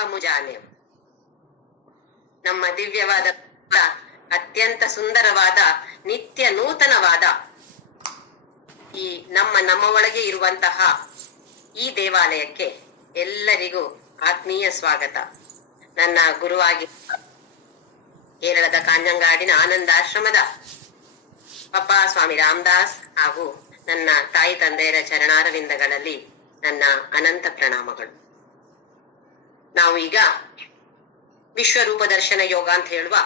ಹಮು ಜಾನೆವು. ನಮ್ಮ ದಿವ್ಯವಾದ, ಅತ್ಯಂತ ಸುಂದರವಾದ, ನಿತ್ಯ ನೂತನವಾದ ಈ ನಮ್ಮ ಒಳಗೆ ಇರುವಂತಹ ಈ ದೇವಾಲಯಕ್ಕೆ ಎಲ್ಲರಿಗೂ ಆತ್ಮೀಯ ಸ್ವಾಗತ. ನನ್ನ ಗುರುವಾಗಿ ಕೇರಳದ ಕಾಂಜಂಗಾಡಿನ ಆನಂದಾಶ್ರಮದ ಪಪ್ಪ ಸ್ವಾಮಿ ರಾಮದಾಸ್ ಹಾಗೂ ನನ್ನ ತಾಯಿ ತಂದೆಯರ ಚರಣಾರವಿಂದಗಳಲ್ಲಿ ನನ್ನ ಅನಂತ ಪ್ರಣಾಮಗಳು. ನಾವು ಈಗ ವಿಶ್ವರೂಪ ದರ್ಶನ ಯೋಗ ಅಂತ ಹೇಳುವ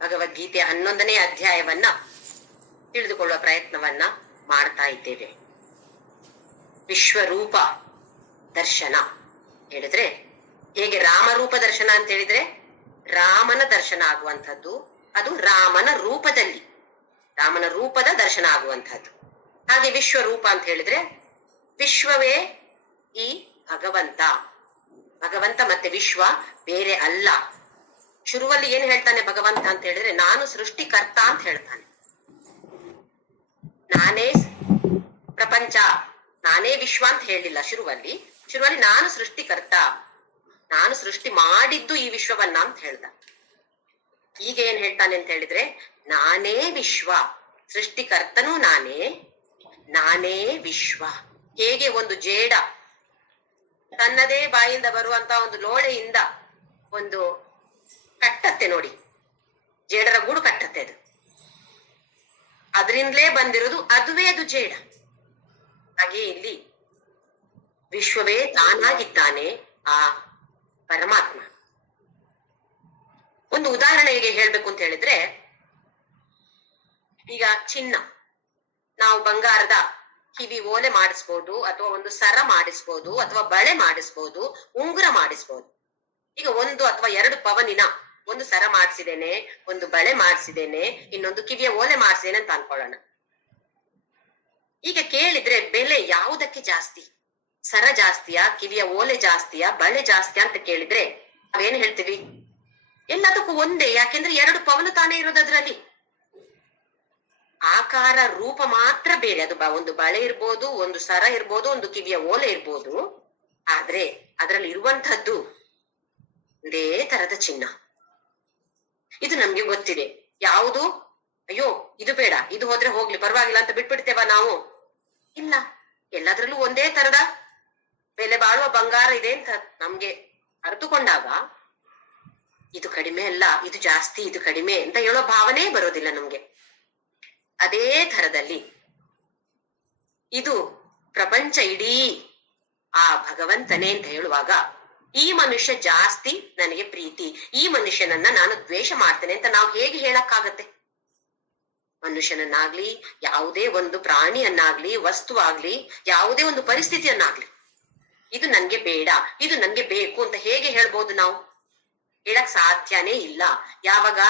ಭಗವದ್ಗೀತೆಯ 11ನೇ ಅಧ್ಯಾಯವನ್ನ ತಿಳಿದುಕೊಳ್ಳುವ ಪ್ರಯತ್ನವನ್ನ ಮಾಡ್ತಾ ಇದ್ದೇವೆ. ವಿಶ್ವರೂಪ ದರ್ಶನ ಹೇಳಿದ್ರೆ ಹೇಗೆ ರಾಮರೂಪ ದರ್ಶನ ಅಂತ ಹೇಳಿದ್ರೆ ರಾಮನ ದರ್ಶನ ಆಗುವಂಥದ್ದು, ಅದು ರಾಮನ ರೂಪದ ದರ್ಶನ ಆಗುವಂಥದ್ದು. ಹಾಗೆ ವಿಶ್ವರೂಪ ಅಂತ ಹೇಳಿದ್ರೆ ವಿಶ್ವವೇ ಈ ಭಗವಂತ ಮತ್ತೆ ವಿಶ್ವ ಬೇರೆ ಅಲ್ಲ. ಶುರುವಲ್ಲಿ ಏನ್ ಹೇಳ್ತಾನೆ ಭಗವಂತ ಅಂತ ಹೇಳಿದ್ರೆ ನಾನು ಸೃಷ್ಟಿಕರ್ತ ಅಂತ ಹೇಳ್ತಾನೆ. ನಾನೇ ಪ್ರಪಂಚ, ನಾನೇ ವಿಶ್ವ ಅಂತ ಹೇಳಿಲ್ಲ. ಶುರುವಲ್ಲಿ ನಾನು ಸೃಷ್ಟಿಕರ್ತ, ನಾನು ಸೃಷ್ಟಿ ಮಾಡಿದ್ದು ಈ ವಿಶ್ವವನ್ನ ಅಂತ ಹೇಳ್ದ. ಈಗ ಏನ್ ಹೇಳ್ತಾನೆ ಅಂತ ಹೇಳಿದ್ರೆ ನಾನೇ ವಿಶ್ವ, ಸೃಷ್ಟಿಕರ್ತನೂ ನಾನೇ ವಿಶ್ವ. ಹೇಗೆ ಒಂದು ಜೇಡ ತನ್ನದೇ ಬಾಯಿಂದ ಬರುವಂತ ಒಂದು ಲೋಳೆಯಿಂದ ಒಂದು ಕಟ್ಟತ್ತೆ ನೋಡಿ, ಜೇಡರ ಗೂಡು ಕಟ್ಟತ್ತೆ, ಅದರಿಂದಲೇ ಬಂದಿರೋದು, ಅದುವೇ ಅದು ಜೇಡ. ಹಾಗೆ ಇಲ್ಲಿ ವಿಶ್ವವೇ ತಾನಾಗಿದ್ದಾನೆ ಆ ಪರಮಾತ್ಮ. ಒಂದು ಉದಾಹರಣೆಗೆ ಹೇಳ್ಬೇಕು ಅಂತ ಹೇಳಿದ್ರೆ, ಈಗ ಚಿನ್ನ, ನಾವು ಬಂಗಾರದ ಕಿವಿ ಓಲೆ ಮಾಡಿಸ್ಬೋದು, ಅಥವಾ ಒಂದು ಸರ ಮಾಡಿಸ್ಬೋದು, ಅಥವಾ ಬಳೆ ಮಾಡಿಸ್ಬೋದು, ಉಂಗುರ ಮಾಡಿಸ್ಬೋದು. ಈಗ 1 ಅಥವಾ 2 ಪವನಿನ ಒಂದು ಸರ ಮಾಡಿಸಿದ್ದೇನೆ, ಒಂದು ಬಳೆ ಮಾಡಿಸಿದ್ದೇನೆ, ಇನ್ನೊಂದು ಕಿವಿಯ ಓಲೆ ಮಾಡಿಸಿದ್ದೇನೆ ಅಂತ ಅನ್ಕೊಳ್ಳೋಣ. ಈಗ ಕೇಳಿದ್ರೆ ಬೆಲೆ ಯಾವುದಕ್ಕೆ ಜಾಸ್ತಿ? ಸರ ಜಾಸ್ತಿಯಾ, ಕಿವಿಯ ಓಲೆ ಜಾಸ್ತಿಯಾ, ಬಳೆ ಜಾಸ್ತಿಯಾ ಅಂತ ಕೇಳಿದ್ರೆ ನಾವೇನ್ ಹೇಳ್ತೀವಿ? ಎಲ್ಲದಕ್ಕೂ ಒಂದೇ. ಯಾಕೆಂದ್ರೆ 2 ಪವನು ತಾನೇ ಇರೋದು ಅದ್ರಲ್ಲಿ. ಆಕಾರ ರೂಪ ಮಾತ್ರ ಬೇರೆ. ಅದು ಒಂದು ಬಳೆ ಇರ್ಬೋದು, ಒಂದು ಸರ ಇರ್ಬೋದು, ಒಂದು ಕಿವಿಯ ಓಲೆ ಇರ್ಬೋದು, ಆದ್ರೆ ಅದರಲ್ಲಿ ಇರುವಂತಹದ್ದು ಒಂದೇ ತರದ ಚಿನ್ನ. ಇದು ನಮ್ಗೆ ಗೊತ್ತಿದೆ. ಯಾವುದು ಅಯ್ಯೋ ಇದು ಬೇಡ, ಇದು ಹೋದ್ರೆ ಹೋಗ್ಲಿ ಪರವಾಗಿಲ್ಲ ಅಂತ ಬಿಟ್ಬಿಡ್ತೇವ ನಾವು? ಇಲ್ಲ, ಎಲ್ಲದ್ರಲ್ಲೂ ಒಂದೇ ತರದ ಬೆಲೆ ಬಾಳುವ ಬಂಗಾರ ಇದೆ ಅಂತ ನಮ್ಗೆ ಅರ್ಥಕೊಂಡಾಗ ಇದು ಕಡಿಮೆ ಅಲ್ಲ, ಇದು ಜಾಸ್ತಿ, ಇದು ಕಡಿಮೆ ಅಂತ ಹೇಳೋ ಭಾವನೆ ಬರೋದಿಲ್ಲ ನಮ್ಗೆ. ಅದೇ ತರದಲ್ಲಿ ಇದು ಪ್ರಪಂಚ ಇಡೀ ಆ ಭಗವಂತನೇ ಅಂತ ಹೇಳುವಾಗ, ಈ ಮನುಷ್ಯ ಜಾಸ್ತಿ ನನಗೆ ಪ್ರೀತಿ, ಈ ಮನುಷ್ಯನನ್ನ ನಾನು ದ್ವೇಷ ಮಾಡ್ತೇನೆ ಅಂತ ನಾವು ಹೇಗೆ ಹೇಳಕ್ಕಾಗತ್ತೆ? ಮನುಷ್ಯನನ್ನಾಗ್ಲಿ, ಯಾವುದೇ ಒಂದು ಪ್ರಾಣಿಯನ್ನಾಗ್ಲಿ, ವಸ್ತುವಾಗ್ಲಿ, ಯಾವುದೇ ಒಂದು ಪರಿಸ್ಥಿತಿಯನ್ನಾಗ್ಲಿ, ಇದು ನನ್ಗೆ ಬೇಡ, ಇದು ನನ್ಗೆ ಬೇಕು ಅಂತ ಹೇಗೆ ಹೇಳ್ಬೋದು ನಾವು? ಹೇಳಕ್ ಸಾಧ್ಯನೇ ಇಲ್ಲ. ಯಾವಾಗ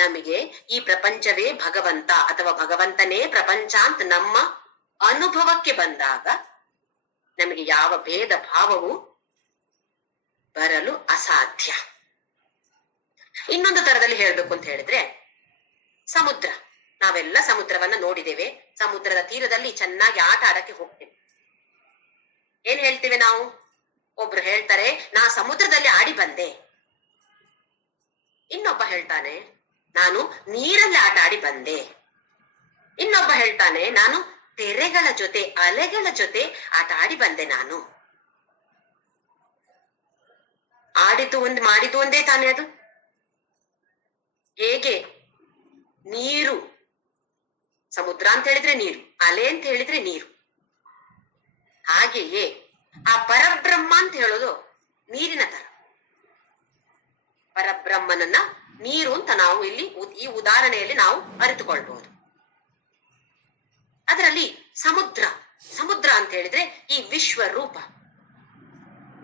ನಮಗೆ ಈ ಪ್ರಪಂಚವೇ ಭಗವಂತ ಅಥವಾ ಭಗವಂತನೇ ಪ್ರಪಂಚ ಅಂತ ನಮ್ಮ ಅನುಭವಕ್ಕೆ ಬಂದಾಗ ನಮಗೆ ಯಾವ ಭೇದ ಭಾವವು ಬರಲು ಅಸಾಧ್ಯ. ಇನ್ನೊಂದು ತರದಲ್ಲಿ ಹೇಳ್ಬೇಕು ಅಂತ ಹೇಳಿದ್ರೆ, ಸಮುದ್ರ, ನಾವೆಲ್ಲ ಸಮುದ್ರವನ್ನ ನೋಡಿದ್ದೇವೆ. ಸಮುದ್ರದ ತೀರದಲ್ಲಿ ಚೆನ್ನಾಗಿ ಆಟ ಆಡಕ್ಕೆ ಹೋಗ್ತೇವೆ. ಏನ್ ಹೇಳ್ತೇವೆ ನಾವು? ಒಬ್ರು ಹೇಳ್ತಾರೆ ನಾ ಸಮುದ್ರದಲ್ಲಿ ಆಡಿ ಬಂದೆ, ಇನ್ನೊಬ್ಬ ಹೇಳ್ತಾನೆ ನಾನು ನೀರಲ್ಲಿ ಆಟ ಆಡಿ ಬಂದೆ, ಇನ್ನೊಬ್ಬ ಹೇಳ್ತಾನೆ ನಾನು ತೆರೆಗಳ ಜೊತೆ, ಅಲೆಗಳ ಜೊತೆ ಆಟ ಆಡಿ ಬಂದೆ. ನಾನು ಆಡಿದ್ದು ಮಾಡಿದ್ದು ಒಂದೇ ತಾನೇ. ಅದು ಹೇಗೆ ನೀರು, ಸಮುದ್ರ ಅಂತ ಹೇಳಿದ್ರೆ ನೀರು, ಅಲೆ ಅಂತ ಹೇಳಿದ್ರೆ ನೀರು, ಹಾಗೆಯೇ ಆ ಪರಬ್ರಹ್ಮ ಅಂತ ಹೇಳೋದು ನೀರಿನ ತರ. ಪರಬ್ರಹ್ಮನನ್ನ ನೀರು ಅಂತ ನಾವು ಇಲ್ಲಿ ಈ ಉದಾಹರಣೆಯಲ್ಲಿ ನಾವು ಅರಿತುಕೊಳ್ಬಹುದು. ಅದರಲ್ಲಿ ಸಮುದ್ರ ಅಂತ ಹೇಳಿದ್ರೆ ಈ ವಿಶ್ವರೂಪ,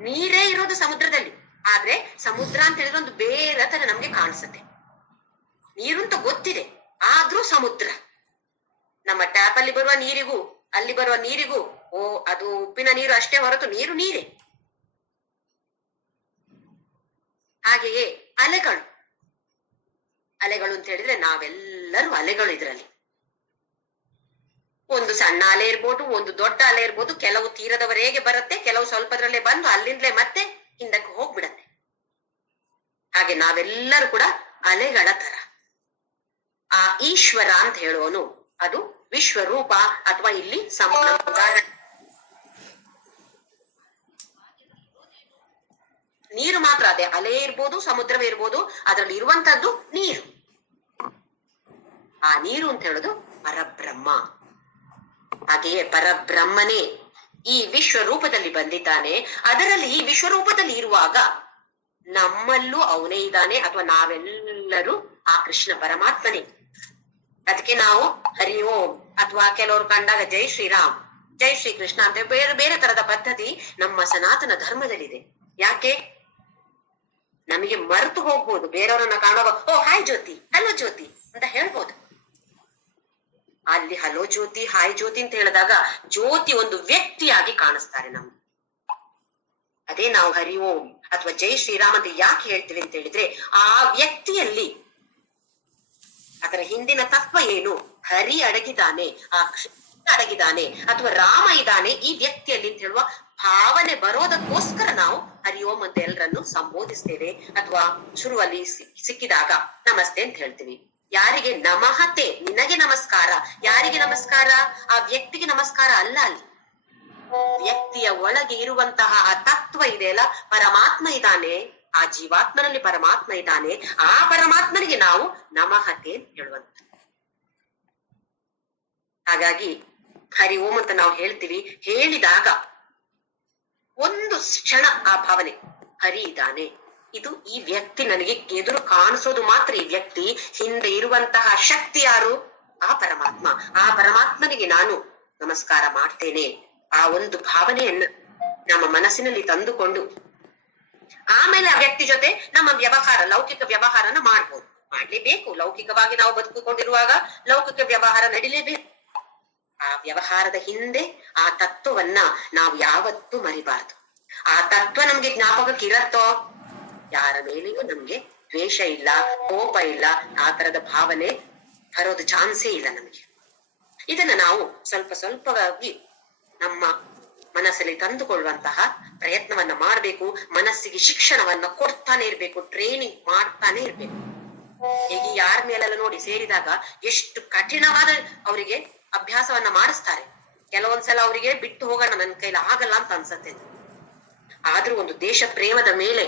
ನೀರೇ ಇರೋದು ಸಮುದ್ರದಲ್ಲಿ. ಆದ್ರೆ ಸಮುದ್ರ ಅಂತ ಹೇಳಿದ್ರೆ ಒಂದು ಬೇರೆ ತರ ನಮ್ಗೆ ಕಾಣಿಸುತ್ತೆ. ನೀರು ಅಂತ ಗೊತ್ತಿದೆ, ಆದ್ರೂ ಸಮುದ್ರ. ನಮ್ಮ ಟ್ಯಾಪ್ ಅಲ್ಲಿ ಬರುವ ನೀರಿಗೂ ಅಲ್ಲಿ ಬರುವ ನೀರಿಗೂ ಅದು ಉಪ್ಪಿನ ನೀರು ಅಷ್ಟೇ ಹೊರತು ನೀರು ನೀರೇ. ಹಾಗೆಯೇ ಅಲೆಗಳು ಅಂತ ಹೇಳಿದ್ರೆ ನಾವೆಲ್ಲರೂ ಅಲೆಗಳು. ಇದರಲ್ಲಿ ಒಂದು ಸಣ್ಣ ಅಲೆ ಇರ್ಬೋದು, ಒಂದು ದೊಡ್ಡ ಅಲೆ ಇರ್ಬೋದು. ಕೆಲವು ತೀರದವರೆಗೆ ಬರುತ್ತೆ, ಕೆಲವು ಸ್ವಲ್ಪದ್ರಲ್ಲೇ ಬಂದು ಅಲ್ಲಿಂದಲೇ ಮತ್ತೆ ಹಿಂದಕ್ಕೆ ಹೋಗ್ಬಿಡತ್ತೆ. ಹಾಗೆ ನಾವೆಲ್ಲರೂ ಕೂಡ ಅಲೆಗಳ ತರ. ಆ ಈಶ್ವರ ಅಂತ ಹೇಳೋನು ಅದು ವಿಶ್ವರೂಪ, ಅಥವಾ ಇಲ್ಲಿ ನೀರು ಮಾತ್ರ. ಅದೇ ಅಲೆ ಇರ್ಬೋದು, ಸಮುದ್ರವೇ ಇರ್ಬೋದು, ಅದರಲ್ಲಿ ಇರುವಂತದ್ದು ನೀರು. ಆ ನೀರು ಅಂತ ಹೇಳೋದು ಪರಬ್ರಹ್ಮ. ಹಾಗೆಯೇ ಪರಬ್ರಹ್ಮನೇ ಈ ವಿಶ್ವರೂಪದಲ್ಲಿ ಬಂದಿದ್ದಾನೆ. ಅದರಲ್ಲಿ ಈ ವಿಶ್ವರೂಪದಲ್ಲಿ ಇರುವಾಗ ನಮ್ಮಲ್ಲೂ ಅವನೇ ಇದ್ದಾನೆ, ಅಥವಾ ನಾವೆಲ್ಲರೂ ಆ ಕೃಷ್ಣ ಪರಮಾತ್ಮನೇ. ಅದಕ್ಕೆ ನಾವು ಹರಿ ಓಂ, ಅಥವಾ ಕೆಲವರು ಕಂಡಾಗ ಜೈ ಶ್ರೀರಾಮ್, ಜೈ ಶ್ರೀ ಕೃಷ್ಣ ಅಂತ ಬೇರೆ ಬೇರೆ ತರದ ಪದ್ಧತಿ ನಮ್ಮ ಸನಾತನ ಧರ್ಮದಲ್ಲಿದೆ. ಯಾಕೆ? ನಮಗೆ ಮರೆತು ಹೋಗ್ಬೋದು. ಬೇರೆಯವರನ್ನ ಕಾಣುವಾಗ ಓ ಹಾಯ್ ಜ್ಯೋತಿ, ಹಲೋ ಜ್ಯೋತಿ ಅಂತ ಹೇಳ್ಬೋದು. ಅಲ್ಲಿ ಹಲೋ ಜ್ಯೋತಿ, ಹಾಯ್ ಜ್ಯೋತಿ ಅಂತ ಹೇಳಿದಾಗ ಜ್ಯೋತಿ ಒಂದು ವ್ಯಕ್ತಿಯಾಗಿ ಕಾಣಿಸ್ತಾರೆ ನಮ್ಗೆ. ಅದೇ ನಾವು ಹರಿ ಓಂ ಅಥವಾ ಜೈ ಶ್ರೀರಾಮ್ ಅಂತ ಯಾಕೆ ಹೇಳ್ತೀವಿ ಅಂತ ಹೇಳಿದ್ರೆ, ಆ ವ್ಯಕ್ತಿಯಲ್ಲಿ ಅದರ ಹಿಂದಿನ ತತ್ವ ಏನು, ಹರಿ ಅಡಗಿದ್ದಾನೆ, ಆ ಕೃಷ್ಣ ಅಡಗಿದ್ದಾನೆ, ಅಥವಾ ರಾಮ ಇದ್ದಾನೆ ಈ ವ್ಯಕ್ತಿಯಲ್ಲಿ ಅಂತ ಹೇಳುವ ಭಾವನೆ ಬರೋದಕ್ಕೋಸ್ಕರ ನಾವು ಹರಿ ಓಂ ಅಂತ ಎಲ್ಲರನ್ನು ಸಂಬೋಧಿಸ್ತೇವೆ. ಅಥವಾ ಶುರುವಲ್ಲಿ ಸಿಕ್ಕಿದಾಗ ನಮಸ್ತೆ ಅಂತ ಹೇಳ್ತೀವಿ. ಯಾರಿಗೆ ನಮಹತೆ, ನಿನಗೆ ನಮಸ್ಕಾರ. ಯಾರಿಗೆ ನಮಸ್ಕಾರ? ಆ ವ್ಯಕ್ತಿಗೆ ನಮಸ್ಕಾರ ಅಲ್ಲ. ಅಲ್ಲಿ ವ್ಯಕ್ತಿಯ ಒಳಗೆ ಇರುವಂತಹ ಆ ತತ್ವ ಇದೆಯಲ್ಲ, ಪರಮಾತ್ಮ ಇದ್ದಾನೆ, ಆ ಜೀವಾತ್ಮನಲ್ಲಿ ಪರಮಾತ್ಮ ಇದ್ದಾನೆ, ಆ ಪರಮಾತ್ಮನಿಗೆ ನಾವು ನಮಹತೆ ಅಂತ ಹೇಳುವಂತ. ಹಾಗಾಗಿ ಹರಿ ಓಂ ಅಂತ ನಾವು ಹೇಳ್ತೀವಿ. ಹೇಳಿದಾಗ ಒಂದು ಕ್ಷಣ ಆ ಭಾವನೆ, ಹರಿ ಇದ್ದಾನೆ, ಇದು ಈ ವ್ಯಕ್ತಿ ನನಗೆ ಎದುರು ಕಾಣಿಸೋದು ಮಾತ್ರ. ಈ ವ್ಯಕ್ತಿ ಹಿಂದೆ ಇರುವಂತಹ ಶಕ್ತಿ ಯಾರು? ಆ ಪರಮಾತ್ಮ. ಆ ಪರಮಾತ್ಮನಿಗೆ ನಾನು ನಮಸ್ಕಾರ ಮಾಡ್ತೇನೆ. ಆ ಒಂದು ಭಾವನೆಯನ್ನ ನಮ್ಮ ಮನಸ್ಸಿನಲ್ಲಿ ತಂದುಕೊಂಡು ಆಮೇಲೆ ಆ ವ್ಯಕ್ತಿ ಜೊತೆ ನಮ್ಮ ವ್ಯವಹಾರ, ಲೌಕಿಕ ವ್ಯವಹಾರನ ಮಾಡ್ಬೋದು. ಮಾಡ್ಲೇಬೇಕು. ಲೌಕಿಕವಾಗಿ ನಾವು ಬದುಕಿಕೊಂಡಿರುವಾಗ ಲೌಕಿಕ ವ್ಯವಹಾರ ನಡಿಲೇಬೇಕು. ಆ ವ್ಯವಹಾರದ ಹಿಂದೆ ಆ ತತ್ವವನ್ನ ನಾವು ಯಾವತ್ತೂ ಮರಿಬಾರ್ದು. ಆ ತತ್ವ ನಮ್ಗೆ ಜ್ಞಾಪಕಕ್ಕೆ ಇರತ್ತೋ, ಯಾರ ಮೇಲೆಯೂ ನಮ್ಗೆ ದ್ವೇಷ ಇಲ್ಲ, ಕೋಪ ಇಲ್ಲ, ಆ ತರದ ಭಾವನೆ ಬರೋದು ಚಾನ್ಸೇ ಇಲ್ಲ ನಮ್ಗೆ. ಇದನ್ನ ನಾವು ಸ್ವಲ್ಪ ಸ್ವಲ್ಪವಾಗಿ ನಮ್ಮ ಮನಸ್ಸಲ್ಲಿ ತಂದುಕೊಳ್ಳುವಂತಹ ಪ್ರಯತ್ನವನ್ನ ಮಾಡ್ಬೇಕು. ಮನಸ್ಸಿಗೆ ಶಿಕ್ಷಣವನ್ನ ಕೊಡ್ತಾನೆ ಇರ್ಬೇಕು, ಟ್ರೈನಿಂಗ್ ಮಾಡ್ತಾನೆ ಇರ್ಬೇಕು. ಈಗ ಯಾರ ಮೇಲೆಲ್ಲ ನೋಡಿ ಸೇರಿದಾಗ ಎಷ್ಟು ಕಠಿಣವಾದ ಅವರಿಗೆ ಅಭ್ಯಾಸವನ್ನ ಮಾಡಿಸ್ತಾರೆ. ಕೆಲವೊಂದ್ಸಲ ಅವರಿಗೆ ಬಿಟ್ಟು ಹೋಗೋಣ, ನನ್ನ ಕೈಲಿ ಆಗಲ್ಲ ಅಂತ ಅನ್ಸತ್ತೆ. ಆದ್ರೂ ಒಂದು ದೇಶ ಪ್ರೇಮದ ಮೇಲೆ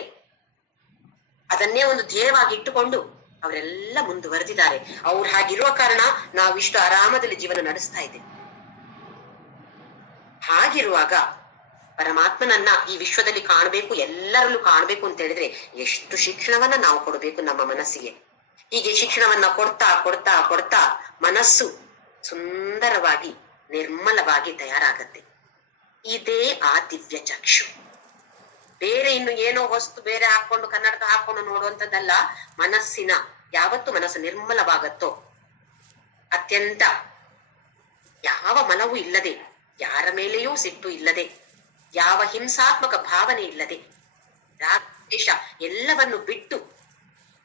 ಅದನ್ನೇ ಒಂದು ಧ್ಯೇಯವಾಗಿ ಇಟ್ಟುಕೊಂಡು ಅವರೆಲ್ಲ ಮುಂದುವರೆದಿದ್ದಾರೆ. ಅವ್ರು ಹಾಗಿರುವ ಕಾರಣ ನಾವಿಷ್ಟು ಆರಾಮದಲ್ಲಿ ಜೀವನ ನಡೆಸ್ತಾ ಇದ್ದೇವೆ. ಹಾಗಿರುವಾಗ ಪರಮಾತ್ಮನನ್ನ ಈ ವಿಶ್ವದಲ್ಲಿ ಕಾಣಬೇಕು, ಎಲ್ಲರಲ್ಲೂ ಕಾಣಬೇಕು ಅಂತ ಹೇಳಿದ್ರೆ ಎಷ್ಟು ಶಿಕ್ಷಣವನ್ನ ನಾವು ಕೊಡಬೇಕು ನಮ್ಮ ಮನಸ್ಸಿಗೆ. ಹೀಗೆ ಶಿಕ್ಷಣವನ್ನ ಕೊಡ್ತಾ ಕೊಡ್ತಾ ಕೊಡ್ತಾ ಮನಸ್ಸು ಸುಂದರವಾಗಿ ನಿರ್ಮಲವಾಗಿ ತಯಾರಾಗತ್ತೆ. ಇದೇ ಆ ದಿವ್ಯ ಚಕ್ಷು. ಬೇರೆ ಇನ್ನು ಏನೋ ವಸ್ತು ಬೇರೆ ಹಾಕೊಂಡು ಕನ್ನಡಕ ಹಾಕೊಂಡು ನೋಡುವಂಥದ್ದಲ್ಲ. ಮನಸ್ಸಿನ ಯಾವತ್ತು ಮನಸ್ಸು ನಿರ್ಮಲವಾಗತ್ತೋ, ಅತ್ಯಂತ ಯಾವ ಮಲವೂ ಇಲ್ಲದೆ, ಯಾರ ಮೇಲೆಯೂ ಸಿಟ್ಟು ಇಲ್ಲದೆ, ಯಾವ ಹಿಂಸಾತ್ಮಕ ಭಾವನೆ ಇಲ್ಲದೆ, ರಾಗದ್ವೇಷ ಎಲ್ಲವನ್ನು ಬಿಟ್ಟು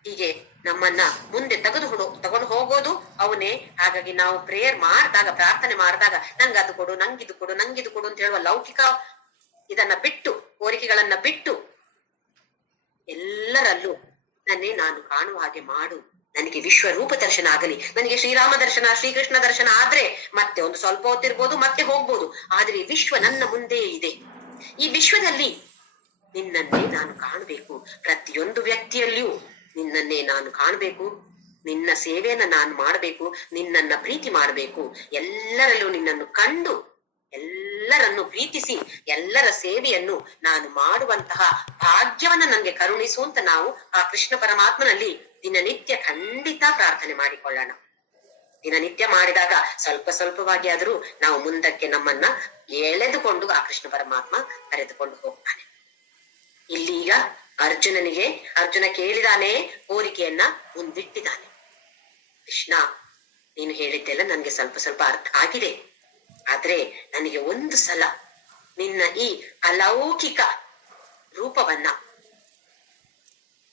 ಹೀಗೆ ನಮ್ಮನ್ನ ಮುಂದೆ ತಗೊಂಡು ಹೋಗೋದು ಅವನೇ. ಹಾಗಾಗಿ ನಾವು ಪ್ರೇಯರ್ ಮಾಡಿದಾಗ, ಪ್ರಾರ್ಥನೆ ಮಾಡಿದಾಗ ನಂಗೆ ಅದು ಕೊಡು, ನಂಗಿದು ಕೊಡು, ನಂಗಿದು ಕೊಡು ಅಂತ ಹೇಳುವ ಲೌಕಿಕ ಇದನ್ನ ಬಿಟ್ಟು, ಕೋರಿಕೆಗಳನ್ನ ಬಿಟ್ಟು ಎಲ್ಲರಲ್ಲೂ ನನ್ನೇ ನಾನು ಕಾಣುವ ಹಾಗೆ ಮಾಡು. ನನಗೆ ವಿಶ್ವರೂಪ ದರ್ಶನ ಆಗಲಿ. ನನಗೆ ಶ್ರೀರಾಮ ದರ್ಶನ, ಶ್ರೀಕೃಷ್ಣ ದರ್ಶನ ಆದ್ರೆ ಮತ್ತೆ ಒಂದು ಸ್ವಲ್ಪ ಹೊತ್ತಿರ್ಬೋದು, ಮತ್ತೆ ಹೋಗ್ಬೋದು. ಆದ್ರೆ ಈ ವಿಶ್ವ ನನ್ನ ಮುಂದೆ ಇದೆ. ಈ ವಿಶ್ವದಲ್ಲಿ ನಿನ್ನನ್ನೇ ನಾನು ಕಾಣಬೇಕು. ಪ್ರತಿಯೊಂದು ವ್ಯಕ್ತಿಯಲ್ಲಿಯೂ ನಿನ್ನನ್ನೇ ನಾನು ಕಾಣಬೇಕು. ನಿನ್ನ ಸೇವೆಯನ್ನ ನಾನು ಮಾಡಬೇಕು, ನಿನ್ನನ್ನ ಪ್ರೀತಿ ಮಾಡಬೇಕು. ಎಲ್ಲರಲ್ಲೂ ನಿನ್ನನ್ನು ಕಂಡು ಎಲ್ಲರನ್ನು ಪ್ರೀತಿಸಿ ಎಲ್ಲರ ಸೇವೆಯನ್ನು ನಾನು ಮಾಡುವಂತಹ ಭಾಗ್ಯವನ್ನ ನನಗೆ ಕರುಣಿಸು ಅಂತ ನಾವು ಆ ಕೃಷ್ಣ ಪರಮಾತ್ಮನಲ್ಲಿ ದಿನನಿತ್ಯ ಖಂಡಿತ ಪ್ರಾರ್ಥನೆ ಮಾಡಿಕೊಳ್ಳೋಣ. ದಿನನಿತ್ಯ ಮಾಡಿದಾಗ ಸ್ವಲ್ಪ ಸ್ವಲ್ಪವಾಗಿ ಆದರೂ ನಾವು ಮುಂದಕ್ಕೆ ನಮ್ಮನ್ನ ಎಳೆದುಕೊಂಡು ಆ ಕೃಷ್ಣ ಪರಮಾತ್ಮ ಕರೆದುಕೊಂಡು ಹೋಗ್ತಾನೆ. ಇಲ್ಲೀಗ ಅರ್ಜುನ ಕೇಳಿದಾನೆ, ಕೋರಿಕೆಯನ್ನ ಮುಂದಿಟ್ಟಿದ್ದಾನೆ. ಕೃಷ್ಣ, ನೀನು ಹೇಳಿದ್ದೆಲ್ಲ ನನ್ಗೆ ಸ್ವಲ್ಪ ಸ್ವಲ್ಪ ಅರ್ಥ ಆಗಿದೆ. ಆದ್ರೆ ನನಗೆ ಒಂದು ಸಲ ನಿನ್ನ ಈ ಅಲೌಕಿಕ ರೂಪವನ್ನ,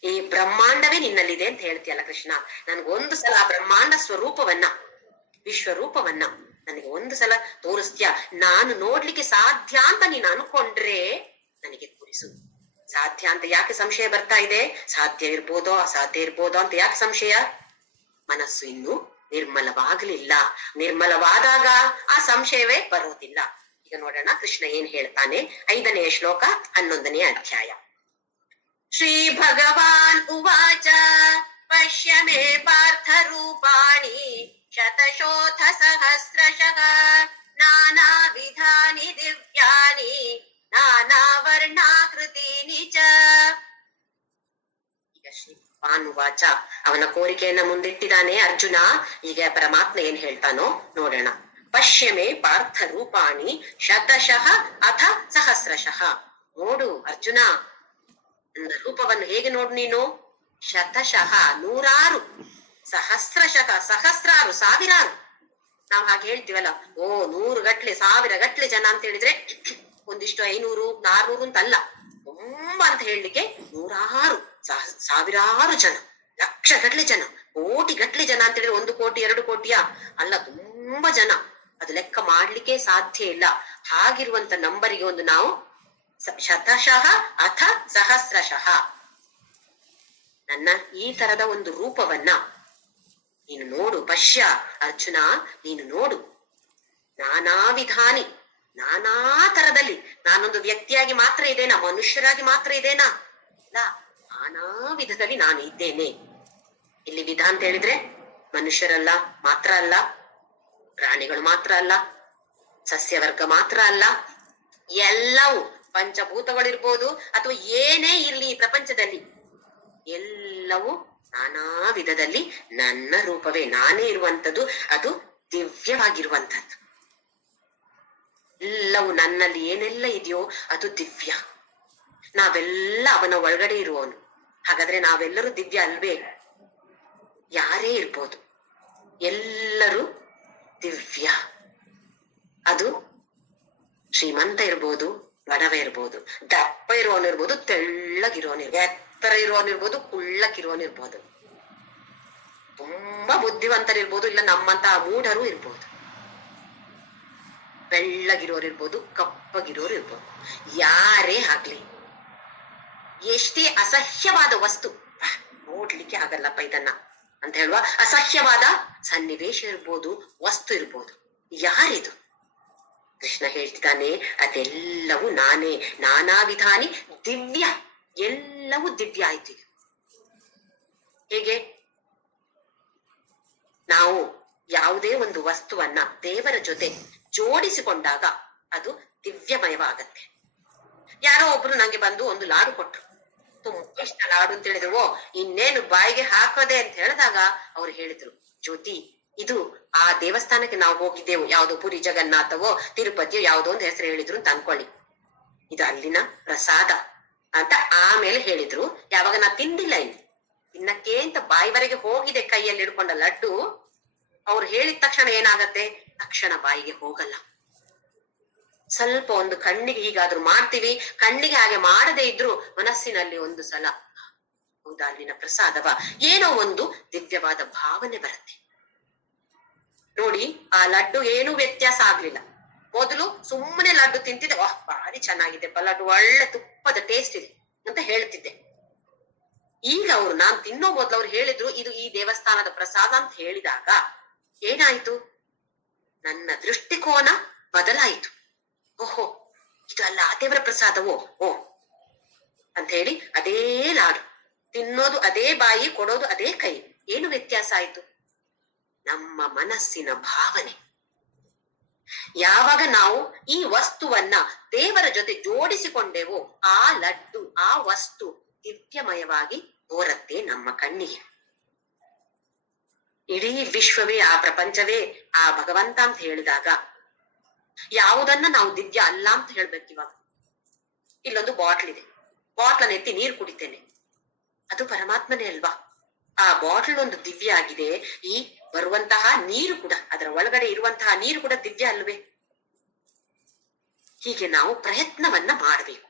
ಈ ಬ್ರಹ್ಮಾಂಡವೇ ನಿನ್ನಲ್ಲಿದೆ ಅಂತ ಹೇಳ್ತೀಯಲ್ಲ ಕೃಷ್ಣ, ನನ್ಗೊಂದು ಸಲ ಆ ಬ್ರಹ್ಮಾಂಡ ಸ್ವರೂಪವನ್ನ, ವಿಶ್ವರೂಪವನ್ನ ನನಗೆ ಒಂದು ಸಲ ತೋರಿಸ್ತೀಯ. ನಾನು ನೋಡ್ಲಿಕ್ಕೆ ಸಾಧ್ಯ ಅಂತ ನೀನು ಅನ್ಕೊಂಡ್ರೆ ನನಗೆ ತೋರಿಸು. ಸಾಧ್ಯ ಅಂತ ಯಾಕೆ ಸಂಶಯ ಬರ್ತಾ ಇದೆ? ಸಾಧ್ಯ ಇರ್ಬೋದೋ ಅಸಾಧ್ಯ ಇರ್ಬೋದೋ ಅಂತ ಯಾಕೆ ಸಂಶಯ? ಮನಸ್ಸು ಇನ್ನು ನಿರ್ಮಲವಾಗಲಿಲ್ಲ. ನಿರ್ಮಲವಾದಾಗ ಆ ಸಂಶಯವೇ ಬರೋದಿಲ್ಲ. ಈಗ ನೋಡೋಣ ಕೃಷ್ಣ ಏನ್ ಹೇಳ್ತಾನೆ. 5ನೇ ಶ್ಲೋಕ 11ನೇ ಅಧ್ಯಾಯ. ಶ್ರೀ ಭಗವಾನ್ ಉವಾಚ ಪಶ್ಯ ಮೇ ಪಾರ್ಥ ರೂಪಾಣಿ ಶತಶೋಥ ಸಹಸ್ರಶಃ ನಾನಾ ವಿಧಾನಿ ದಿವ್ಯಾನಿ ನಾನಾ ವರ್ಣಾಕೃತೀನಿ ಚ. ಈಗ ಶ್ರೀ ಭಗವಾನ್ ಉವಾಚ ಅವನ ಕೋರಿಕೆಯನ್ನ ಮುಂದಿಟ್ಟಿದ್ದಾನೆ ಅರ್ಜುನ. ಈಗ ಪರಮಾತ್ಮ ಏನ್ ಹೇಳ್ತಾನೋ ನೋಡೋಣ. ಪಶ್ಯಮೆ ಪಾರ್ಥ ರೂಪಾಣಿ ಶತಶಃ ಅಥ ಸಹಸ್ರಶಃ. ನೋಡು ಅರ್ಜುನ, ನನ್ನ ರೂಪವನ್ನು ಹೇಗೆ ನೋಡು ನೀನು. ಶತಶಃ ನೂರಾರು, ಸಹಸ್ರಶಃ ಸಹಸ್ರಾರು ಸಾವಿರಾರು. ನಾವ್ ಹಾಗೆ ಹೇಳ್ತೀವಲ್ಲ, ಓ 100 ಗಟ್ಲೆ 1000 ಗಟ್ಲೆ ಜನ ಅಂತ ಹೇಳಿದ್ರೆ ಒಂದಿಷ್ಟು 500 400 ಅಂತ ಅಲ್ಲ, ತುಂಬಾ ಅಂತ ಹೇಳಲಿಕ್ಕೆ ನೂರಾರು ಸಾವಿರಾರು ಜನ, ಲಕ್ಷ ಗಟ್ಲೆ ಜನ, ಕೋಟಿ ಗಟ್ಲೆ ಜನ ಅಂತ ಹೇಳಿದ್ರೆ 1 ಕೋಟಿ 2 ಕೋಟಿಯ ಅಲ್ಲ, ತುಂಬಾ ಜನ. ಅದು ಲೆಕ್ಕ ಮಾಡ್ಲಿಕ್ಕೆ ಸಾಧ್ಯ ಇಲ್ಲ. ಹಾಗಿರುವಂತ ನಂಬರಿಗೆ ಒಂದು ನಾವು ಶತಶಃ ಅಥ ಸಹಸ್ರಶಃ. ನನ್ನ ಈ ತರದ ಒಂದು ರೂಪವನ್ನ ನೀನು ನೋಡು. ಪಶ್ಯ ಅರ್ಜುನ, ನೀನು ನೋಡು. ನಾನಾ ವಿಧಾನಿ, ನಾನಾ ತರದಲ್ಲಿ. ನಾನೊಂದು ವ್ಯಕ್ತಿಯಾಗಿ ಮಾತ್ರ ಇದೇನಾ? ಮನುಷ್ಯರಾಗಿ ಮಾತ್ರ ಇದೇನಾ? ಇಲ್ಲ, ನಾನಾ ವಿಧದಲ್ಲಿ ನಾನು ಇದ್ದೇನೆ. ಇಲ್ಲಿ ವಿಧ ಅಂತ ಹೇಳಿದ್ರೆ ಮನುಷ್ಯರಲ್ಲ ಮಾತ್ರ ಅಲ್ಲ, ಪ್ರಾಣಿಗಳು ಮಾತ್ರ ಅಲ್ಲ, ಸಸ್ಯವರ್ಗ ಮಾತ್ರ ಅಲ್ಲ, ಎಲ್ಲವೂ ಪಂಚಭೂತಗಳಿರ್ಬೋದು ಅಥವಾ ಏನೇ ಇರ್ಲಿ ಈ ಪ್ರಪಂಚದಲ್ಲಿ ಎಲ್ಲವೂ ನಾನಾ ವಿಧದಲ್ಲಿ ನನ್ನ ರೂಪವೇ, ನಾನೇ ಇರುವಂತದ್ದು. ಅದು ದಿವ್ಯವಾಗಿರುವಂತದ್ದು. ಎಲ್ಲವೂ ನನ್ನಲ್ಲಿ ಏನೆಲ್ಲ ಇದೆಯೋ ಅದು ದಿವ್ಯ. ನಾವೆಲ್ಲ ಅವನ ಒಳಗಡೆ ಇರುವವನು. ಹಾಗಾದ್ರೆ ನಾವೆಲ್ಲರೂ ದಿವ್ಯ ಅಲ್ವೇ? ಯಾರೇ ಇರ್ಬೋದು, ಎಲ್ಲರೂ ದಿವ್ಯ. ಅದು ಶ್ರೀಮಂತ ಇರ್ಬೋದು, ಬಡವ ಇರ್ಬೋದು, ದಪ್ಪ ಇರೋನಿರ್ಬೋದು, ತೆಳ್ಳಗಿರೋನಿರ್ಬೋದು, ಎತ್ತರ ಇರೋನಿರ್ಬೋದು, ಕುಳ್ಳಕ್ಕಿರೋನಿರ್ಬೋದು, ತುಂಬಾ ಬುದ್ಧಿವಂತರಿರ್ಬೋದು, ಇಲ್ಲ ನಮ್ಮಂತಹ ಮೂಢರು ಇರ್ಬೋದು, ಬೆಳ್ಳಗಿರೋರಿರ್ಬೋದು, ಕಪ್ಪಗಿರೋರು ಇರ್ಬೋದು. ಯಾರೇ ಆಗ್ಲಿ, ಎಷ್ಟೇ ಅಸಹ್ಯವಾದ ವಸ್ತು, ನೋಡ್ಲಿಕ್ಕೆ ಆಗಲ್ಲಪ್ಪ ಇದನ್ನ ಅಂತ ಹೇಳುವ ಅಸಹ್ಯವಾದ ಸನ್ನಿವೇಶ ಇರ್ಬೋದು, ವಸ್ತು ಇರ್ಬೋದು, ಯಾರಿದು? ಕೃಷ್ಣ ಹೇಳ್ತಿದ್ದಾನೆ, ಅದೆಲ್ಲವೂ ನಾನೇ. ನಾನಾ ವಿಧಾನಿ ದಿವ್ಯ, ಎಲ್ಲವೂ ದಿವ್ಯ ಆಯ್ತು. ಹೇಗೆ ನಾವು ಯಾವುದೇ ಒಂದು ವಸ್ತುವನ್ನ ದೇವರ ಜೊತೆ ಜೋಡಿಸಿಕೊಂಡಾಗ ಅದು ದಿವ್ಯಮಯವಾಗತ್ತೆ. ಯಾರೋ ಒಬ್ರು ನಂಗೆ ಬಂದು ಒಂದು ಲಾಡು ಕೊಟ್ರು, ತುಂಬಾ ಇಷ್ಟ ಲಾಡು ಅಂತ ಹೇಳಿದ್ರು. ಓ, ಇನ್ನೇನು ಬಾಯಿಗೆ ಹಾಕೋದೆ ಅಂತ ಹೇಳಿದಾಗ ಅವ್ರು ಹೇಳಿದ್ರು, ಜ್ಯೋತಿ, ಇದು ಆ ದೇವಸ್ಥಾನಕ್ಕೆ ನಾವು ಹೋಗಿದ್ದೆವು, ಯಾವ್ದೋ ಪುರಿ ಜಗನ್ನಾಥವೋ ತಿರುಪತಿಯೋ ಯಾವ್ದೋ ಒಂದು ಹೆಸರು ಹೇಳಿದ್ರು ಅಂತ ಅನ್ಕೊಳ್ಳಿ, ಇದು ಅಲ್ಲಿನ ಪ್ರಸಾದ ಅಂತ ಆಮೇಲೆ ಹೇಳಿದ್ರು. ಯಾವಾಗ ನಾ ತಿಂದಿಲ್ಲ, ಇನ್ನು ತಿನ್ನಕ್ಕೆ ಅಂತ ಬಾಯಿವರೆಗೆ ಹೋಗಿದೆ ಕೈಯಲ್ಲಿ ಹಿಡ್ಕೊಂಡ ಲಡ್ಡು, ಅವ್ರು ಹೇಳಿದ ತಕ್ಷಣ ಏನಾಗತ್ತೆ? ತಕ್ಷಣ ಬಾಯಿಗೆ ಹೋಗಲ್ಲ. ಸ್ವಲ್ಪ ಒಂದು ಕಣ್ಣಿಗೆ ಹೀಗಾದ್ರೂ ಮಾಡ್ತೀವಿ, ಕಣ್ಣಿಗೆ ಹಾಗೆ ಮಾಡದೇ ಇದ್ರು ಮನಸ್ಸಿನಲ್ಲಿ ಒಂದು ಸಲ ಹೌದಾ ಅಲ್ಲಿನ ಪ್ರಸಾದವ, ಏನೋ ಒಂದು ದಿವ್ಯವಾದ ಭಾವನೆ ಬರುತ್ತೆ. ನೋಡಿ, ಆ ಲಡ್ಡು ಏನೂ ವ್ಯತ್ಯಾಸ ಆಗ್ಲಿಲ್ಲ. ಮೊದಲು ಸುಮ್ಮನೆ ಲಡ್ಡು ತಿಂತಿದ್ದೆ, ವಾಹ್ ಭಾರಿ ಚೆನ್ನಾಗಿದೆ, ಲಡ್ಡು ಒಳ್ಳೆ ತುಪ್ಪದ ಟೇಸ್ಟ್ ಇದೆ ಅಂತ ಹೇಳ್ತಿದ್ದೆ. ಈಗ ಅವ್ರು ನಾನ್ ತಿನ್ನೋ ಮೊದ್ಲು ಅವ್ರು ಹೇಳಿದ್ರು ಇದು ಈ ದೇವಸ್ಥಾನದ ಪ್ರಸಾದ ಅಂತ ಹೇಳಿದಾಗ ಏನಾಯ್ತು? ನನ್ನ ದೃಷ್ಟಿಕೋನ ಬದಲಾಯಿತು. ಓಹೋ, ಇದು ಅಲ್ಲ ಆ ದೇವರ ಪ್ರಸಾದವೋ, ಓ ಅಂತ ಹೇಳಿ ಅದೇ ಲಾಡು ತಿನ್ನೋದು, ಅದೇ ಬಾಯಿ ಕೊಡೋದು, ಅದೇ ಕೈ. ಏನು ವ್ಯತ್ಯಾಸ ಆಯ್ತು? ನಮ್ಮ ಮನಸ್ಸಿನ ಭಾವನೆ. ಯಾವಾಗ ನಾವು ಈ ವಸ್ತುವನ್ನ ದೇವರ ಜೊತೆ ಜೋಡಿಸಿಕೊಂಡೆವೋ ಆ ಲಡ್ಡು, ಆ ವಸ್ತು ದಿವ್ಯಮಯವಾಗಿ ತೋರತ್ತೆ ನಮ್ಮ ಕಣ್ಣಿಗೆ. ಇಡೀ ವಿಶ್ವವೇ, ಆ ಪ್ರಪಂಚವೇ ಆ ಭಗವಂತ ಅಂತ ಹೇಳಿದಾಗ ಯಾವುದನ್ನ ನಾವು ದಿವ್ಯ ಅಲ್ಲ ಅಂತ ಹೇಳ್ಬೇಕು. ಇವಾಗ ಇಲ್ಲೊಂದು ಬಾಟ್ಲ್ ಇದೆ, ಬಾಟ್ಲನ್ನ ಎತ್ತಿ ನೀರು ಕುಡಿತೇನೆ, ಅದು ಪರಮಾತ್ಮನೇ ಅಲ್ವಾ? ಆ ಬಾಟ್ಲ್ ಒಂದು ದಿವ್ಯ ಆಗಿದೆ. ಈ ಬರುವಂತಹ ನೀರು ಕೂಡ, ಅದರ ಒಳಗಡೆ ಇರುವಂತಹ ನೀರು ಕೂಡ ದಿವ್ಯ ಅಲ್ವೇ? ಹೀಗೆ ನಾವು ಪ್ರಯತ್ನವನ್ನ ಮಾಡಬೇಕು.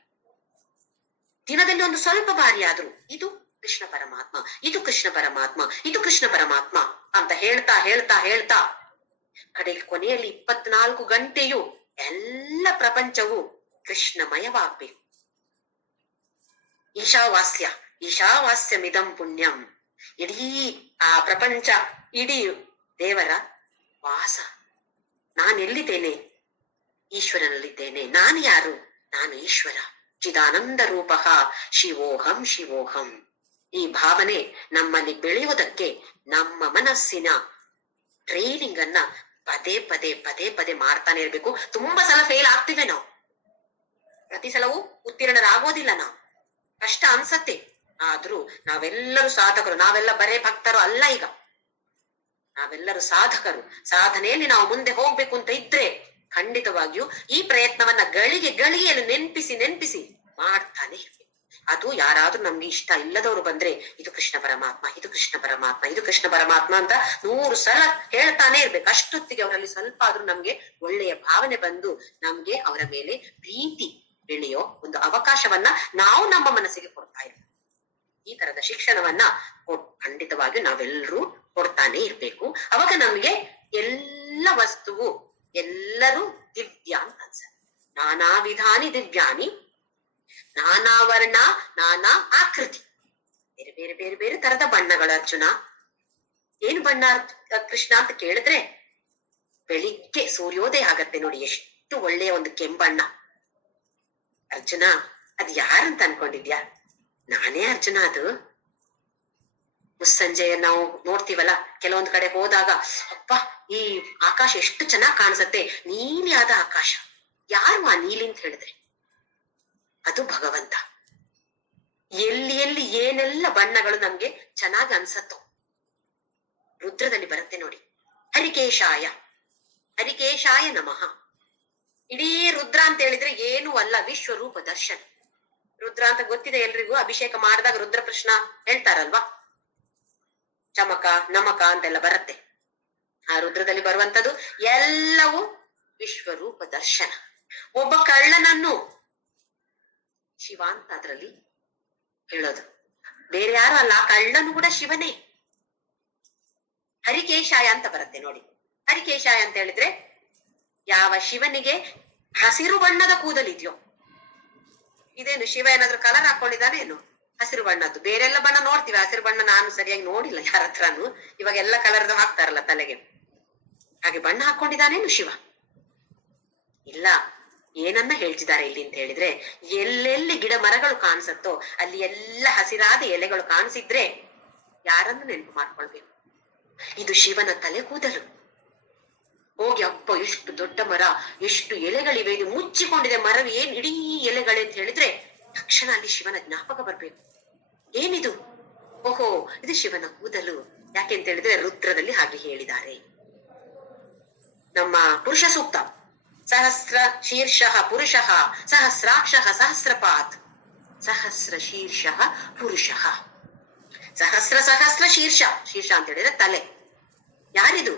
ದಿನದಲ್ಲಿ ಒಂದು ಸ್ವಲ್ಪ ಬಾರಿ ಆದ್ರೂ ಇದು ಕೃಷ್ಣ ಪರಮಾತ್ಮ, ಇದು ಕೃಷ್ಣ ಪರಮಾತ್ಮ, ಇದು ಕೃಷ್ಣ ಪರಮಾತ್ಮ ಅಂತ ಹೇಳ್ತಾ ಹೇಳ್ತಾ ಹೇಳ್ತಾ ಕಡೆಗೆ ಕೊನೆಯಲ್ಲಿ 24 ಗಂಟೆಯು ಎಲ್ಲ ಪ್ರಪಂಚವು ಕೃಷ್ಣಮಯವಾಗ್ಬೇಕು. ಈಶಾವಾಸ್ಯ, ಈಶಾವಾಸ್ಯಮಿದಂ ಪುಣ್ಯಂ. ಇಡೀ ಆ ಪ್ರಪಂಚ, ಇಡೀ ದೇವರ ವಾಸ. ನಾನೆಲ್ಲಿದ್ದೇನೆ? ಈಶ್ವರನಲ್ಲಿದ್ದೇನೆ. ನಾನು ಯಾರು? ನಾನು ಈಶ್ವರ. ಚಿದಾನಂದ ರೂಪ ಶಿವೋಹಂ ಶಿವೋಹಂ. ಈ ಭಾವನೆ ನಮ್ಮಲ್ಲಿ ಬೆಳೆಯುವುದಕ್ಕೆ ನಮ್ಮ ಮನಸ್ಸಿನ ಟ್ರೈನಿಂಗ್ ಅನ್ನ ಪದೇ ಪದೇ ಪದೇ ಪದೇ ಮಾಡ್ತಾನೆ ಇರ್ಬೇಕು. ತುಂಬಾ ಸಲ ಫೇಲ್ ಆಗ್ತಿವೆ ನಾವು, ಪ್ರತಿ ಸಲವೂ ಉತ್ತೀರ್ಣರಾಗೋದಿಲ್ಲ ನಾವು, ಕಷ್ಟ ಅನ್ಸತ್ತೆ. ಆದ್ರೂ ನಾವೆಲ್ಲರೂ ಸಾಧಕರು, ನಾವೆಲ್ಲ ಬರೇ ಭಕ್ತರು ಅಲ್ಲ. ಈಗ ನಾವೆಲ್ಲರೂ ಸಾಧಕರು. ಸಾಧನೆಯಲ್ಲಿ ನಾವು ಮುಂದೆ ಹೋಗ್ಬೇಕು ಅಂತ ಇದ್ರೆ ಖಂಡಿತವಾಗಿಯೂ ಈ ಪ್ರಯತ್ನವನ್ನ ಗಳಿಗೆ ಗಳಿಗೆಯನ್ನು ನೆನ್ಪಿಸಿ ನೆನ್ಪಿಸಿ ಮಾಡ್ತಾನೆ ಇರ್ಬೇಕು. ಅದು ಯಾರಾದ್ರೂ ನಮ್ಗೆ ಇಷ್ಟ ಇಲ್ಲದವರು ಬಂದ್ರೆ ಇದು ಕೃಷ್ಣ ಪರಮಾತ್ಮ, ಇದು ಕೃಷ್ಣ ಪರಮಾತ್ಮ, ಇದು ಕೃಷ್ಣ ಪರಮಾತ್ಮ ಅಂತ 100 ಸಲ ಹೇಳ್ತಾನೆ ಇರ್ಬೇಕು. ಅಷ್ಟೊತ್ತಿಗೆ ಅವರಲ್ಲಿ ಸ್ವಲ್ಪ ಆದ್ರೂ ನಮ್ಗೆ ಒಳ್ಳೆಯ ಭಾವನೆ ಬಂದು ನಮ್ಗೆ ಅವರ ಮೇಲೆ ಪ್ರೀತಿ ಬೆಳೆಯೋ ಒಂದು ಅವಕಾಶವನ್ನ ನಾವು ನಮ್ಮ ಮನಸ್ಸಿಗೆ ಕೊಡ್ತಾ ಇರ್ಬೇಕು. ಈ ತರದ ಶಿಕ್ಷಣವನ್ನ ಖಂಡಿತವಾಗಿಯೂ ನಾವೆಲ್ಲರೂ ಕೊಡ್ತಾನೆ ಇರ್ಬೇಕು. ಅವಾಗ ನಮ್ಗೆ ಎಲ್ಲ ವಸ್ತುವು, ಎಲ್ಲರೂ ದಿವ್ಯ ಅಂತ ಅನ್ಸತ್ತೆ. ನಾನಾ ವಿಧಾನಿ ದಿವ್ಯಾನಿ, ನಾನಾ ವರ್ಣ ನಾನಾ ಆಕೃತಿ. ಬೇರೆ ಬೇರೆ ಬೇರೆ ಬೇರೆ ತರದ ಬಣ್ಣಗಳು. ಅರ್ಜುನ, ಏನು ಬಣ್ಣ ಕೃಷ್ಣ ಅಂತ ಕೇಳಿದ್ರೆ, ಬೆಳಿಗ್ಗೆ ಸೂರ್ಯೋದಯ ಆಗತ್ತೆ ನೋಡಿ, ಎಷ್ಟು ಒಳ್ಳೆಯ ಒಂದು ಕೆಂಬಣ್ಣ. ಅರ್ಜುನ, ಅದ್ ಯಾರಂತ ಅನ್ಕೊಂಡಿದ್ಯಾ? ನಾನೇ ಅರ್ಜುನ. ಅದು ಮುಸ್ಸಂಜೆ ನಾವು ನೋಡ್ತೀವಲ್ಲ, ಕೆಲವೊಂದ್ ಕಡೆ ಹೋದಾಗ, ಅಪ್ಪ ಈ ಆಕಾಶ ಎಷ್ಟು ಚೆನ್ನಾಗ್ ಕಾಣಿಸತ್ತೆ, ನೀಲಿ ಆದ ಆಕಾಶ. ಯಾರು ಆ ನೀಲಿ ಅಂತ ಹೇಳಿದ್ರೆ ಅದು ಭಗವಂತ. ಎಲ್ಲಿ ಎಲ್ಲಿ ಏನೆಲ್ಲ ಬಣ್ಣಗಳು ನಮ್ಗೆ ಚೆನ್ನಾಗಿ ಅನ್ಸತ್ತೋ. ರುದ್ರದಲ್ಲಿ ಬರುತ್ತೆ ನೋಡಿ, ಹರಿಕೇಶಾಯ, ಹರಿಕೇಶಾಯ ನಮಃ. ಇಡೀ ರುದ್ರ ಅಂತ ಹೇಳಿದ್ರೆ ಏನು ಅಲ್ಲ, ವಿಶ್ವರೂಪ ದರ್ಶನ. ರುದ್ರ ಅಂತ ಗೊತ್ತಿದೆ ಎಲ್ರಿಗೂ. ಅಭಿಷೇಕ ಮಾಡಿದಾಗ ರುದ್ರ ಕೃಷ್ಣ ಹೇಳ್ತಾರಲ್ವಾ, ಚಮಕ ನಮಕ ಅಂತೆಲ್ಲ ಬರುತ್ತೆ. ಆ ರುದ್ರದಲ್ಲಿ ಬರುವಂತದ್ದು ಎಲ್ಲವೂ ವಿಶ್ವರೂಪ ದರ್ಶನ. ಒಬ್ಬ ಕಳ್ಳನನ್ನು ಶಿವ ಅಂತ ಅದ್ರಲ್ಲಿ ಹೇಳೋದು, ಬೇರೆ ಯಾರು ಅಲ್ಲ, ಆ ಕಳ್ಳನು ಕೂಡ ಶಿವನೇ. ಹರಿಕೇಶಾಯ ಅಂತ ಬರುತ್ತೆ ನೋಡಿ. ಹರಿಕೇಶಾಯ ಅಂತ ಹೇಳಿದ್ರೆ, ಯಾವ ಶಿವನಿಗೆ ಹಸಿರು ಬಣ್ಣದ ಕೂದಲಿದ್ಯೋ, ಇದೇನು ಶಿವ ಏನಾದ್ರೂ ಕಲರ್ ಹಾಕೊಂಡಿದ್ದಾನೆ ಏನು? ಹಸಿರು ಬಣ್ಣದ್ದು. ಬೇರೆಲ್ಲ ಬಣ್ಣ ನೋಡ್ತೀವಿ, ಹಸಿರು ಬಣ್ಣ ನಾನು ಸರಿಯಾಗಿ ನೋಡಿಲ್ಲ ಯಾರ ಹತ್ರನು. ಇವಾಗ ಎಲ್ಲ ಕಲರ್ದು ಹಾಕ್ತಾರಲ್ಲ ತಲೆಗೆ, ಹಾಗೆ ಬಣ್ಣ ಹಾಕೊಂಡಿದ್ದಾನೇನು ಶಿವ? ಇಲ್ಲ. ಏನನ್ನ ಹೇಳ್ತಿದ್ದಾರೆ ಇಲ್ಲಿ ಅಂತ ಹೇಳಿದ್ರೆ, ಎಲ್ಲೆಲ್ಲಿ ಗಿಡ ಮರಗಳು ಕಾಣಿಸತ್ತೋ ಅಲ್ಲಿ ಎಲ್ಲ ಹಸಿರಾದ ಎಲೆಗಳು ಕಾಣಿಸಿದ್ರೆ ಯಾರನ್ನು ನೆನಪು ಮಾಡ್ಕೊಳ್ಬೇಕು? ಇದು ಶಿವನ ತಲೆ ಕೂದಲು. ಹೋಗಿ ಅಪ್ಪ ಎಷ್ಟು ದೊಡ್ಡ ಮರ, ಎಷ್ಟು ಎಲೆಗಳಿವೆ, ಇದು ಮುಚ್ಚಿಕೊಂಡಿದೆ ಮರವು, ಏನ್ ಇಡೀ ಎಲೆಗಳೇ ಅಂತ ಹೇಳಿದ್ರೆ ತಕ್ಷಣ ಅಲ್ಲಿ ಶಿವನ ಜ್ಞಾಪಕ ಬರ್ಬೇಕು. ಏನಿದು? ಓಹೋ, ಇದು ಶಿವನ ಕೂದಲು. ಯಾಕೆಂತ ಹೇಳಿದ್ರೆ ರುದ್ರದಲ್ಲಿ ಹಾಗೆ ಹೇಳಿದ್ದಾರೆ. ನಮ್ಮ ಪುರುಷ ಸೂಕ್ತ, ಸಹಸ್ರ ಶೀರ್ಷಃ ಪುರುಷಃ ಸಹಸ್ರಾಕ್ಷಃ ಸಹಸ್ರಪಾತ್, ಸಹಸ್ರ ಶೀರ್ಷಃ ಪುರುಷಃ. ಸಹಸ್ರ ಸಹಸ್ರ ಶೀರ್ಷ, ಶೀರ್ಷ ಅಂತ ಹೇಳಿದ್ರೆ ತಲೆ. ಯಾರಿದು?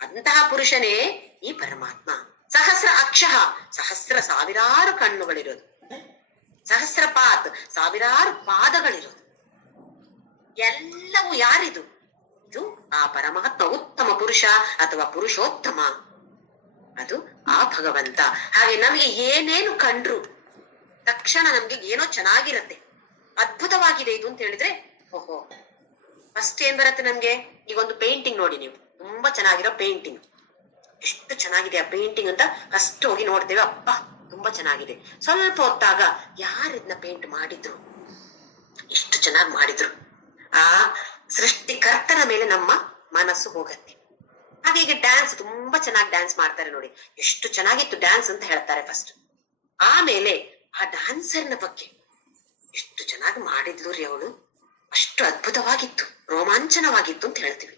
ಅಂತಹ ಪುರುಷನೇ ಈ ಪರಮಾತ್ಮ. ಸಹಸ್ರ ಅಕ್ಷಃ, ಸಹಸ್ರ ಸಾವಿರಾರು ಕಣ್ಣುಗಳಿರೋದು. ಸಹಸ್ರಪಾತ್, ಸಾವಿರಾರು ಪಾದಗಳಿರೋದು. ಎಲ್ಲವೂ ಯಾರಿದು? ಇದು ಆ ಪರಮಾತ್ಮ, ಉತ್ತಮ ಪುರುಷ ಅಥವಾ ಪುರುಷೋತ್ತಮ. ಅದು ಆ ಭಗವಂತ. ಹಾಗೆ ನಮಗೆ ಏನೇನು ಕಂಡ್ರು ತಕ್ಷಣ ನಮ್ಗೆ ಏನೋ ಚೆನ್ನಾಗಿರತ್ತೆ, ಅದ್ಭುತವಾಗಿದೆ ಇದು ಅಂತ ಹೇಳಿದ್ರೆ, ಓಹೋ, ಫಸ್ಟ್ ಏನ್ ಬರುತ್ತೆ ನಮ್ಗೆ? ಈಗ ಒಂದು ಪೇಂಟಿಂಗ್ ನೋಡಿ ನೀವು, ತುಂಬಾ ಚೆನ್ನಾಗಿರೋ ಪೇಂಟಿಂಗ್, ಎಷ್ಟು ಚೆನ್ನಾಗಿದೆ ಆ ಪೇಂಟಿಂಗ್ ಅಂತ ಫಸ್ಟ್ ಹೋಗಿ ನೋಡ್ತೇವೆ. ಅಪ್ಪ ತುಂಬಾ ಚೆನ್ನಾಗಿದೆ. ಸ್ವಲ್ಪ ಹೊತ್ತಾಗ ಯಾರು ಇದನ್ನ ಪೇಂಟ್ ಮಾಡಿದ್ರು, ಎಷ್ಟು ಚೆನ್ನಾಗಿ ಮಾಡಿದ್ರು, ಆ ಸೃಷ್ಟಿಕರ್ತನ ಮೇಲೆ ನಮ್ಮ ಮನಸ್ಸು ಹೋಗತ್ತೆ. ಹಾಗೆ ಈಗ ಡ್ಯಾನ್ಸ್, ತುಂಬಾ ಚೆನ್ನಾಗಿ ಡ್ಯಾನ್ಸ್ ಮಾಡ್ತಾರೆ ನೋಡಿ, ಎಷ್ಟು ಚೆನ್ನಾಗಿತ್ತು ಡ್ಯಾನ್ಸ್ ಅಂತ ಹೇಳ್ತಾರೆ ಫಸ್ಟ್. ಆಮೇಲೆ ಆ ಡ್ಯಾನ್ಸರ್ನ ಬಗ್ಗೆ, ಎಷ್ಟು ಚೆನ್ನಾಗಿ ಮಾಡಿದ್ಲು ರೀ ಅವಳು, ಅಷ್ಟು ಅದ್ಭುತವಾಗಿತ್ತು, ರೋಮಾಂಚನವಾಗಿತ್ತು ಅಂತ ಹೇಳ್ತೀವಿ.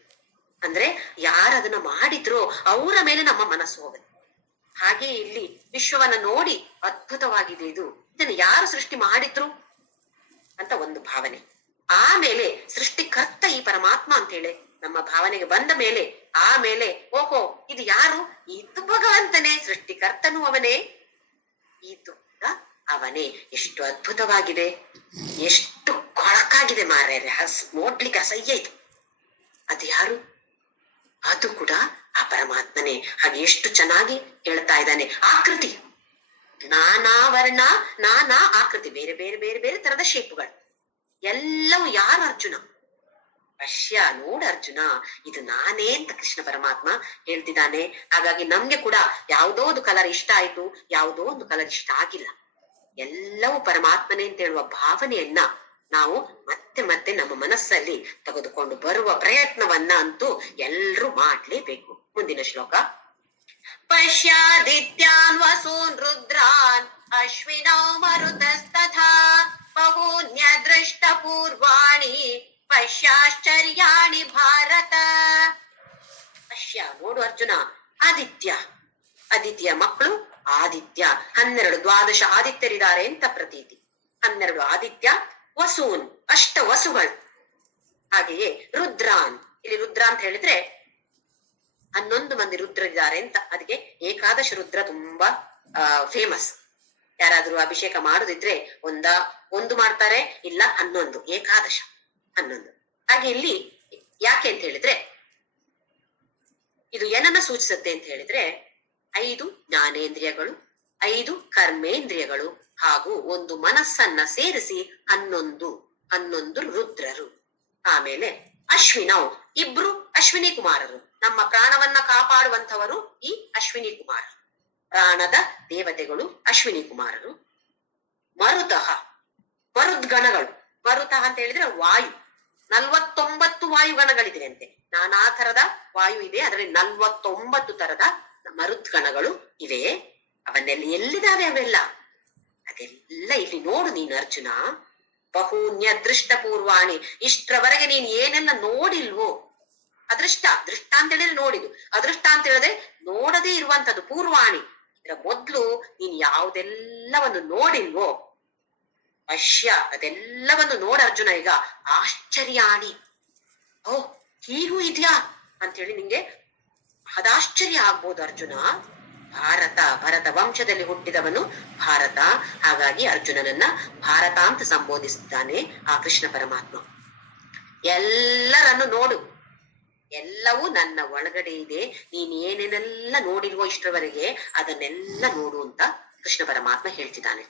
ಅಂದ್ರೆ ಯಾರು ಅದನ್ನ ಮಾಡಿದ್ರೋ ಅವರ ಮೇಲೆ ನಮ್ಮ ಮನಸ್ಸು ಹೋಗುತ್ತೆ. ಹಾಗೆ ಇಲ್ಲಿ ವಿಶ್ವವನ್ನ ನೋಡಿ ಅದ್ಭುತವಾಗಿದೆ ಇದು, ಇದನ್ನು ಯಾರು ಸೃಷ್ಟಿ ಮಾಡಿದ್ರು ಅಂತ ಒಂದು ಭಾವನೆ. ಆಮೇಲೆ ಸೃಷ್ಟಿಕರ್ತ ಈ ಪರಮಾತ್ಮ ಅಂತ ಹೇಳಿ ನಮ್ಮ ಭಾವನೆಗೆ ಬಂದ ಮೇಲೆ, ಆಮೇಲೆ ಓಹೋ ಇದು ಯಾರು? ಇದು ಭಗವಂತನೇ, ಸೃಷ್ಟಿಕರ್ತನು ಅವನೇ, ಇದು ಅವನೇ. ಎಷ್ಟು ಅದ್ಭುತವಾಗಿದೆ, ಎಷ್ಟು ಕೊಳಕಾಗಿದೆ ಮಾರ್ರೆ, ನೋಡ್ಲಿಕ್ಕೆ ಅಸಹ್ಯ ಇದು. ಅದು ಯಾರು? ಅದು ಕೂಡ ಆ ಪರಮಾತ್ಮನೇ. ಹಾಗೆ ಎಷ್ಟು ಚೆನ್ನಾಗಿ ಹೇಳ್ತಾ ಇದ್ದಾನೆ. ಆಕೃತಿ, ನಾನಾ ವರ್ಣ, ನಾನಾ ಆಕೃತಿ, ಬೇರೆ ಬೇರೆ ಬೇರೆ ಬೇರೆ ತರದ ಶೇಪುಗಳು ಎಲ್ಲವೂ ಯಾರು ಅರ್ಜುನ? ಪಶ್ಯ, ನೋಡ ಅರ್ಜುನ, ಇದು ನಾನೇ ಅಂತ ಕೃಷ್ಣ ಪರಮಾತ್ಮ ಹೇಳ್ತಿದ್ದಾನೆ. ಹಾಗಾಗಿ ನಮ್ಗೆ ಕೂಡ ಯಾವುದೋ ಒಂದು ಕಲರ್ ಇಷ್ಟ ಆಯ್ತು, ಯಾವುದೋ ಒಂದು ಕಲರ್ ಇಷ್ಟ ಆಗಿಲ್ಲ, ಎಲ್ಲವೂ ಪರಮಾತ್ಮನೇ ಅಂತ ಹೇಳುವ ಭಾವನೆಯನ್ನ ನಾವು ಮತ್ತೆ ಮತ್ತೆ ನಮ್ಮ ಮನಸ್ಸಲ್ಲಿ ತೆಗೆದುಕೊಂಡು ಬರುವ ಪ್ರಯತ್ನವನ್ನ ಅಂತೂ ಎಲ್ರೂ ಮಾಡ್ಲೇಬೇಕು. ಮುಂದಿನ ಶ್ಲೋಕ. ಪಶ್ಯಾದಿತ್ಯಾನ್ ವಸೂನ್ ರುದ್ರಾನ್ ಅಶ್ವಿನೌ ಮರುತಸ್ತಥಾ ಬಹೂನ್ಯ ದೃಷ್ಟ ಪೂರ್ವಾಣಿ ಪಶ್ಯಾಶ್ಚರ್ಯಾಣಿ ಭಾರತ. ಪಶ್ಯ, ನೋಡು ಅರ್ಜುನ, ಆದಿತ್ಯ, ಆದಿತ್ಯ ಮಕ್ಕಳು ಆದಿತ್ಯ, 12 ದ್ವಾದಶ ಆದಿತ್ಯರಿದ್ದಾರೆ ಅಂತ ಪ್ರತೀತಿ. 12 ಆದಿತ್ಯ, ವಸೂನ್, ಅಷ್ಟ ವಸುಗಳು, ಹಾಗೆಯೇ ರುದ್ರಾನ್. ಇಲ್ಲಿ ರುದ್ರ ಅಂತ ಹೇಳಿದ್ರೆ 11 ಮಂದಿ ರುದ್ರರಿದ್ದಾರೆ ಅಂತ. ಅದಕ್ಕೆ ಏಕಾದಶ ರುದ್ರ ತುಂಬಾ ಫೇಮಸ್. ಯಾರಾದ್ರೂ ಅಭಿಷೇಕ ಮಾಡುದಿದ್ರೆ ಒಂದು ಮಾಡ್ತಾರೆ, ಇಲ್ಲ 11, ಏಕಾದಶ 11. ಹಾಗೆ ಇಲ್ಲಿ ಯಾಕೆ ಅಂತ ಹೇಳಿದ್ರೆ ಇದು ಏನನ್ನ ಸೂಚಿಸುತ್ತೆ ಅಂತ ಹೇಳಿದ್ರೆ 5 ಜ್ಞಾನೇಂದ್ರಿಯಗಳು, 5 ಕರ್ಮೇಂದ್ರಿಯಗಳು ಹಾಗೂ ಒಂದು ಮನಸ್ಸನ್ನ ಸೇರಿಸಿ 11 ರುದ್ರರು. ಆಮೇಲೆ ಅಶ್ವಿನವ್, 2 ಅಶ್ವಿನಿ ಕುಮಾರರು, ನಮ್ಮ ಪ್ರಾಣವನ್ನ ಕಾಪಾಡುವಂಥವರು ಈ ಅಶ್ವಿನಿ ಕುಮಾರರು, ಪ್ರಾಣದ ದೇವತೆಗಳು ಅಶ್ವಿನಿ ಕುಮಾರರು. ಮರುತಃ, ಮರುದ್ಗಣಗಳು. ಮರುತಃ ಅಂತ ಹೇಳಿದ್ರೆ ವಾಯು, 49 ವಾಯುಗಣಗಳಿದೆ ಅಂತೆ. ನಾನಾ ತರದ ವಾಯು ಇದೆ, ಅದರಲ್ಲಿ 49 ತರದ ಮರುದ್ಗಣಗಳು ಇವೆ. ಅವನ್ನೆಲ್ಲ ಎಲ್ಲಿದ್ದಾವೆ ಅವೆಲ್ಲ? ಅದೆಲ್ಲ ಇಲ್ಲಿ ನೋಡು ನೀನು ಅರ್ಜುನ. ಬಹೂನ್ಯ ದೃಷ್ಟ ಪೂರ್ವಾಣಿ, ಇಷ್ಟರವರೆಗೆ ನೀನ್ ಏನೆಲ್ಲ ನೋಡಿಲ್ವೋ, ಅದೃಷ್ಟ, ದೃಷ್ಟ ಅಂತ ಹೇಳಿದ್ರೆ ನೋಡಿದು, ಅದೃಷ್ಟ ಅಂತ ಹೇಳಿದ್ರೆ ನೋಡದೇ ಇರುವಂತದ್ದು, ಪೂರ್ವಾಣಿ, ಇದರ ಮೊದ್ಲು ನೀನ್ ಯಾವುದೆಲ್ಲವನ್ನು ನೋಡಿಲ್ವೋ, ಪಶ್ಯ, ಅದೆಲ್ಲವನ್ನು ನೋಡ ಅರ್ಜುನ. ಈಗ ಆಶ್ಚರ್ಯಾಣಿ, ಓ ಹೀಗೂ ಇದ್ಯಾ ಅಂತೇಳಿ ನಿಂಗೆ ಅದಾಶ್ಚರ್ಯ ಆಗ್ಬೋದು ಅರ್ಜುನ. ಭರತ ವಂಶದಲ್ಲಿ ಹುಟ್ಟಿದವನು ಭಾರತ. ಹಾಗಾಗಿ ಅರ್ಜುನನನ್ನ ಭಾರತ ಅಂತ ಸಂಬೋಧಿಸುತ್ತಾನೆ ಆ ಕೃಷ್ಣ ಪರಮಾತ್ಮ. ಎಲ್ಲರನ್ನು ನೋಡು, ಎಲ್ಲವೂ ನನ್ನ ಒಳಗಡೆ ಇದೆ, ನೀನ್ ಏನೇನೆಲ್ಲ ನೋಡಿಲ್ವೋ ಇಷ್ಟರವರೆಗೆ ಅದನ್ನೆಲ್ಲ ನೋಡು ಅಂತ ಕೃಷ್ಣ ಪರಮಾತ್ಮ ಹೇಳ್ತಿದ್ದಾನೆ.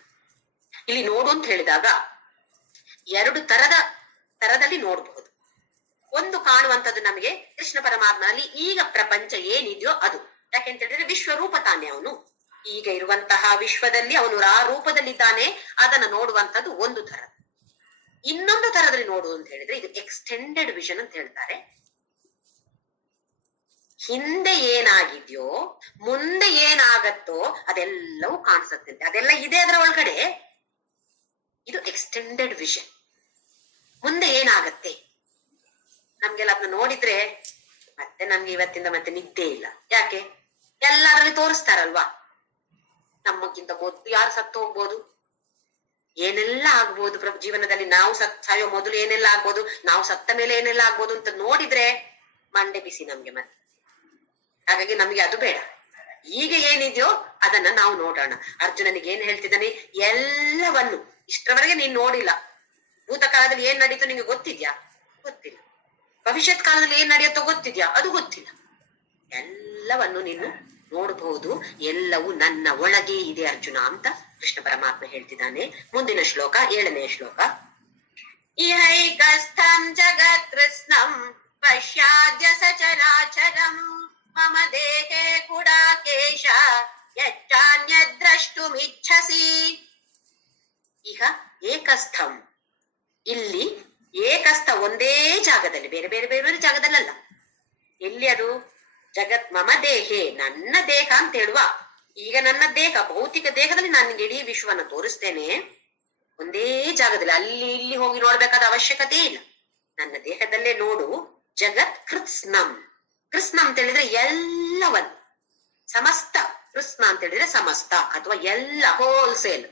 ಇಲ್ಲಿ ನೋಡು ಅಂತ ಹೇಳಿದಾಗ 2 ತರದಲ್ಲಿ ನೋಡಬಹುದು. ಒಂದು ಕಾಣುವಂಥದ್ದು ನಮಗೆ ಕೃಷ್ಣ ಪರಮಾತ್ಮನಲ್ಲಿ ಈಗ ಪ್ರಪಂಚ ಏನಿದೆಯೋ ಅದು. ಯಾಕೆಂತ ಹೇಳಿದ್ರೆ ವಿಶ್ವರೂಪ ತಾನೆ ಅವನು. ಈಗ ಇರುವಂತಹ ವಿಶ್ವದಲ್ಲಿ ಅವನು ಆ ರೂಪದಲ್ಲಿದ್ದಾನೆ, ಅದನ್ನ ನೋಡುವಂಥದ್ದು ಒಂದು ತರ. ಇನ್ನೊಂದು ತರದಲ್ಲಿ ನೋಡು ಅಂತ ಹೇಳಿದ್ರೆ ಇದು ಎಕ್ಸ್ಟೆಂಡೆಡ್ ವಿಷನ್ ಅಂತ ಹೇಳ್ತಾರೆ. ಹಿಂದೆ ಏನಾಗಿದ್ಯೋ ಮುಂದೆ ಏನಾಗತ್ತೋ ಅದೆಲ್ಲವೂ ಕಾಣಿಸುತ್ತೆ, ಅದೆಲ್ಲ ಇದೆ ಅದರ ಒಳಗಡೆ. ಇದು ಎಕ್ಸ್ಟೆಂಡೆಡ್ ವಿಷನ್. ಮುಂದೆ ಏನಾಗತ್ತೆ ನಮ್ಗೆಲ್ಲ ಅದನ್ನ ನೋಡಿದ್ರೆ ಮತ್ತೆ ನಮ್ಗೆ ಇವತ್ತಿಂದ ಮತ್ತೆ ನಿದ್ದೆ ಇಲ್ಲ. ಯಾಕೆ? ಎಲ್ಲರಲ್ಲಿ ತೋರಿಸ್ತಾರಲ್ವಾ, ನಮ್ಮಕ್ಕಿಂತ ಮೊದಲು ಯಾರು ಸತ್ತು ಹೋಗ್ಬೋದು, ಏನೆಲ್ಲ ಆಗ್ಬೋದು ಜೀವನದಲ್ಲಿ, ನಾವು ಸಾಯೋ ಮೊದಲು ಏನೆಲ್ಲ ಆಗ್ಬೋದು, ನಾವು ಸತ್ತ ಮೇಲೆ ಏನೆಲ್ಲ ಆಗ್ಬೋದು ಅಂತ ನೋಡಿದ್ರೆ ಮಂಡೆ ಬಿಸಿ ನಮ್ಗೆ ಮತ್ತೆ. ಹಾಗಾಗಿ ನಮ್ಗೆ ಅದು ಬೇಡ. ಈಗ ಏನಿದೆಯೋ ಅದನ್ನ ನಾವು ನೋಡೋಣ. ಅರ್ಜುನನಿಗೆ ಏನ್ ಹೇಳ್ತಿದ್ದಾನೆ? ಎಲ್ಲವನ್ನು ಇಷ್ಟರವರೆಗೆ ನೀನ್ ನೋಡಿಲ್ಲ. ಭೂತಕಾಲದಲ್ಲಿ ಏನ್ ನಡೀತೋ ನಿಂಗೆ ಗೊತ್ತಿದ್ಯಾ? ಗೊತ್ತಿಲ್ಲ. ಭವಿಷ್ಯತ್ ಕಾಲದಲ್ಲಿ ಏನ್ ನಡೆಯುತ್ತೋ ಗೊತ್ತಿದ್ಯಾ? ಅದು ಗೊತ್ತಿಲ್ಲ. ಎಲ್ಲವನ್ನು ನೀನು ನೋಡಬಹುದು, ಎಲ್ಲವೂ ನನ್ನ ಒಳಗೆ ಇದೆ ಅರ್ಜುನ ಅಂತ ಕೃಷ್ಣ ಪರಮಾತ್ಮ ಹೇಳ್ತಿದ್ದಾನೆ. ಮುಂದಿನ ಶ್ಲೋಕ, 7ನೇ ಶ್ಲೋಕ. ಇಹೈಕಸ್ಥಂ ಜಗತ್ಕೃಷ್ಣಂ ಪಶ್ಯಾದ್ಯ ಸಚರಾಚರಂ ಮಮ ದೇಹೇ ಗುಡಾಕೇಶ ಯಚ್ಚಾನ್ಯದ್ರಷ್ಟುಮಿಚ್ಛಸಿ. ಇಹ ಏಕಸ್ಥಂ, ಇಲ್ಲಿ ಏಕಸ್ಥ, ಒಂದೇ ಜಾಗದಲ್ಲಿ, ಬೇರೆ ಬೇರೆ ಬೇರೆ ಬೇರೆ ಜಾಗದಲ್ಲ. ಎಲ್ಲಿ ಅದು? ಜಗತ್ ಮಮ ದೇಹೇ, ನನ್ನ ದೇಹ ಅಂತ ಹೇಳುವ. ಈಗ ನನ್ನ ದೇಹ, ಭೌತಿಕ ದೇಹದಲ್ಲಿ ನಾನು ನಿಂಗೆ ಇಡೀ ವಿಶ್ವವನ್ನು ತೋರಿಸ್ತೇನೆ. ಒಂದೇ ಜಾಗದಲ್ಲಿ, ಅಲ್ಲಿ ಇಲ್ಲಿ ಹೋಗಿ ನೋಡ್ಬೇಕಾದ ಅವಶ್ಯಕತೆ ಇಲ್ಲ. ನನ್ನ ದೇಹದಲ್ಲೇ ನೋಡು. ಜಗತ್ ಕೃತ್ಸ್ನಂ, ಕೃಷ್ಣ ಅಂತ ಹೇಳಿದ್ರೆ ಎಲ್ಲವನ್ನು, ಸಮಸ್ತ. ಕೃಷ್ಣ ಅಂತ ಹೇಳಿದ್ರೆ ಸಮಸ್ತ ಅಥವಾ ಎಲ್ಲ, ಹೋಲ್ಸೇಲ್.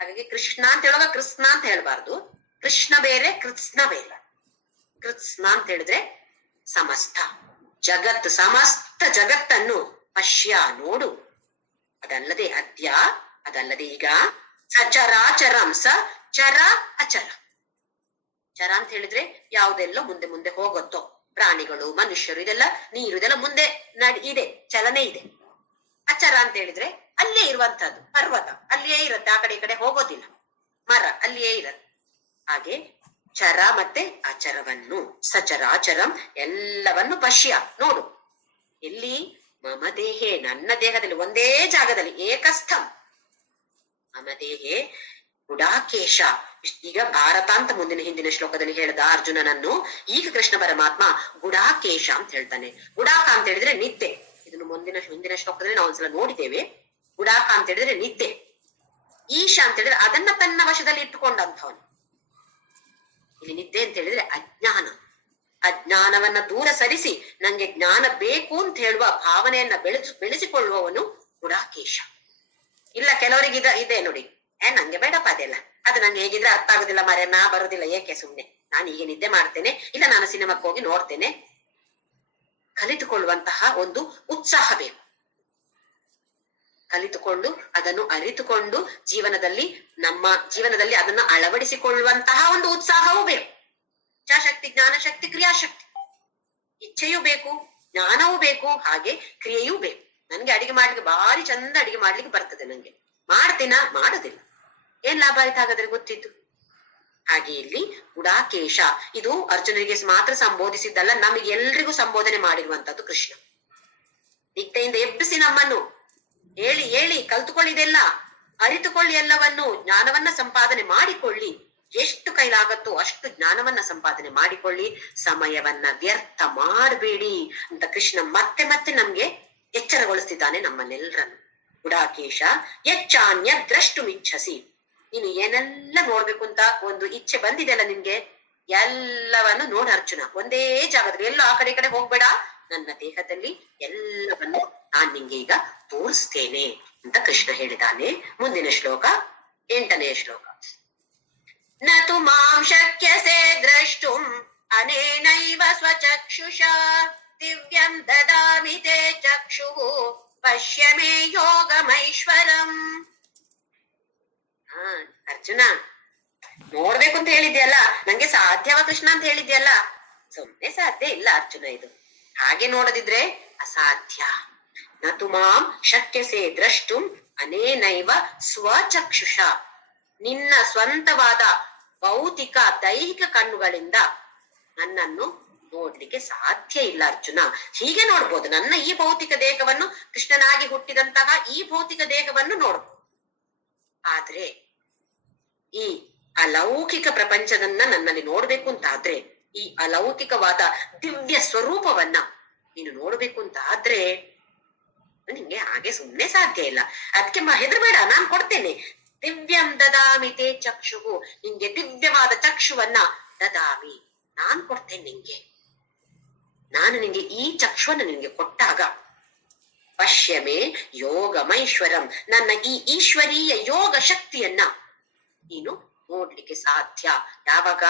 ಹಾಗಾಗಿ ಕೃಷ್ಣ ಅಂತ ಹೇಳುವಾಗ ಕೃಷ್ಣ ಅಂತ ಹೇಳ್ಬಾರ್ದು. ಕೃಷ್ಣ ಬೇರೆ, ಕೃತ್ಸ್ನ ಬೇರೆ. ಕೃತ್ಸ್ನ ಅಂತ ಹೇಳಿದ್ರೆ ಸಮಸ್ತ ಜಗತ್, ಸಮಸ್ತ ಜಗತ್ತನ್ನು ಪಶ್ಯ, ನೋಡು. ಅದಲ್ಲದೆ ಅದ್ಯ, ಅದಲ್ಲದೆ ಈಗ ಸಚರಾಚರಂ, ಸ ಚರ ಅಚರ. ಚರ ಅಂತ ಹೇಳಿದ್ರೆ ಯಾವುದೆಲ್ಲ ಮುಂದೆ ಮುಂದೆ ಹೋಗುತ್ತೋ, ಪ್ರಾಣಿಗಳು, ಮನುಷ್ಯರು, ಇದೆಲ್ಲ, ನೀರು, ಇದೆಲ್ಲ ಮುಂದೆ ಇದೆ, ಚಲನೆ ಇದೆ. ಅಚರ ಅಂತ ಹೇಳಿದ್ರೆ ಅಲ್ಲೇ ಇರುವಂತಹದ್ದು. ಪರ್ವತ ಅಲ್ಲಿಯೇ ಇರುತ್ತೆ, ಆ ಕಡೆ ಈ ಕಡೆ ಹೋಗೋದಿಲ್ಲ. ಮರ ಅಲ್ಲಿಯೇ ಇರತ್ತೆ. ಹಾಗೆ ಚರ ಮತ್ತೆ ಅಚರವನ್ನು, ಸಚರಾಚರಂ ಎಲ್ಲವನ್ನು ಪಶ್ಯ ನೋಡು. ಎಲ್ಲಿ? ಮಮ ದೇಹೆ, ನನ್ನ ದೇಹದಲ್ಲಿ, ಒಂದೇ ಜಾಗದಲ್ಲಿ, ಏಕಸ್ಥಂ ಮಮ ದೇಹೆ ಗುಡಾಕೇಶ. ಈಗ ಭಾರತ ಅಂತ ಹಿಂದಿನ ಶ್ಲೋಕದಲ್ಲಿ ಹೇಳ್ದ ಅರ್ಜುನನನ್ನು, ಈಗ ಕೃಷ್ಣ ಪರಮಾತ್ಮ ಗುಡಾಕೇಶ ಅಂತ ಹೇಳ್ತಾನೆ. ಗುಡಾಕ ಅಂತ ಹೇಳಿದ್ರೆ ನಿದ್ದೆ. ಇದನ್ನು ಹಿಂದಿನ ಶ್ಲೋಕದಲ್ಲಿ ನಾವು ಒಂದ್ಸಲ ನೋಡಿದ್ದೇವೆ. ಗುಡಾಕ ಅಂತ ಹೇಳಿದ್ರೆ ನಿದ್ದೆ. ಈಶ ಅಂತ ಹೇಳಿದ್ರೆ ಅದನ್ನ ತನ್ನ ವಶದಲ್ಲಿ ಇಟ್ಟುಕೊಂಡಂಥವನು. ಇಲ್ಲಿ ನಿದ್ದೆ ಅಂತ ಹೇಳಿದ್ರೆ ಅಜ್ಞಾನ. ಅಜ್ಞಾನವನ್ನ ದೂರ ಸರಿಸಿ ನಂಗೆ ಜ್ಞಾನ ಬೇಕು ಅಂತ ಹೇಳುವ ಭಾವನೆಯನ್ನ ಬೆಳೆಸಿಕೊಳ್ಳುವವನು ಗುಡಾಕೇಶ. ಇಲ್ಲ ಕೆಲವರಿಗೆ ಇದೆ ನೋಡಿ, ನಂಗೆ ಬೇಡಪ್ಪ ಅದೆಲ್ಲ, ಅದು ನಂಗೆ ಹೇಗಿದ್ರೆ ಅರ್ಥ ಆಗುದಿಲ್ಲ ಮಾರ್ರೆ, ನಾ ಬರುದಿಲ್ಲ, ಏಕೆ ಸುಮ್ನೆ, ನಾನು ಈಗ ನಿದ್ದೆ ಮಾಡ್ತೇನೆ, ಇಲ್ಲ ನಾನು ಸಿನಿಮಾಕ್ಕೆ ಹೋಗಿ ನೋಡ್ತೇನೆ. ಕಲಿತುಕೊಳ್ಳುವಂತಹ ಒಂದು ಉತ್ಸಾಹ ಬೇಕು. ಕಲಿತುಕೊಂಡು ಅದನ್ನು ಅರಿತುಕೊಂಡು ನಮ್ಮ ಜೀವನದಲ್ಲಿ ಅದನ್ನು ಅಳವಡಿಸಿಕೊಳ್ಳುವಂತಹ ಒಂದು ಉತ್ಸಾಹವೂ ಬೇಕು. ಇಚ್ಛಾಶಕ್ತಿ, ಜ್ಞಾನಶಕ್ತಿ, ಕ್ರಿಯಾಶಕ್ತಿ. ಇಚ್ಛೆಯೂ ಬೇಕು, ಜ್ಞಾನವೂ ಬೇಕು, ಹಾಗೆ ಕ್ರಿಯೆಯೂ ಬೇಕು. ನನ್ಗೆ ಅಡಿಗೆ ಮಾಡ್ಲಿಕ್ಕೆ ಭಾರಿ ಚಂದ ಅಡಿಗೆ ಮಾಡ್ಲಿಕ್ಕೆ ಬರ್ತದೆ, ನಂಗೆ ಮಾಡ್ತೀನ, ಮಾಡೋದಿಲ್ಲ, ಏನ್ ಲಾಭ ಆಯ್ತು ಹಾಗಾದ್ರೆ ಗೊತ್ತಿತ್ತು. ಹಾಗೆ ಇಲ್ಲಿ ಗುಡಾಕೇಶ, ಇದು ಅರ್ಜುನನಿಗೆ ಮಾತ್ರ ಸಂಬೋಧಿಸಿದ್ದಲ್ಲ, ನಮಗೆ ಎಲ್ರಿಗೂ ಸಂಬೋಧನೆ ಮಾಡಿರುವಂತದ್ದು ಕೃಷ್ಣ. ನಿದ್ದೆಯಿಂದ ಎಬ್ಬಿಸಿ ನಮ್ಮನ್ನು ಹೇಳಿ ಹೇಳಿ ಕಲ್ತುಕೊಳ್ಳಿದೆಲ್ಲ, ಅರಿತುಕೊಳ್ಳಿ, ಎಲ್ಲವನ್ನು ಜ್ಞಾನವನ್ನ ಸಂಪಾದನೆ ಮಾಡಿಕೊಳ್ಳಿ. ಎಷ್ಟು ಕೈಲಾಗತ್ತೋ ಅಷ್ಟು ಜ್ಞಾನವನ್ನ ಸಂಪಾದನೆ ಮಾಡಿಕೊಳ್ಳಿ, ಸಮಯವನ್ನ ವ್ಯರ್ಥ ಮಾಡಬೇಡಿ ಅಂತ ಕೃಷ್ಣ ಮತ್ತೆ ಮತ್ತೆ ನಮ್ಗೆ ಎಚ್ಚರಗೊಳಿಸ್ತಿದ್ದಾನೆ ನಮ್ಮನ್ನೆಲ್ಲರನ್ನು. ಗುಡಾಕೇಶ ಯಚ್ಚಾನ್ಯ ದ್ರಷ್ಟುಮಿಚ್ಛಸಿ, ನೀನು ಏನೆಲ್ಲ ನೋಡ್ಬೇಕು ಅಂತ ಒಂದು ಇಚ್ಛೆ ಬಂದಿದೆಯಲ್ಲ ನಿನ್ಗೆ, ಎಲ್ಲವನ್ನು ನೋಡ ಅರ್ಜುನ. ಒಂದೇ ಜಾಗದಲ್ಲಿ, ಎಲ್ಲೋ ಆ ಕಡೆ ಈ ಕಡೆ ಹೋಗ್ಬೇಡ, ನನ್ನ ದೇಹದಲ್ಲಿ ಎಲ್ಲವನ್ನು ನಾನ್ ನಿಂಗೆ ಈಗ ತೋರಿಸ್ತೇನೆ ಅಂತ ಕೃಷ್ಣ ಹೇಳಿದಾನೆ. ಮುಂದಿನ ಶ್ಲೋಕ 8ನೇ ಶ್ಲೋಕ. ನತು ಮಾಂ ಶಕ್ಯಸೆ ದ್ರಷ್ಟುಂ ಅನೇನೈವ ಸ್ವಚಕ್ಷುಷಾ ದಿವ್ಯಂ ದದಾಮಿ ತೇ ಚಕ್ಷುಃ ಪಶ್ಯ ಮೇ ಯೋಗಮೈಶ್ವರಂ. ಅರ್ಜುನ, ನೋಡ್ಬೇಕು ಅಂತ ಹೇಳಿದ್ಯಲ್ಲ, ನಂಗೆ ಸಾಧ್ಯವ ಕೃಷ್ಣ ಅಂತ ಹೇಳಿದ್ಯಲ್ಲ, ಸುಮ್ನೆ ಸಾಧ್ಯ ಇಲ್ಲ ಅರ್ಜುನ, ಇದು ಹಾಗೆ ನೋಡದಿದ್ರೆ ಅಸಾಧ್ಯ. ನತು ಮಾಂ ಶಕ್ಯಸೆ ದ್ರಷ್ಟುಂ ಅನೇನೈವ ಸ್ವಚಕ್ಷುಷ, ನಿನ್ನ ಸ್ವಂತವಾದ ಭೌತಿಕ ದೈಹಿಕ ಕಣ್ಣುಗಳಿಂದ ನನ್ನನ್ನು ನೋಡ್ಲಿಕ್ಕೆ ಸಾಧ್ಯ ಇಲ್ಲ ಅರ್ಜುನ. ಹೀಗೆ ನೋಡ್ಬೋದು, ನನ್ನ ಈ ಭೌತಿಕ ದೇಹವನ್ನು, ಕೃಷ್ಣನಾಗಿ ಹುಟ್ಟಿದಂತಹ ಈ ಭೌತಿಕ ದೇಹವನ್ನು ನೋಡ್ಬೋದು. ಆದ್ರೆ ಈ ಅಲೌಕಿಕ ಪ್ರಪಂಚದನ್ನ ನನ್ನಲ್ಲಿ ನೋಡ್ಬೇಕು ಅಂತ ಆದ್ರೆ, ಈ ಅಲೌಕಿಕವಾದ ದಿವ್ಯ ಸ್ವರೂಪವನ್ನ ನೀನು ನೋಡ್ಬೇಕು ಅಂತ ಆದ್ರೆ ನಿಂಗೆ ಹಾಗೆ ಸುಮ್ನೆ ಸಾಧ್ಯ ಇಲ್ಲ. ಅದಕ್ಕೆ ಹೆದರ್ಬೇಡ, ನಾನ್ ಕೊಡ್ತೇನೆ. ದಿವ್ಯಂ ದದಾಮಿ ತೇ ಚಕ್ಷುಹು, ನಿಂಗೆ ದಿವ್ಯವಾದ ಚಕ್ಷುವನ್ನ ದದಾಮಿ, ನಾನ್ ಕೊಡ್ತೇನೆ ನಿಂಗೆ. ನಾನು ನಿಂಗೆ ಈ ಚಕ್ಷುವನ್ನ ನಿನ್ಗೆ ಕೊಟ್ಟಾಗ ಪಶ್ಯಮೇ ಯೋಗಮೈಶ್ವರಂ, ನನ್ನ ಈ ಈಶ್ವರೀಯ ಯೋಗ ಶಕ್ತಿಯನ್ನ ನೀನು ನೋಡ್ಲಿಕ್ಕೆ ಸಾಧ್ಯ. ಯಾವಾಗ?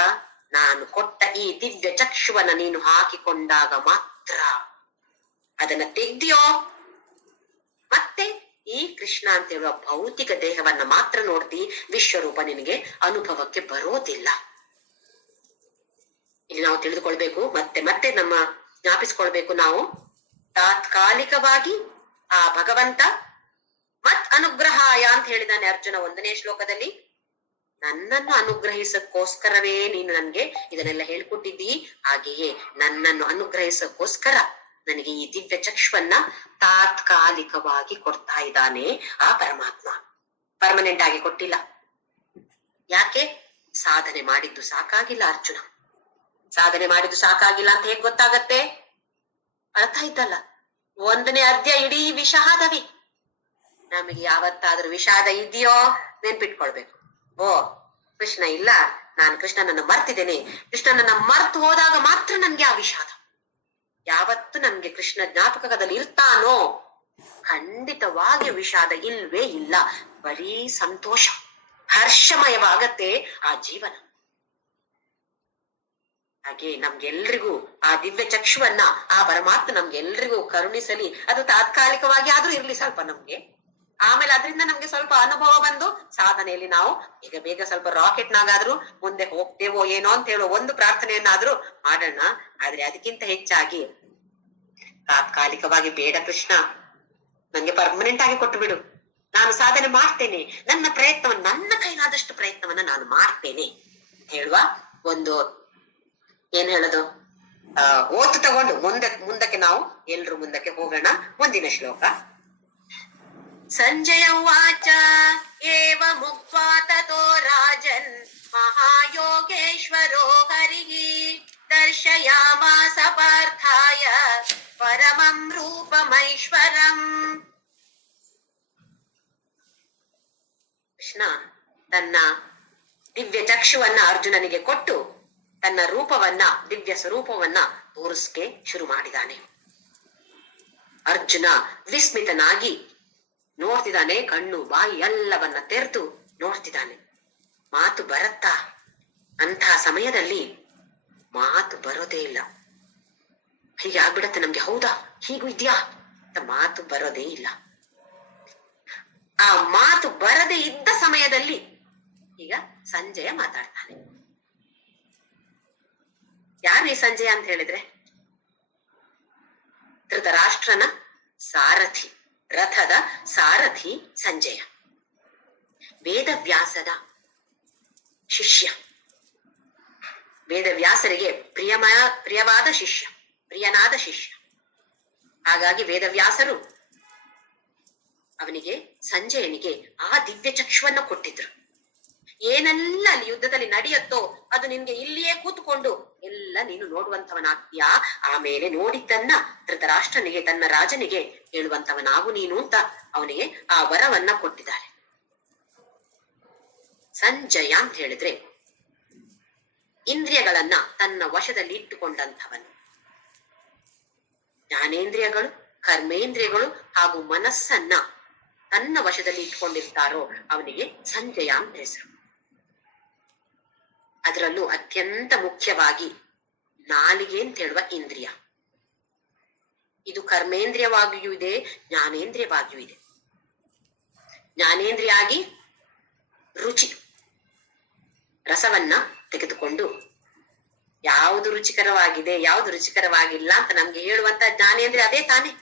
ನಾನು ಕೊಟ್ಟ ಈ ದಿವ್ಯ ಚಕ್ಷುವನ್ನ ನೀನು ಹಾಕಿಕೊಂಡಾಗ ಮಾತ್ರ. ಅದನ್ನ ತೆಗ್ದಿಯೋ ಮತ್ತೆ ಈ ಕೃಷ್ಣ ಅಂತ ಹೇಳುವ ಭೌತಿಕ ದೇಹವನ್ನ ಮಾತ್ರ ನೋಡ್ತಿ, ವಿಶ್ವರೂಪ ನಿನಗೆ ಅನುಭವಕ್ಕೆ ಬರೋದಿಲ್ಲ. ಇಲ್ಲಿ ನಾವು ತಿಳಿದುಕೊಳ್ಬೇಕು, ಮತ್ತೆ ಮತ್ತೆ ನಮ್ಮ ಜ್ಞಾಪಿಸ್ಕೊಳ್ಬೇಕು, ನಾವು ತಾತ್ಕಾಲಿಕವಾಗಿ ಆ ಭಗವಂತ ಮತ್ ಅನುಗ್ರಹಾಯ ಅಂತ ಹೇಳಿದಾನೆ ಅರ್ಜುನ 1ನೇ ಶ್ಲೋಕದಲ್ಲಿ. ನನ್ನನ್ನು ಅನುಗ್ರಹಿಸಕ್ಕೋಸ್ಕರವೇ ನೀನು ನನ್ಗೆ ಇದನ್ನೆಲ್ಲ ಹೇಳ್ಕೊಟ್ಟಿದ್ದೀ, ಹಾಗೆಯೇ ನನ್ನನ್ನು ಅನುಗ್ರಹಿಸಕ್ಕೋಸ್ಕರ ನನಗೆ ಈ ದಿವ್ಯ ಚಕ್ಷುವನ್ನ ತಾತ್ಕಾಲಿಕವಾಗಿ ಕೊಡ್ತಾ ಇದ್ದಾನೆ ಆ ಪರಮಾತ್ಮ. ಪರ್ಮನೆಂಟ್ ಆಗಿ ಕೊಟ್ಟಿಲ್ಲ. ಯಾಕೆ? ಸಾಧನೆ ಮಾಡಿದ್ದು ಸಾಕಾಗಿಲ್ಲ ಅರ್ಜುನ. ಸಾಧನೆ ಮಾಡಿದ್ದು ಸಾಕಾಗಿಲ್ಲ ಅಂತ ಹೇಗ್ ಗೊತ್ತಾಗತ್ತೆ? ಅರ್ಥ ಆಯ್ತಲ್ಲ, 1ನೇ ಅಧ್ಯಾಯ ಇಡೀ ವಿಷಾದವೇ. ನಮಗೆ ಯಾವತ್ತಾದ್ರೂ ವಿಷಾದ ಇದೆಯೋ ನೆನ್ಪಿಟ್ಕೊಳ್ಬೇಕು. ಓ ಕೃಷ್ಣ ಇಲ್ಲ, ನಾನು ಕೃಷ್ಣನನ್ನ ಮರ್ತಿದ್ದೇನೆ, ಕೃಷ್ಣನನ್ನ ಮರ್ತು ಹೋದಾಗ ಮಾತ್ರ ನನ್ಗೆ ಆ ವಿಷಾದ. ಯಾವತ್ತು ನಮ್ಗೆ ಕೃಷ್ಣ ಜ್ಞಾಪಕದಲ್ಲಿ ಇರ್ತಾನೋ ಖಂಡಿತವಾಗಿ ವಿಷಾದ ಇಲ್ವೇ ಇಲ್ಲ. ಬರೀ ಸಂತೋಷ, ಹರ್ಷಮಯವಾಗತ್ತೆ ಆ ಜೀವನ. ಹಾಗೆ ನಮ್ಗೆಲ್ರಿಗೂ ಆ ದಿವ್ಯ ಚಕ್ಷುವನ್ನ ಆ ಪರಮಾತ್ಮ ನಮ್ಗೆಲ್ರಿಗೂ ಕರುಣಿಸಲಿ. ಅದು ತಾತ್ಕಾಲಿಕವಾಗಿ ಆದ್ರೂ ಇರ್ಲಿ ಸ್ವಲ್ಪ ನಮ್ಗೆ, ಆಮೇಲೆ ಅದರಿಂದ ನಮ್ಗೆ ಸ್ವಲ್ಪ ಅನುಭವ ಬಂದು ಸಾಧನೆಯಲ್ಲಿ ನಾವು ಈಗ ಬೇಗ ಸ್ವಲ್ಪ ರಾಕೆಟ್ ನಾಗಾದ್ರೂ ಮುಂದೆ ಹೋಗ್ತೇವೋ ಏನೋ ಅಂತ ಹೇಳೋ ಒಂದು ಪ್ರಾರ್ಥನೆಯನ್ನಾದ್ರೂ ಮಾಡೋಣ. ಆದ್ರೆ ಅದಕ್ಕಿಂತ ಹೆಚ್ಚಾಗಿ ತಾತ್ಕಾಲಿಕವಾಗಿ ಬೇಡ ಕೃಷ್ಣ, ನಂಗೆ ಪರ್ಮನೆಂಟ್ ಆಗಿ ಕೊಟ್ಟು ಬಿಡು, ನಾನು ಸಾಧನೆ ಮಾಡ್ತೇನೆ, ನನ್ನ ಪ್ರಯತ್ನವನ್ನು, ನನ್ನ ಕೈಲಾದಷ್ಟು ಪ್ರಯತ್ನವನ್ನ ನಾನು ಮಾಡ್ತೇನೆ ಹೇಳುವ ಒಂದು ಏನ್ ಹೇಳೋದು ಓತು ತಗೊಂಡು ಮುಂದಕ್ಕೆ ನಾವು ಎಲ್ರು ಮುಂದಕ್ಕೆ ಹೋಗೋಣ. ಮುಂದಿನ ಶ್ಲೋಕ. ಸಂಜಯ ಉವಾಚ ಏವ ಮುಕ್ತ್ವಾ ತತೋ ರಾಜನ್ ಮಹಾಯೋಗೇಶ್ವರೋ ಹರಿಃ ದರ್ಶಯಾಮಾಸ ಪಾರ್ಥಾಯ ಪರಮಂ ರೂಪಮೈಶ್ವರಂ. ಕೃಷ್ಣ ತನ್ನ ದಿವ್ಯ ಚಕ್ಷುವನ್ನ ಅರ್ಜುನನಿಗೆ ಕೊಟ್ಟು ತನ್ನ ರೂಪವನ್ನ, ದಿವ್ಯ ಸ್ವರೂಪವನ್ನ ತೋರಿಸ್ಕೆ ಶುರು ಮಾಡಿದಾನೆ. ಅರ್ಜುನ ವಿಸ್ಮಿತನಾಗಿ ನೋಡ್ತಿದ್ದಾನೆ, ಕಣ್ಣು ಬಾಯಿ ಎಲ್ಲವನ್ನ ತೆರೆದು ನೋಡ್ತಿದ್ದಾನೆ. ಮಾತು ಬರತ್ತಾ? ಅಂತಹ ಸಮಯದಲ್ಲಿ ಮಾತು ಬರೋದೇ ಇಲ್ಲ. ಹೀಗೆ ಆಗ್ಬಿಡತ್ತೆ ನಮ್ಗೆ, ಹೌದಾ ಹೀಗೂ ಇದ್ಯಾ ಅಂತ ಮಾತು ಬರೋದೇ ಇಲ್ಲ. ಆ ಮಾತು ಬರದೇ ಇದ್ದ ಸಮಯದಲ್ಲಿ ಈಗ ಸಂಜಯ ಮಾತಾಡ್ತಾನೆ. ಯಾರು ಈ ಸಂಜಯ ಅಂತ ಹೇಳಿದ್ರೆ? ಧೃತರಾಷ್ಟ್ರನ ಸಾರಥಿ, ರಥದ ಸಾರಥಿ ಸಂಜಯ, ವೇದವ್ಯಾಸದ ಶಿಷ್ಯ, ವೇದವ್ಯಾಸರಿಗೆ ಪ್ರಿಯವಾದ ಶಿಷ್ಯ, ಪ್ರಿಯನಾದ ಶಿಷ್ಯ. ಹಾಗಾಗಿ ವೇದವ್ಯಾಸರು ಅವನಿಗೆ, ಸಂಜಯನಿಗೆ ಆ ದಿವ್ಯ ಚಕ್ಷುವನ್ನ ಕೊಟ್ಟಿದ್ರು. ಏನೆಲ್ಲ ಅಲ್ಲಿ ಯುದ್ಧದಲ್ಲಿ ನಡೆಯುತ್ತೋ ಅದು ನಿನ್ಗೆ ಇಲ್ಲಿಯೇ ಕೂತ್ಕೊಂಡು ಎಲ್ಲ ನೀನು ನೋಡುವಂತವನಾಗ್ತೀಯಾ. ಆಮೇಲೆ ನೋಡಿದ್ದನ್ನ ಧೃತರಾಷ್ಟ್ರನಿಗೆ, ತನ್ನ ರಾಜನಿಗೆ ಹೇಳುವಂತವನಾಗು ನೀನು ಅಂತ ಅವನಿಗೆ ಆ ವರವನ್ನ ಕೊಟ್ಟಿದ್ದಾರೆ. ಸಂಜಯ ಅಂತ ಹೇಳಿದ್ರೆ ಇಂದ್ರಿಯಗಳನ್ನ ತನ್ನ ವಶದಲ್ಲಿ ಇಟ್ಟುಕೊಂಡಂಥವನು. ಜ್ಞಾನೇಂದ್ರಿಯಗಳು, ಕರ್ಮೇಂದ್ರಿಯಗಳು ಹಾಗೂ ಮನಸ್ಸನ್ನ ತನ್ನ ವಶದಲ್ಲಿ ಇಟ್ಕೊಂಡಿರ್ತಾರೋ ಅವನಿಗೆ ಸಂಜಯ ಅಂತ ಹೆಸರು. ಅದರಲ್ಲೂ ಅತ್ಯಂತ ಮುಖ್ಯವಾಗಿ ನಾಲಿಗೆ ಅಂತ ಹೇಳುವ ಇಂದ್ರಿಯ, ಇದು ಕರ್ಮೇಂದ್ರಿಯವಾಗಿಯೂ ಇದೆ, ಜ್ಞಾನೇಂದ್ರಿಯವಾಗಿಯೂ ಇದೆ. ಜ್ಞಾನೇಂದ್ರಿಯ ಆಗಿ ರುಚಿ, ರಸವನ್ನ ತೆಗೆದುಕೊಂಡು ಯಾವುದು ರುಚಿಕರವಾಗಿದೆ, ಯಾವುದು ರುಚಿಕರವಾಗಿಲ್ಲ ಅಂತ ನಮ್ಗೆ ಹೇಳುವಂತ ಜ್ಞಾನೇಂದ್ರಿಯ ಅದೇ ತಾನೇ.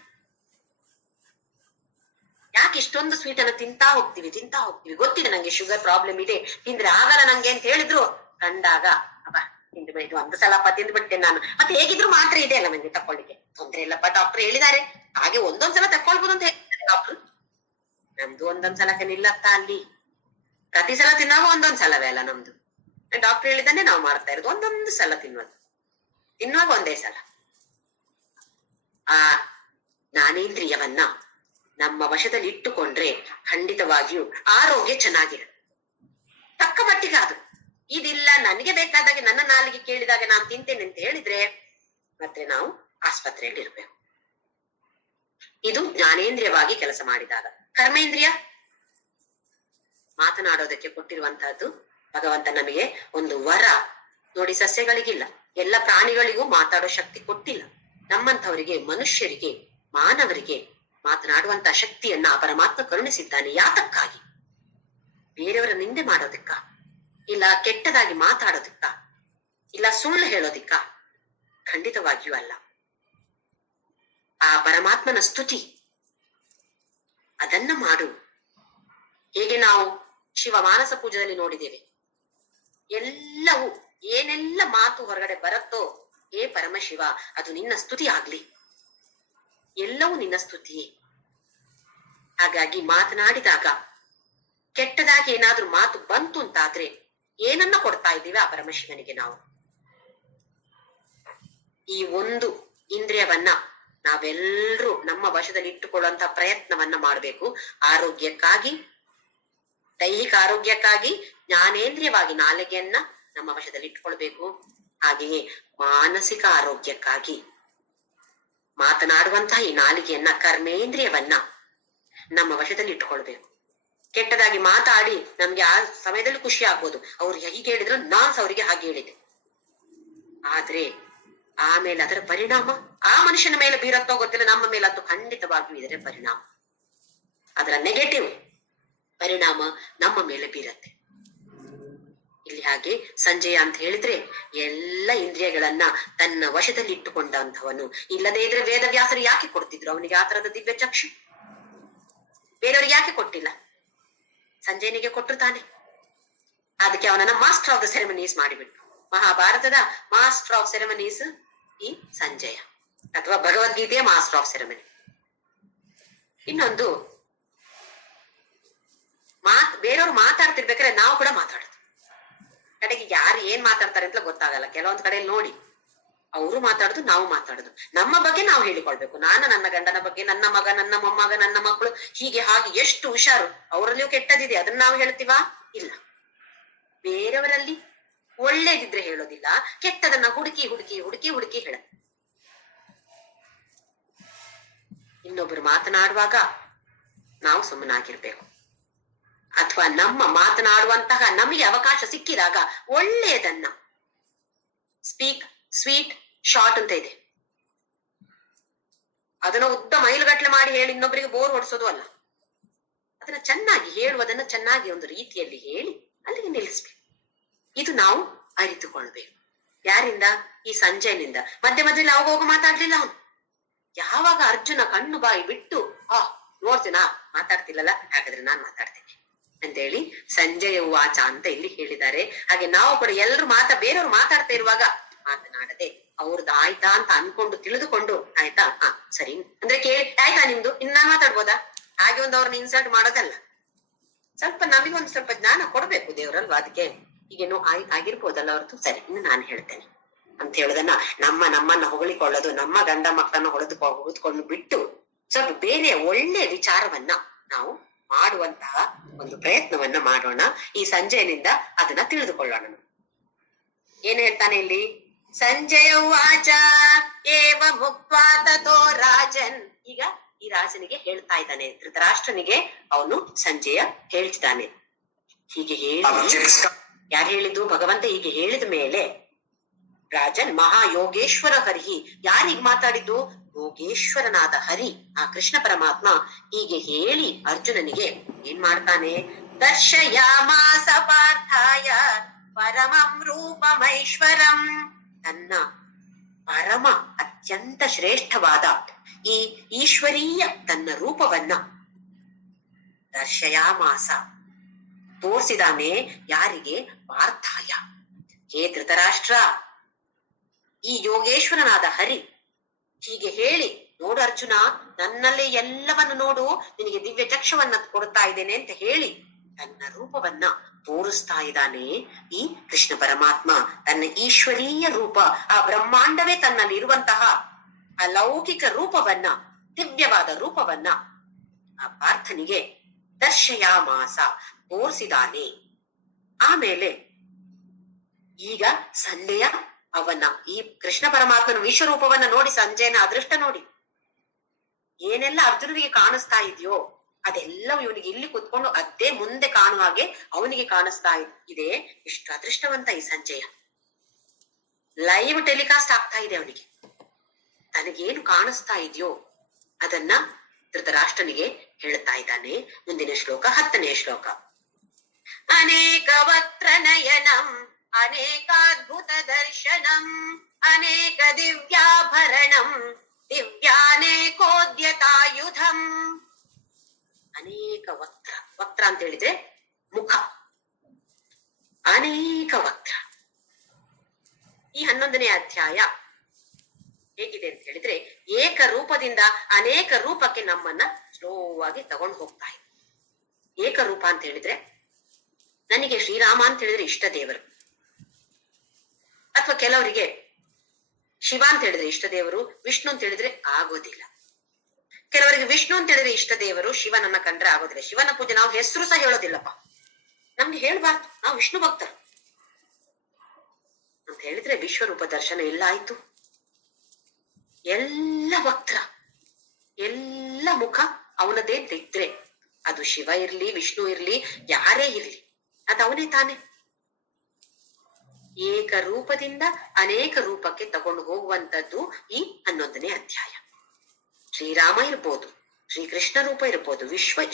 ಯಾಕೆ ಇಷ್ಟೊಂದು ಸ್ವೀಟ್ ಅನ್ನ ತಿಂತಾ ಹೋಗ್ತೀವಿ, ಗೊತ್ತಿದೆ ನಂಗೆ ಶುಗರ್ ಪ್ರಾಬ್ಲಮ್ ಇದೆ, ತಿಂದ್ರೆ ಆಗಲ್ಲ ನಂಗೆ ಅಂತ ಹೇಳಿದ್ರು, ಕಂಡಾಗ ಅಬ್ಬ ತಿಂದು ಒಂದು ಸಲಪ್ಪ ತಿಂದ್ಬಿಡ್ತೇನೆ ನಾನು, ಮತ್ತೆ ಹೇಗಿದ್ರು ಮಾತ್ರ ಇದೆ ಅಲ್ಲ ನಂಗೆ ತಕೊಳ್ಳಿಕ್ಕೆ, ತೊಂದ್ರೆ ಇಲ್ಲಪ್ಪ ಡಾಕ್ಟರ್ ಹೇಳಿದ್ದಾರೆ, ಹಾಗೆ ಒಂದೊಂದ್ಸಲ ತಕೊಳ್ಬೋದು ಅಂತ ಹೇಳ್ತಾರೆ ಡಾಕ್ಟರ್. ನಮ್ದು ಒಂದೊಂದ್ಸಲಕ್ಕೆ ನಿಲ್ಲತ್ತ ಅಲ್ಲಿ, ಪ್ರತಿ ಸಲ ತಿನ್ನಾಗ ಒಂದೊಂದ್ಸಲವೇ ಅಲ್ಲ ನಮ್ದು. ಡಾಕ್ಟರ್ ಹೇಳಿದಾನೆ ನಾವು ಮಾಡ್ತಾ ಇರೋದು ಒಂದೊಂದು ಸಲ ತಿನ್ನುವಾಗ ಒಂದೇ ಸಲ. ಆ ಜ್ಞಾನೇಂದ್ರಿಯವನ್ನ ನಮ್ಮ ವಶದಲ್ಲಿ ಇಟ್ಟುಕೊಂಡ್ರೆ ಖಂಡಿತವಾಗಿಯೂ ಆರೋಗ್ಯ ಚೆನ್ನಾಗಿರುತ್ತೆ. ತಕ್ಕ ಮಟ್ಟಿಗೆ ಅದು ಇದಿಲ್ಲ, ನನಗೆ ಬೇಕಾದಾಗೆ ನನ್ನ ನಾಲಿಗೆ ಕೇಳಿದಾಗ ನಾನು ತಿಂತೇನೆ ಅಂತ ಹೇಳಿದ್ರೆ ಮತ್ತೆ ನಾವು ಆಸ್ಪತ್ರೆಯಲ್ಲಿ ಇರ್ಬೇಕು. ಇದು ಜ್ಞಾನೇಂದ್ರಿಯವಾಗಿ ಕೆಲಸ ಮಾಡಿದಾಗ. ಕರ್ಮೇಂದ್ರಿಯ ಮಾತನಾಡೋದಕ್ಕೆ ಕೊಟ್ಟಿರುವಂತಹದ್ದು ಭಗವಂತ ನಮಗೆ ಒಂದು ವರ. ನೋಡಿ, ಸಸ್ಯಗಳಿಗಿಲ್ಲ, ಎಲ್ಲ ಪ್ರಾಣಿಗಳಿಗೂ ಮಾತಾಡೋ ಶಕ್ತಿ ಕೊಟ್ಟಿಲ್ಲ. ನಮ್ಮಂಥವರಿಗೆ, ಮನುಷ್ಯರಿಗೆ, ಮಾನವರಿಗೆ ಮಾತನಾಡುವಂತ ಶಕ್ತಿಯನ್ನ ಪರಮಾತ್ಮ ಕರುಣಿಸಿದ್ದಾನೆ. ಯಾತಕ್ಕಾಗಿ? ಬೇರೆಯವರ ನಿಂದೆ ಮಾಡೋದಕ್ಕ, ಇಲ್ಲ ಕೆಟ್ಟದಾಗಿ ಮಾತಾಡೋದಕ್ಕ, ಇಲ್ಲ ಸುಳ್ಳು ಹೇಳೋದಿಕ್ಕ? ಖಂಡಿತವಾಗಿಯೂ ಅಲ್ಲ. ಆ ಪರಮಾತ್ಮನ ಸ್ತುತಿ ಅದನ್ನ ಮಾಡು. ಹೇಗೆ ನಾವು ಶಿವ ಮಾನಸ ಪೂಜೆಯಲ್ಲಿ ನೋಡಿದ್ದೇವೆ, ಎಲ್ಲವೂ ಏನೆಲ್ಲ ಮಾತು ಹೊರಗಡೆ ಬರುತ್ತೋ, ಹೇ ಪರಮಶಿವ ಅದು ನಿನ್ನ ಸ್ತುತಿ ಆಗ್ಲಿ, ಎಲ್ಲವೂ ನಿನ್ನ ಸ್ತುತಿಯೇ. ಹಾಗಾಗಿ ಮಾತನಾಡಿದಾಗ ಕೆಟ್ಟದಾಗಿ ಏನಾದ್ರೂ ಮಾತು ಬಂತು ಅಂತಾದ್ರೆ ಏನನ್ನ ಕೊಡ್ತಾ ಇದ್ದೀವಿ ಆ ಪರಮಶಿವನಿಗೆ ನಾವು? ಈ ಒಂದು ಇಂದ್ರಿಯವನ್ನ ನಾವೆಲ್ಲರೂ ನಮ್ಮ ವಶದಲ್ಲಿ ಇಟ್ಟುಕೊಳ್ಳುವಂತ ಪ್ರಯತ್ನವನ್ನ ಮಾಡಬೇಕು. ಆರೋಗ್ಯಕ್ಕಾಗಿ, ದೈಹಿಕ ಆರೋಗ್ಯಕ್ಕಾಗಿ ಜ್ಞಾನೇಂದ್ರಿಯವಾಗಿ ನಾಲಿಗೆಯನ್ನ ನಮ್ಮ ವಶದಲ್ಲಿ ಇಟ್ಕೊಳ್ಬೇಕು. ಹಾಗೆಯೇ ಮಾನಸಿಕ ಆರೋಗ್ಯಕ್ಕಾಗಿ ಮಾತನಾಡುವಂತಹ ಈ ನಾಲಿಗೆಯನ್ನ, ಕರ್ಮೇಂದ್ರಿಯವನ್ನ ನಮ್ಮ ವಶದಲ್ಲಿ ಇಟ್ಕೊಳ್ಬೇಕು. ಕೆಟ್ಟದಾಗಿ ಮಾತಾಡಿ ನಮ್ಗೆ ಆ ಸಮಯದಲ್ಲಿ ಖುಷಿ ಆಗ್ಬೋದು, ಅವ್ರು ಹೀಗೆ ಹೇಳಿದ್ರು ನಾನ್ ಅವರಿಗೆ ಹಾಗೆ ಹೇಳಿದೆ, ಆದ್ರೆ ಆಮೇಲೆ ಅದರ ಪರಿಣಾಮ ಆ ಮನುಷ್ಯನ ಮೇಲೆ ಬೀರತ್ತೋ ಗೊತ್ತಿಲ್ಲ, ನಮ್ಮ ಮೇಲೆ ಅದು ಖಂಡಿತವಾಗಿಯೂ ಇದರ ಪರಿಣಾಮ, ಅದರ ನೆಗೆಟಿವ್ ಪರಿಣಾಮ ನಮ್ಮ ಮೇಲೆ ಬೀರತ್ತೆ. ಇಲ್ಲಿ ಹಾಗೆ ಸಂಜಯ ಅಂತ ಹೇಳಿದ್ರೆ ಎಲ್ಲ ಇಂದ್ರಿಯಗಳನ್ನ ತನ್ನ ವಶದಲ್ಲಿ ಇಟ್ಟುಕೊಂಡಂಥವನು. ಇಲ್ಲದೇ ಇದ್ರೆ ವೇದವ್ಯಾಸರು ಯಾಕೆ ಕೊಡ್ತಿದ್ರು ಅವನಿಗೆ ಆ ತರದ ದಿವ್ಯ ಚಕ್ಷು? ಬೇರೆಯವ್ರಿಗೆ ಯಾಕೆ ಕೊಟ್ಟಿಲ್ಲ? ಸಂಜಯನಿಗೆ ಕೊಟ್ಟರು ತಾನೆ. ಅದಕ್ಕೆ ಅವನನ್ನ ಮಾಸ್ಟರ್ ಆಫ್ ದ ಸೆರೆಮನೀಸ್ ಮಾಡಿಬಿಟ್ಟು. ಮಹಾಭಾರತದ ಮಾಸ್ಟರ್ ಆಫ್ ಸೆರೆಮನೀಸ್ ಈ ಸಂಜಯ, ಅಥವಾ ಭಗವದ್ಗೀತೆಯ ಮಾಸ್ಟರ್ ಆಫ್ ಸೆರೆಮನಿ. ಇನ್ನೊಂದು ಬೇರೆಯವ್ರು ಮಾತಾಡ್ತಿರ್ಬೇಕಾದ್ರೆ ನಾವು ಕೂಡ ಮಾತಾಡೋದು. ಕಡೆಗೆ ಯಾರು ಏನ್ ಮಾತಾಡ್ತಾರೆ ಅಂತ ಗೊತ್ತಾಗಲ್ಲ. ಕೆಲವೊಂದ್ ಕಡೆ ನೋಡಿ ಅವರು ಮಾತಾಡುದು, ನಾವು ಮಾತಾಡುದು. ನಮ್ಮ ಬಗ್ಗೆ ನಾವು ಹೇಳಿಕೊಳ್ಬೇಕು. ನಾನು ನನ್ನ ಗಂಡನ ಬಗ್ಗೆ, ನನ್ನ ಮಗ, ನನ್ನ ಮೊಮ್ಮಗ, ನನ್ನ ಮಕ್ಕಳು, ಹೀಗೆ ಹಾಗೆ ಎಷ್ಟು ಹುಷಾರು. ಅವರಲ್ಲಿಯೂ ಕೆಟ್ಟದಿದೆ, ಅದನ್ನ ನಾವು ಹೇಳ್ತೀವಾ? ಇಲ್ಲ. ಬೇರೆಯವರಲ್ಲಿ ಒಳ್ಳೇದಿದ್ರೆ ಹೇಳೋದಿಲ್ಲ, ಕೆಟ್ಟದನ್ನ ಹುಡುಕಿ ಹುಡುಕಿ ಹುಡುಕಿ ಹುಡುಕಿ ಹೇಳ. ಇನ್ನೊಬ್ರು ಮಾತನಾಡುವಾಗ ನಾವು ಸುಮ್ಮನಾಗಿರ್ಬೇಕು. ಅಥವಾ ನಮ್ಮ ಮಾತನಾಡುವಂತಹ ನಮಗೆ ಅವಕಾಶ ಸಿಕ್ಕಿದಾಗ ಒಳ್ಳೆಯದನ್ನ, ಸ್ಪೀಕ್ ಸ್ವೀಟ್ ಶಾರ್ಟ್ ಅಂತ ಇದೆ, ಅದನ್ನ ಉದ್ದ ಮೈಲುಗಟ್ಲೆ ಮಾಡಿ ಹೇಳಿ ಇನ್ನೊಬ್ಬರಿಗೆ ಬೋರ್ ಹೊಡ್ಸೋದು ಅಲ್ಲ. ಅದನ್ನ ಚೆನ್ನಾಗಿ ಹೇಳುವುದನ್ನ ಚೆನ್ನಾಗಿ ಒಂದು ರೀತಿಯಲ್ಲಿ ಹೇಳಿ ಅಲ್ಲಿಗೆ ನಿಲ್ಲಿಸ್ಬೇಕು. ಇದು ನಾವು ಅರಿತುಕೊಳ್ಬೇಕು. ಯಾರಿಂದ? ಈ ಸಂಜಯನಿಂದ. ಮಧ್ಯೆ ಮಧ್ಯದಲ್ಲಿ ಅವಾಗ ಹೋಗ ಮಾತಾಡ್ಲಿಲ್ಲ ಅವನು. ಯಾವಾಗ ಅರ್ಜುನ ಕಣ್ಣು ಬಾಯಿ ಬಿಟ್ಟು ನೋಡ್ತೀನಾ ಮಾತಾಡ್ತಿಲ್ಲಲ್ಲ, ಹಾಗಾದ್ರೆ ನಾನ್ ಮಾತಾಡ್ತೇನೆ ಅಂತೇಳಿ ಸಂಜಯ ವಾಚ ಅಂತ ಇಲ್ಲಿ ಹೇಳಿದ್ದಾರೆ. ಹಾಗೆ ನಾವು ಕೂಡ ಎಲ್ಲರೂ ಬೇರೆಯವ್ರು ಮಾತಾಡ್ತಾ ಇರುವಾಗ ಮಾತನಾಡದೆ ಅವ್ರದ್ದು ಆಯ್ತಾ ಅಂತ ಅನ್ಕೊಂಡು ತಿಳಿದುಕೊಂಡು, ಆಯ್ತಾ ಸರಿ ಅಂದ್ರೆ ಕೇಳಿ, ಆಯ್ತಾ ನಿಮ್ದು, ಇನ್ನು ನಾನ್ ಮಾತಾಡ್ಬೋದಾ? ಹಾಗೆ ಒಂದು ಅವ್ರನ್ನ ಇನ್ಸಲ್ಟ್ ಮಾಡೋದಲ್ಲ. ಸ್ವಲ್ಪ ನಮಗೊಂದು ಸ್ವಲ್ಪ ಜ್ಞಾನ ಕೊಡ್ಬೇಕು ದೇವ್ರಲ್ವಾ. ಅದಕ್ಕೆ ಈಗೇನೋ ಆಗಿರ್ಬೋದಲ್ಲ ಅವ್ರದ್ದು, ಸರಿ ಇನ್ನು ನಾನು ಹೇಳ್ತೇನೆ ಅಂತ ಹೇಳುದನ್ನ, ನಮ್ಮನ್ನ ಹೊಗಳಿಕೊಳ್ಳೋದು, ನಮ್ಮ ಗಂಡ ಮಕ್ಕಳನ್ನ ಹೊಡೆದುಕೊಂಡು ಬಿಟ್ಟು ಸ್ವಲ್ಪ ಬೇರೆ ಒಳ್ಳೆ ವಿಚಾರವನ್ನ ನಾವು ಮಾಡುವಂತಹ ಒಂದು ಪ್ರಯತ್ನವನ್ನ ಮಾಡೋಣ. ಈ ಸಂಜಯನಿಂದ ಅದನ್ನ ತಿಳಿದುಕೊಳ್ಳೋಣ. ಏನ್ ಹೇಳ್ತಾನೆ ಇಲ್ಲಿ? ಸಂಜಯ ವಾಚ ಏವ ಮುಕ್ತ್ವಾ ತಥೋ ರಾಜನ್. ಈಗ ಈ ರಾಜನಿಗೆ ಹೇಳ್ತಾ ಇದ್ದಾನೆ, ಧೃತರಾಷ್ಟ್ರನಿಗೆ ಅವನು ಸಂಜಯ ಹೇಳ್ತಿದ್ದಾನೆ. ಹೀಗೆ ಹೇಳಿ, ಯಾರು ಹೇಳಿದ್ದು? ಭಗವಂತ ಹೀಗೆ ಹೇಳಿದ ಮೇಲೆ ರಾಜನ್ ಮಹಾಯೋಗೇಶ್ವರ ಹರಿ, ಯಾರಿಗ್ ಮಾತಾಡಿದ್ದು? ಯೋಗೇಶ್ವರನಾದ ಹರಿ, ಆ ಕೃಷ್ಣ ಪರಮಾತ್ಮ ಹೀಗೆ ಹೇಳಿ ಅರ್ಜುನನಿಗೆ ಏನ್ ಮಾಡ್ತಾನೆ? ದರ್ಶಯಾಮಾಸ ಪಾರ್ಥಾಯ ಪರಮಂ ರೂಪಮೈಶ್ವರಂ. ತನ್ನ ಪರಮ ಅತ್ಯಂತ ಶ್ರೇಷ್ಠವಾದ ಈ ಈಶ್ವರೀಯ ತನ್ನ ರೂಪವನ್ನ ದರ್ಶಯಾಮಾಸ ತೋರಿಸಿದಾನೆ. ಯಾರಿಗೆ? ಪಾರ್ಥಾಯ. ಹೇ ಧೃತರಾಷ್ಟ್ರ, ಈ ಯೋಗೇಶ್ವರನಾದ ಹರಿ ಹೀಗೆ ಹೇಳಿ, ನೋಡು ಅರ್ಜುನ, ನನ್ನಲ್ಲಿ ಎಲ್ಲವನ್ನು ನೋಡು, ನಿನಗೆ ದಿವ್ಯ ಚಕ್ಷವನ್ನ ಕೊಡ್ತಾ ಇದ್ದೇನೆ ಅಂತ ಹೇಳಿ ತನ್ನ ರೂಪವನ್ನ ತೋರಿಸ್ತಾ ಇದ್ದಾನೆ ಈ ಕೃಷ್ಣ ಪರಮಾತ್ಮ. ತನ್ನ ಈಶ್ವರೀಯ ರೂಪ, ಆ ಬ್ರಹ್ಮಾಂಡವೇ ತನ್ನಲ್ಲಿ ಇರುವಂತಹ ಅಲೌಕಿಕ ರೂಪವನ್ನ, ದಿವ್ಯವಾದ ರೂಪವನ್ನ ಆ ಪಾರ್ಥನಿಗೆ ದರ್ಶಯಾಮಾಸ ತೋರಿಸಿದಾನೆ. ಆಮೇಲೆ ಈಗ ಸಂಜಯ ಅವನ ಈ ಕೃಷ್ಣ ಪರಮಾತ್ಮನ ವಿಶ್ವರೂಪವನ್ನ ನೋಡಿ, ಸಂಜಯನ ಅದೃಷ್ಟ ನೋಡಿ, ಏನೆಲ್ಲ ಅರ್ಜುನನಿಗೆ ಕಾಣಿಸ್ತಾ ಇದೆಯೋ ಅದೆಲ್ಲವೂ ಇವನಿಗೆ ಇಲ್ಲಿ ಕುತ್ಕೊಂಡು ಅದೇ ಮುಂದೆ ಕಾಣುವ ಹಾಗೆ ಅವನಿಗೆ ಕಾಣಿಸ್ತಾ ಇದೆ. ಎಷ್ಟು ಅದೃಷ್ಟವಂತ ಈ ಸಂಜಯ. ಲೈವ್ ಟೆಲಿಕಾಸ್ಟ್ ಆಗ್ತಾ ಇದೆ ಅವನಿಗೆ. ತನಗೇನು ಕಾಣಿಸ್ತಾ ಇದೆಯೋ ಅದನ್ನ ಧೃತರಾಷ್ಟ್ರನಿಗೆ ಹೇಳ್ತಾ ಇದ್ದಾನೆ. ಮುಂದಿನ ಶ್ಲೋಕ 10ನೇ ಶ್ಲೋಕ. ಅನೇಕ ವಕ್ತ್ರ ನಯನಂ ಅನೇಕಾದ್ಭುತ ದರ್ಶನಂ ಅನೇಕ ದಿವ್ಯಾಭರಣಂ ದಿವ್ಯಾನೇಕೋದ್ಯತಾಯುಧಂ. ಅನೇಕ ವಕ್ತ್ರ, ವಕ್ತ್ರ ಅಂತ ಹೇಳಿದ್ರೆ ಮುಖ, ಅನೇಕ ವಕ್ತ್ರ. ಈ 11ನೇ ಅಧ್ಯಾಯ ಹೇಗಿದೆ ಅಂತ ಹೇಳಿದ್ರೆ, ಏಕ ರೂಪದಿಂದ ಅನೇಕ ರೂಪಕ್ಕೆ ನಮ್ಮನ್ನ ಸ್ಲೋ ಆಗಿ ತಗೊಂಡು ಹೋಗ್ತಾ ಇದೆ. ಏಕರೂಪ ಅಂತ ಹೇಳಿದ್ರೆ, ನನಗೆ ಶ್ರೀರಾಮ ಅಂತ ಹೇಳಿದ್ರೆ ಇಷ್ಟ ದೇವರು, ಅಥವಾ ಕೆಲವರಿಗೆ ಶಿವ ಅಂತ ಹೇಳಿದ್ರೆ ಇಷ್ಟ ದೇವರು, ವಿಷ್ಣು ಅಂತ ಹೇಳಿದ್ರೆ ಆಗೋದಿಲ್ಲ. ಕೆಲವರಿಗೆ ವಿಷ್ಣು ಅಂತ ಹೇಳಿದ್ರೆ ಇಷ್ಟ ದೇವರು, ಶಿವನನ್ನ ಕಂಡ್ರೆ ಆಗೋದಿಲ್ಲ. ಶಿವನ ಪೂಜೆ ನಾವು ಹೆಸರು ಸಹ ಹೇಳೋದಿಲ್ಲಪ್ಪ, ನಮ್ಗೆ ಹೇಳ್ಬಾರ್ದು, ನಾವು ವಿಷ್ಣು ಭಕ್ತರು ಅಂತ ಹೇಳಿದ್ರೆ ವಿಶ್ವರೂಪ ದರ್ಶನ ಎಲ್ಲ ಆಯ್ತು. ಎಲ್ಲ ವಕ್ತ್ರ, ಎಲ್ಲ ಮುಖ ಅವನದೇ ಇದ್ರೆ, ಅದು ಶಿವ ಇರ್ಲಿ ವಿಷ್ಣು ಇರ್ಲಿ ಯಾರೇ ಇರ್ಲಿ, ಅದು ಅವನೇ ತಾನೆ. ಏಕ ರೂಪದಿಂದ ಅನೇಕ ರೂಪಕ್ಕೆ ತಗೊಂಡು ಹೋಗುವಂತದ್ದು ಈ 11ನೇ ಅಧ್ಯಾಯ. ಶ್ರೀರಾಮ ಇರ್ಬೋದು, ಶ್ರೀಕೃಷ್ಣ ರೂಪ ಇರ್ಬೋದು,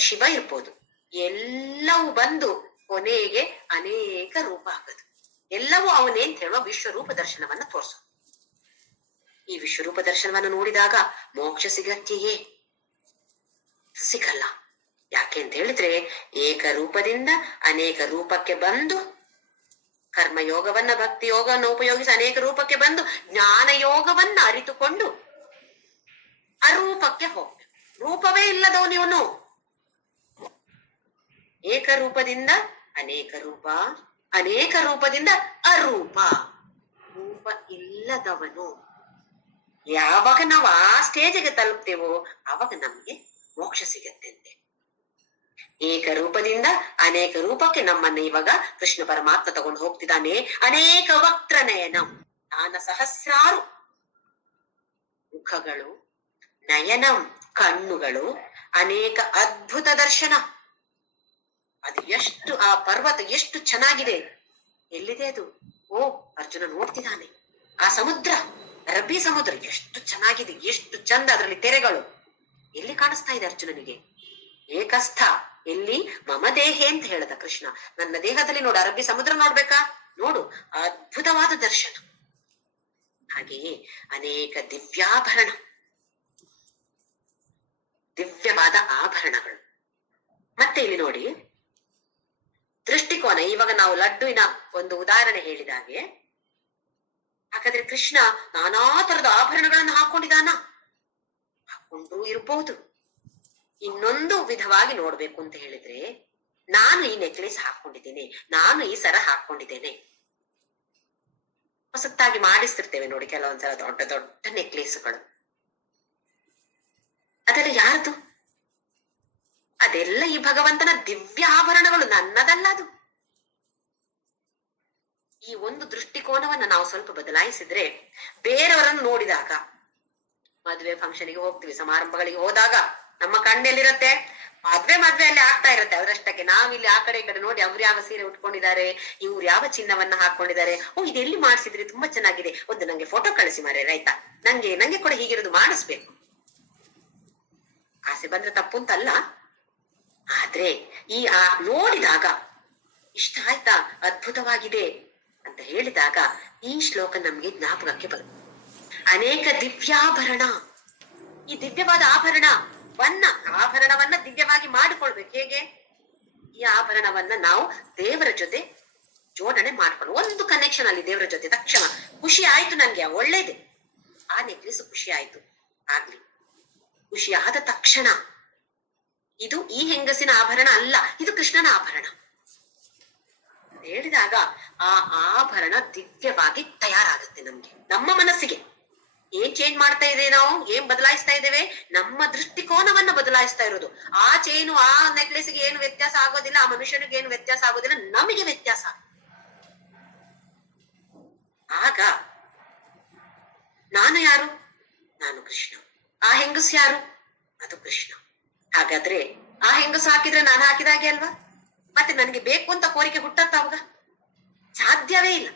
ಶಿವ ಇರ್ಬೋದು, ಎಲ್ಲವೂ ಬಂದು ಕೊನೆಗೆ ಅನೇಕ ರೂಪ ಆಗೋದು. ಎಲ್ಲವೂ ಅವನೇ ಅಂತ ಹೇಳುವ ವಿಶ್ವರೂಪ ದರ್ಶನವನ್ನ ತೋರಿಸೋದು. ಈ ವಿಶ್ವರೂಪ ದರ್ಶನವನ್ನು ನೋಡಿದಾಗ ಮೋಕ್ಷ ಸಿಗತ್ತೆಯೇ? ಸಿಗಲ್ಲ. ಯಾಕೆ ಅಂತ ಹೇಳಿದ್ರೆ ಏಕರೂಪದಿಂದ ಅನೇಕ ರೂಪಕ್ಕೆ ಬಂದು ಕರ್ಮಯೋಗವನ್ನ ಭಕ್ತಿ ಯೋಗವನ್ನು ಉಪಯೋಗಿಸಿ ಅನೇಕ ರೂಪಕ್ಕೆ ಬಂದು ಜ್ಞಾನ ಯೋಗವನ್ನ ಅರಿತುಕೊಂಡು ಅರೂಪಕ್ಕೆ ಹೋಗ್ಬೇಕು. ರೂಪವೇ ಇಲ್ಲದವನಿವನು. ಏಕರೂಪದಿಂದ ಅನೇಕ ರೂಪ, ಅನೇಕ ರೂಪದಿಂದ ಅರೂಪ. ರೂಪ ಇಲ್ಲದವನು. ಯಾವಾಗ ನಾವು ಆ ಸ್ಟೇಜಿಗೆ ತಲುಪ್ತೇವೋ ಆವಾಗ ನಮ್ಗೆ ಮೋಕ್ಷ ಸಿಗತ್ತಂತೆ. ಏಕರೂಪದಿಂದ ಅನೇಕ ರೂಪಕ್ಕೆ ನಮ್ಮನ್ನ ಇವಾಗ ಕೃಷ್ಣ ಪರಮಾತ್ಮ ತಗೊಂಡು ಹೋಗ್ತಿದ್ದಾನೆ. ಅನೇಕ ವಕ್ರ ನಯನ, ನಾನ ಸಹಸ್ರಾರು ಮುಖಗಳು, ನಯನಂ ಕಣ್ಣುಗಳು, ಅನೇಕ ಅದ್ಭುತ ದರ್ಶನ. ಅದು ಎಷ್ಟು, ಆ ಪರ್ವತ ಎಷ್ಟು ಚೆನ್ನಾಗಿದೆ. ಎಲ್ಲಿದೆ ಅದು? ಓ, ಅರ್ಜುನ ನೋಡ್ತಿದ್ದಾನೆ. ಆ ಸಮುದ್ರ, ಅರಬ್ಬಿ ಸಮುದ್ರ ಎಷ್ಟು ಚೆನ್ನಾಗಿದೆ, ಎಷ್ಟು ಚಂದ. ಅದರಲ್ಲಿ ತೆರೆಗಳು ಎಲ್ಲಿ ಕಾಣಿಸ್ತಾ ಇದೆ ಅರ್ಜುನನಿಗೆ? ಏಕಸ್ಥ ಎಲ್ಲಿ? ಮಮ ದೇಹೆ ಅಂತ ಹೇಳದ ಕೃಷ್ಣ. ನನ್ನ ದೇಹದಲ್ಲಿ ನೋಡು, ಅರಬ್ಬಿ ಸಮುದ್ರ ನೋಡ್ಬೇಕಾ? ನೋಡು, ಅದ್ಭುತವಾದ ದರ್ಶನ. ಹಾಗೆಯೇ ಅನೇಕ ದಿವ್ಯಾಭರಣ, ದಿವ್ಯವಾದ ಆಭರಣಗಳು. ಮತ್ತೆ ಇಲ್ಲಿ ನೋಡಿ ದೃಷ್ಟಿಕೋನ. ಇವಾಗ ನಾವು ಲಡ್ಡುವಿನ ಒಂದು ಉದಾಹರಣೆ ಹೇಳಿದಾಗೆ, ಹಾಗಾದ್ರೆ ಕೃಷ್ಣ ನಾನಾ ತರದ ಆಭರಣಗಳನ್ನು ಹಾಕೊಂಡಿದ್ದಾನ? ಹಾಕೊಂಡ್ರೂ ಇರ್ಬಹುದು. ಇನ್ನೊಂದು ವಿಧವಾಗಿ ನೋಡ್ಬೇಕು ಅಂತ ಹೇಳಿದ್ರೆ, ನಾನು ಈ ನೆಕ್ಲೆಸ್ ಹಾಕೊಂಡಿದ್ದೇನೆ, ನಾನು ಈ ಸರ ಹಾಕೊಂಡಿದ್ದೇನೆ. ಹೊಸತ್ತಾಗಿ ಮಾಡಿಸ್ತಿರ್ತೇವೆ ನೋಡಿ ಕೆಲವೊಂದ್ಸಲ ದೊಡ್ಡ ದೊಡ್ಡ ನೆಕ್ಲೇಸ್ಗಳು. ಅದೆಲ್ಲ ಯಾರದು? ಅದೆಲ್ಲ ಈ ಭಗವಂತನ ದಿವ್ಯ ಆಭರಣಗಳು, ನನ್ನದಲ್ಲ ಅದು. ಈ ಒಂದು ದೃಷ್ಟಿಕೋನವನ್ನ ನಾವು ಸ್ವಲ್ಪ ಬದಲಾಯಿಸಿದ್ರೆ, ಬೇರೆಯವರನ್ನು ನೋಡಿದಾಗ, ಮದುವೆ ಫಂಕ್ಷನ್ಗೆ ಹೋಗ್ತೀವಿ, ಸಮಾರಂಭಗಳಿಗೆ ಹೋದಾಗ ನಮ್ಮ ಕಣ್ಣೆಲ್ಲಿರತ್ತೆ? ಮದ್ವೆ ಅಲ್ಲಿ ಆಗ್ತಾ ಇರತ್ತೆ. ಅದರಷ್ಟಕ್ಕೆ ನಾವಿಲ್ಲಿ ಆ ಕಡೆ ಈ ಕಡೆ ನೋಡಿ, ಅವ್ರು ಯಾವ ಸೀರೆ ಉಟ್ಕೊಂಡಿದ್ದಾರೆ, ಇವ್ರು ಯಾವ ಚಿನ್ನವನ್ನ ಹಾಕೊಂಡಿದ್ದಾರೆ, ಓ ಇದೆಲ್ಲಿ ಮಾಡಿಸಿದ್ರಿ, ತುಂಬಾ ಚೆನ್ನಾಗಿದೆ, ಒಂದು ನಂಗೆ ಫೋಟೋ ಕಳಿಸಿ ಮಾರೆ, ಆಯ್ತಾ, ನಂಗೆ ಕೂಡ ಹೀಗಿರೋದು ಮಾಡಿಸ್ಬೇಕು. ಆಸೆ ಬಂದ್ರೆ ತಪ್ಪು ಅಂತಲ್ಲ, ಆದ್ರೆ ಈ ನೋಡಿದಾಗ ಇಷ್ಟ ಆಯ್ತಾ, ಅದ್ಭುತವಾಗಿದೆ ಅಂತ ಹೇಳಿದಾಗ ಈ ಶ್ಲೋಕ ನಮ್ಗೆ ಜ್ಞಾಪಕಕ್ಕೆ ಬರುತ್ತೆ. ಅನೇಕ ದಿವ್ಯಾಭರಣ. ಈ ದಿವ್ಯವಾದ ಆಭರಣವನ್ನ ದಿವ್ಯವಾಗಿ ಮಾಡಿಕೊಳ್ಬೇಕು. ಹೇಗೆ? ಈ ಆಭರಣವನ್ನ ನಾವು ದೇವರ ಜೊತೆ ಜೋಡಣೆ ಮಾಡ್ಕೊಂಡು, ಒಂದು ಕನೆಕ್ಷನ್ ಅಲ್ಲಿ ದೇವರ ಜೊತೆ. ತಕ್ಷಣ ಖುಷಿ ಆಯ್ತು ನನ್ಗೆ, ಒಳ್ಳೇದೆ, ಆ ನೆಕ್ಲೆಸ್ ಖುಷಿ ಆಯ್ತು, ಆಗ್ಲಿ. ಖುಷಿಯಾದ ತಕ್ಷಣ ಇದು ಈ ಹೆಂಗಸಿನ ಆಭರಣ ಅಲ್ಲ, ಇದು ಕೃಷ್ಣನ ಆಭರಣ ಹೇಳಿದಾಗ ಆ ಆಭರಣ ದಿವ್ಯವಾಗಿ ತಯಾರಾಗುತ್ತೆ ನಮ್ಗೆ, ನಮ್ಮ ಮನಸ್ಸಿಗೆ. ಏನ್ ಚೇಂಜ್ ಮಾಡ್ತಾ ಇದ್ದೇವೆ ನಾವು? ಏನ್ ಬದಲಾಯಿಸ್ತಾ ಇದ್ದೇವೆ? ನಮ್ಮ ದೃಷ್ಟಿಕೋನವನ್ನ ಬದಲಾಯಿಸ್ತಾ ಇರೋದು. ಆ ಚೈನು, ಆ ನೆಕ್ಲೆಸ್ಗೆ ಏನು ವ್ಯತ್ಯಾಸ ಆಗೋದಿಲ್ಲ, ಆ ಮನುಷ್ಯನಿಗೆ ಏನು ವ್ಯತ್ಯಾಸ ಆಗೋದಿಲ್ಲ, ನಮಗೆ ವ್ಯತ್ಯಾಸ. ಆಗ ನಾನು ಯಾರು? ನಾನು ಕೃಷ್ಣ. ಆ ಹೆಂಗಸು ಯಾರು? ಅದು ಕೃಷ್ಣ. ಹಾಗಾದ್ರೆ ಆ ಹೆಂಗಸು ಹಾಕಿದ್ರೆ ನಾನು ಹಾಕಿದಾಗೆ ಅಲ್ವಾ? ಮತ್ತೆ ನನಗೆ ಬೇಕು ಅಂತ ಕೋರಿಕೆ ಹುಟ್ಟತ್ತ ಅವಾಗ? ಸಾಧ್ಯವೇ ಇಲ್ಲ.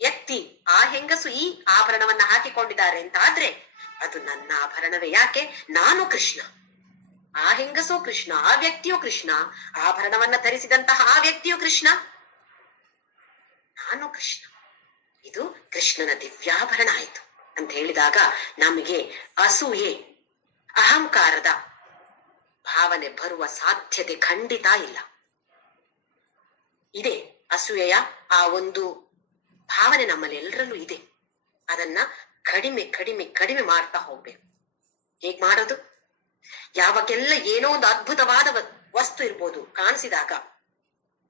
ಎತ್ತಿ ಆ ಹೆಂಗಸು ಈ ಆಭರಣವನ್ನ ಹಾಕಿಕೊಂಡಿದ್ದಾರೆ ಅಂತ ಆದ್ರೆ ಅದು ನನ್ನ ಆಭರಣವೇ. ಯಾಕೆ? ನಾನು ಕೃಷ್ಣ, ಆ ಹೆಂಗಸು ಕೃಷ್ಣ, ಆ ವ್ಯಕ್ತಿಯು ಕೃಷ್ಣ, ಆಭರಣವನ್ನ ಧರಿಸಿದಂತಹ ಆ ವ್ಯಕ್ತಿಯು ಕೃಷ್ಣ, ನಾನು ಕೃಷ್ಣ. ಇದು ಕೃಷ್ಣನ ದಿವ್ಯಾಭರಣ ಆಯ್ತು ಅಂತ ಹೇಳಿದಾಗ ನಮಗೆ ಅಸೂಯೆ, ಅಹಂಕಾರದ ಭಾವನೆ ಬರುವ ಸಾಧ್ಯತೆ ಖಂಡಿತ ಇಲ್ಲ. ಇದೆ ಅಸೂಯೆಯ ಆ ಒಂದು ಭಾವನೆ ನಮ್ಮಲ್ಲಿ ಎಲ್ಲರಲ್ಲೂ ಇದೆ. ಅದನ್ನ ಕಡಿಮೆ ಕಡಿಮೆ ಕಡಿಮೆ ಮಾಡ್ತಾ ಹೋಗ್ಬೇಕು. ಹೇಗ್ ಮಾಡೋದು? ಯಾವಾಗೆಲ್ಲ ಏನೋ ಒಂದು ಅದ್ಭುತವಾದ ವಸ್ತು ಇರ್ಬೋದು, ಕಾಣಿಸಿದಾಗ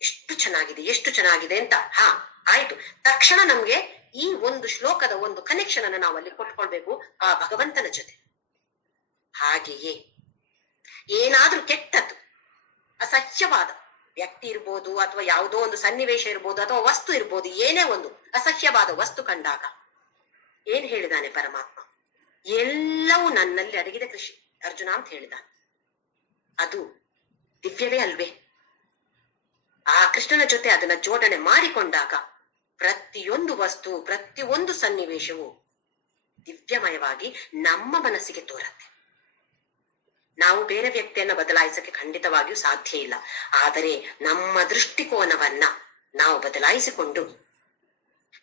ಎಷ್ಟು ಚೆನ್ನಾಗಿದೆ, ಎಷ್ಟು ಚೆನ್ನಾಗಿದೆ ಅಂತ ಆಯ್ತು, ತಕ್ಷಣ ನಮ್ಗೆ ಈ ಒಂದು ಶ್ಲೋಕದ ಒಂದು ಕನೆಕ್ಷನ್ ಅನ್ನ ನಾವು ಅಲ್ಲಿ ಕೊಟ್ಕೊಳ್ಬೇಕು ಆ ಭಗವಂತನ ಜೊತೆ. ಹಾಗೆಯೇ ಏನಾದ್ರೂ ಕೆಟ್ಟದ್ದು, ಅಸಹ್ಯವಾದ ವ್ಯಕ್ತಿ ಇರ್ಬೋದು, ಅಥವಾ ಯಾವುದೋ ಒಂದು ಸನ್ನಿವೇಶ ಇರ್ಬೋದು, ಅಥವಾ ವಸ್ತು ಇರ್ಬೋದು, ಏನೇ ಒಂದು ಅಸಹ್ಯವಾದ ವಸ್ತು ಕಂಡಾಗ ಏನ್ ಹೇಳಿದಾನೆ ಪರಮಾತ್ಮ? ಎಲ್ಲವೂ ನನ್ನಲ್ಲಿ ಅಡಗಿದೆ ಅರ್ಜುನ ಅಂತ ಹೇಳಿದಾನೆ. ಅದು ದಿವ್ಯವೇ ಅಲ್ವೇ? ಆ ಕೃಷ್ಣನ ಜೊತೆ ಅದನ್ನ ಜೋಡಣೆ ಮಾಡಿಕೊಂಡಾಗ ಪ್ರತಿಯೊಂದು ವಸ್ತು, ಪ್ರತಿಯೊಂದು ಸನ್ನಿವೇಶವು ದಿವ್ಯಮಯವಾಗಿ ನಮ್ಮ ಮನಸ್ಸಿಗೆ ತೋರತ್ತೆ. ನಾವು ಬೇರೆ ವ್ಯಕ್ತಿಯನ್ನ ಬದಲಾಯಿಸಕ್ಕೆ ಖಂಡಿತವಾಗಿಯೂ ಸಾಧ್ಯ ಇಲ್ಲ. ಆದರೆ ನಮ್ಮ ದೃಷ್ಟಿಕೋನವನ್ನ ನಾವು ಬದಲಾಯಿಸಿಕೊಂಡು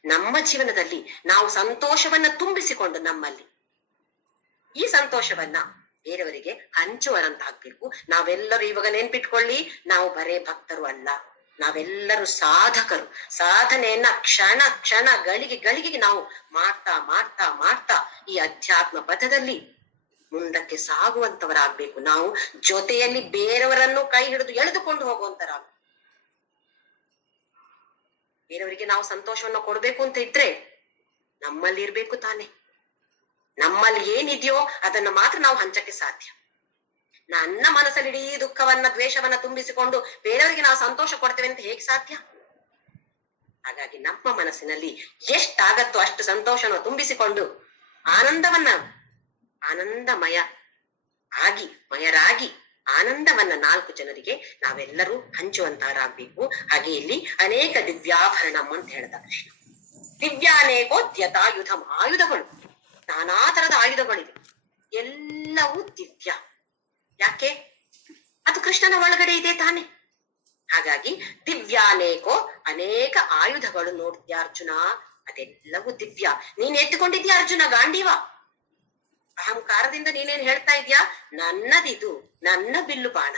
ನಮ್ಮ ಜೀವನದಲ್ಲಿ ನಾವು ಸಂತೋಷವನ್ನ ತುಂಬಿಸಿಕೊಂಡು, ನಮ್ಮಲ್ಲಿ ಈ ಸಂತೋಷವನ್ನ ಬೇರೆಯವರಿಗೆ ಹಂಚುವರಂತಾಗ್ಬೇಕು. ನಾವೆಲ್ಲರೂ ಇವಾಗ ನೆನ್ಪಿಟ್ಕೊಳ್ಳಿ, ನಾವು ಬರೇ ಭಕ್ತರು ಅಲ್ಲ, ನಾವೆಲ್ಲರೂ ಸಾಧಕರು. ಸಾಧನೆಯನ್ನ ಕ್ಷಣ ಕ್ಷಣ ಗಳಿಗೆ ಗಳಿಗೆಗೆ ನಾವು ಮಾಡ್ತಾ ಮಾಡ್ತಾ ಮಾಡ್ತಾ ಈ ಅಧ್ಯಾತ್ಮ ಪಥದಲ್ಲಿ ಮುಂದಕ್ಕೆ ಸಾಗುವಂತವರಾಗ್ಬೇಕು. ನಾವು ಜೊತೆಯಲ್ಲಿ ಬೇರೆಯವರನ್ನು ಕೈ ಹಿಡಿದು ಎಳೆದುಕೊಂಡು ಹೋಗುವಂತರಾಗ. ಬೇರೆಯವರಿಗೆ ನಾವು ಸಂತೋಷವನ್ನು ಕೊಡ್ಬೇಕು ಅಂತ ಇದ್ರೆ ನಮ್ಮಲ್ಲಿ ಇರ್ಬೇಕು ತಾನೆ. ನಮ್ಮಲ್ಲಿ ಏನಿದೆಯೋ ಅದನ್ನ ಮಾತ್ರ ನಾವು ಹಂಚಕ್ಕೆ ಸಾಧ್ಯ. ನನ್ನ ಮನಸ್ಸಲ್ಲಿ ಇಡೀ ದುಃಖವನ್ನ ದ್ವೇಷವನ್ನ ತುಂಬಿಸಿಕೊಂಡು ಬೇರೆಯವರಿಗೆ ನಾವು ಸಂತೋಷ ಕೊಡ್ತೇವೆ ಅಂತ ಹೇಗೆ ಸಾಧ್ಯ? ಹಾಗಾಗಿ ನಮ್ಮ ಮನಸ್ಸಿನಲ್ಲಿ ಎಷ್ಟಾಗತ್ತೋ ಅಷ್ಟು ಸಂತೋಷವನ್ನು ತುಂಬಿಸಿಕೊಂಡು ಆನಂದಮಯ ಆಗಿ ಮಯರಾಗಿ ಆನಂದವನ್ನ 4 ಜನರಿಗೆ ನಾವೆಲ್ಲರೂ ಹಂಚುವಂತವರಾಗ್ಬೇಕು. ಹಾಗೆ ಇಲ್ಲಿ ಅನೇಕ ದಿವ್ಯಾಭರಣಂ ಅಂತ ಹೇಳ್ದ ಕೃಷ್ಣ. ದಿವ್ಯಾನೇಕೋದ್ಯತಾಯುಧಂ, ಆಯುಧಗಳು ನಾನಾ ತರದ ಆಯುಧಗಳಿವೆ, ಎಲ್ಲವೂ ದಿವ್ಯ. ಯಾಕೆ? ಅದು ಕೃಷ್ಣನ ಒಳಗಡೆ ಇದೆ ತಾನೆ. ಹಾಗಾಗಿ ದಿವ್ಯಾನೇಕೋ, ಅನೇಕ ಆಯುಧಗಳು ನೋಡ್ತೀಯ ಅರ್ಜುನ, ಅದೆಲ್ಲವೂ ದಿವ್ಯ. ನೀನ್ ಎತ್ತುಕೊಂಡಿದ್ಯಾ ಅರ್ಜುನ ಗಾಂಡೀವ. ಅಹಂಕಾರದಿಂದ ನೀನೇನ್ ಹೇಳ್ತಾ ಇದ್ಯಾ? ನನ್ನದಿದು, ನನ್ನ ಬಿಲ್ಲು ಬಾಣ.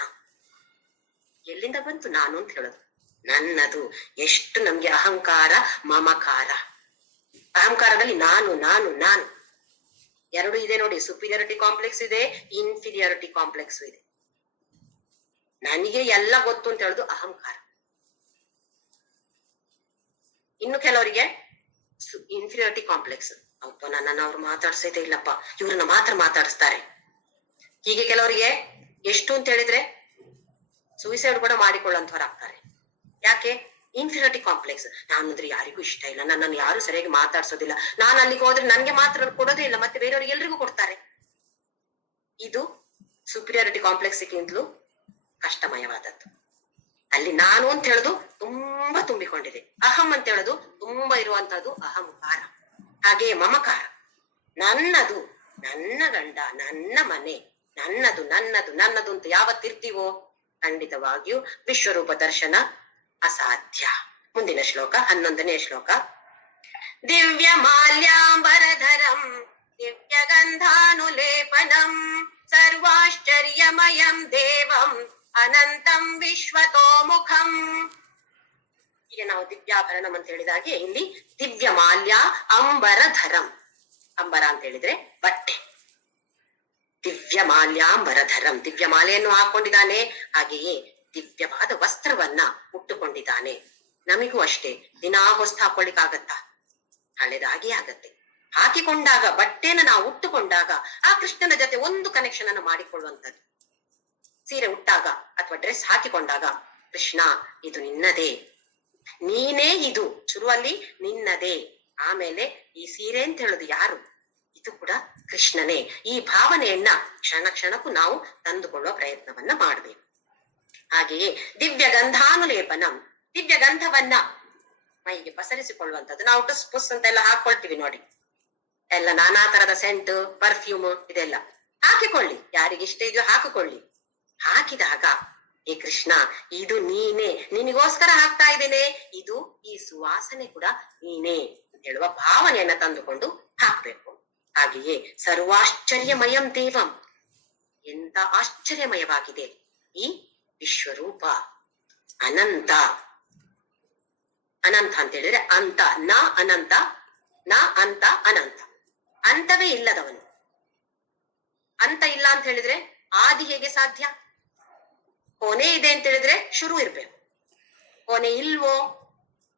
ಎಲ್ಲಿಂದ ಬಂತು ನಾನು ಅಂತ ಹೇಳೋದು? ನನ್ನದು. ಎಷ್ಟು ನಮ್ಗೆ ಅಹಂಕಾರ, ಮಮಕಾರ. ಅಹಂಕಾರದಲ್ಲಿ ನಾನು ನಾನು ನಾನು ಎರಡು ಇದೆ ನೋಡಿ. ಸುಪೀರಿಯಾರಿಟಿ ಕಾಂಪ್ಲೆಕ್ಸ್ ಇದೆ, ಇನ್ಫೀರಿಯಾರಿಟಿ ಕಾಂಪ್ಲೆಕ್ಸ್ ಇದೆ. ನನಗೆ ಎಲ್ಲ ಗೊತ್ತು ಅಂತ ಹೇಳುದು ಅಹಂಕಾರ. ಇನ್ನು ಕೆಲವರಿಗೆ ಇನ್ಫೀರಿಯಾರಿಟಿ ಕಾಂಪ್ಲೆಕ್ಸ್. ಅಪ್ಪ ನನ್ನನ್ನು ಅವ್ರು ಮಾತಾಡ್ಸೋದೇ ಇಲ್ಲಪ್ಪ, ಇವ್ರನ್ನ ಮಾತ್ರ ಮಾತಾಡಿಸ್ತಾರೆ. ಹೀಗೆ ಕೆಲವರಿಗೆ ಎಷ್ಟು ಅಂತ ಹೇಳಿದ್ರೆ ಸೂಸೈಡ್ ಕೂಡ ಮಾಡಿಕೊಳ್ಳುವಂತವರಾಗ್ತಾರೆ. ಯಾಕೆ? Inferiority complex. ನಾನು ಅಂದ್ರೆ ಯಾರಿಗೂ ಇಷ್ಟ ಇಲ್ಲ, ನನ್ನನ್ನು ಯಾರು ಸರಿಯಾಗಿ ಮಾತಾಡ್ಸೋದಿಲ್ಲ, ನಾನು ಅಲ್ಲಿಗೆ ಹೋದ್ರೆ ನನ್ಗೆ ಮಾತ್ರ ಕೊಡೋದೇ ಇಲ್ಲ, ಮತ್ತೆ ಬೇರೆಯವ್ರಿಗೆ ಎಲ್ರಿಗೂ ಕೊಡ್ತಾರೆ. ಇದು ಸುಪೀರಿಯಾರಿಟಿ ಕಾಂಪ್ಲೆಕ್ಸ್ಗಿಂತಲೂ ಕಷ್ಟಮಯವಾದದ್ದು. ಅಲ್ಲಿ ನಾನು ಅಂತ ಹೇಳುದು ತುಂಬಾ ತುಂಬಿಕೊಂಡಿದೆ, ಅಹಂ ಅಂತ ಹೇಳುದು ತುಂಬಾ ಇರುವಂತಹದ್ದು ಅಹಂಕಾರ. ಹಾಗೆ ಮಮಕಾರ, ನನ್ನದು, ನನ್ನ ಗಂಡ, ನನ್ನ ಮನೆ, ನನ್ನದು ನನ್ನದು ನನ್ನದು ಅಂತ ಯಾವತ್ತಿರ್ತೀವೋ ಖಂಡಿತವಾಗಿಯೂ ವಿಶ್ವರೂಪ ದರ್ಶನ ಅಸಾಧ್ಯ. ಮುಂದಿನ ಶ್ಲೋಕ 11ನೇ ಶ್ಲೋಕ. ದಿವ್ಯ ಮಾಲ್ಯಾಂಬರಧರಂ ದಿವ್ಯ ಗಂಧಾನುಲೇಪನಂ ಸರ್ವಾಶ್ಚರ್ಯಮಯಂ ದೇವಂ ಅನಂತಂ ವಿಶ್ವತೋಮುಖಂ. ಈಗ ನಾವು ದಿವ್ಯಾಭರಣಂ ಅಂತ ಹೇಳಿದಾಗೆ ಇಲ್ಲಿ ದಿವ್ಯ ಮಾಲ್ಯ ಅಂಬರಧರಂ. ಅಂಬರ ಅಂತ ಹೇಳಿದ್ರೆ ಬಟ್ಟೆ. ದಿವ್ಯ ಮಾಲ್ಯಾಂಬರಧರಂ, ದಿವ್ಯ ಮಾಲೆಯನ್ನು ಹಾಕೊಂಡಿದ್ದಾನೆ, ಹಾಗೆಯೇ ದಿವ್ಯವಾದ ವಸ್ತ್ರವನ್ನ ಉಟ್ಟುಕೊಂಡಿದ್ದಾನೆ. ನಮಿಗೂ ಅಷ್ಟೇ, ದಿನಾ ಹೊಸ್ತು ಹಾಕೊಳ್ಳಿಕ್ಕಾಗತ್ತಾ? ಹಳೆದಾಗಿ ಆಗತ್ತೆ. ಹಾಕಿಕೊಂಡಾಗ ಬಟ್ಟೆನ ನಾವು ಉಟ್ಟುಕೊಂಡಾಗ ಆ ಕೃಷ್ಣನ ಜೊತೆ ಒಂದು ಕನೆಕ್ಷನ್ ಅನ್ನು ಮಾಡಿಕೊಳ್ಳುವಂಥದ್ದು. ಸೀರೆ ಉಟ್ಟಾಗ ಅಥವಾ ಡ್ರೆಸ್ ಹಾಕಿಕೊಂಡಾಗ ಕೃಷ್ಣ ಇದು ನಿನ್ನದೇ, ನೀನೇ ಇದು. ಶುರುವಲ್ಲಿ ನಿನ್ನದೇ, ಆಮೇಲೆ ಈ ಸೀರೆ ಅಂತ ಹೇಳುದು ಯಾರು? ಇದು ಕೂಡ ಕೃಷ್ಣನೇ. ಈ ಭಾವನೆಯನ್ನ ಕ್ಷಣ ಕ್ಷಣಕ್ಕೂ ನಾವು ತಂದುಕೊಳ್ಳುವ ಪ್ರಯತ್ನವನ್ನ ಮಾಡಬೇಕು. ಹಾಗೆಯೇ ದಿವ್ಯ ಗಂಧಾನುಲೇಪನಂ, ದಿವ್ಯ ಗಂಧವನ್ನ ಮೈಗೆ ಪಸರಿಸಿಕೊಳ್ಳುವಂಥದ್ದು. ನಾವು ಟುಸ್ ಪುಸ್ ಅಂತೆಲ್ಲ ಹಾಕೊಳ್ತೀವಿ ನೋಡಿ, ಎಲ್ಲ ನಾನಾ ತರದ ಸೆಂಟ್, ಪರ್ಫ್ಯೂಮ್ ಇದೆಲ್ಲ ಹಾಕಿಕೊಳ್ಳಿ, ಯಾರಿಗಿಷ್ಟ ಇದೆಯೋ ಹಾಕಿಕೊಳ್ಳಿ. ಹಾಕಿದಾಗ ಏ ಕೃಷ್ಣ ಇದು ನೀನೇ, ನಿನಗೋಸ್ಕರ ಹಾಕ್ತಾ ಇದ್ದೇನೆ, ಇದು ಈ ಸುವಾಸನೆ ಕೂಡ ನೀನೇ ಅಂತ ಹೇಳುವ ಭಾವನೆಯನ್ನ ತಂದುಕೊಂಡು ಹಾಕ್ಬೇಕು. ಹಾಗೆಯೇ ಸರ್ವಾಶ್ಚರ್ಯಮಯಂ ದೇವಂ, ಎಂತ ಆಶ್ಚರ್ಯಮಯವಾಗಿದೆ ಈ ವಿಶ್ವರೂಪ. ಅನಂತ, ಅನಂತ ಅಂತ ಹೇಳಿದ್ರೆ ಅಂತ, ನ ಅನಂತ, ನ ಅಂತ ಅನಂತ, ಅಂತವೇ ಇಲ್ಲದವನು. ಅಂತ ಇಲ್ಲ ಅಂತ ಹೇಳಿದ್ರೆ ಆದಿ ಹೇಗೆ ಸಾಧ್ಯ? ಕೊನೆ ಇದೆ ಅಂತ ಹೇಳಿದ್ರೆ ಶುರು ಇರ್ಬೇಕು. ಕೊನೆ ಇಲ್ವೋ?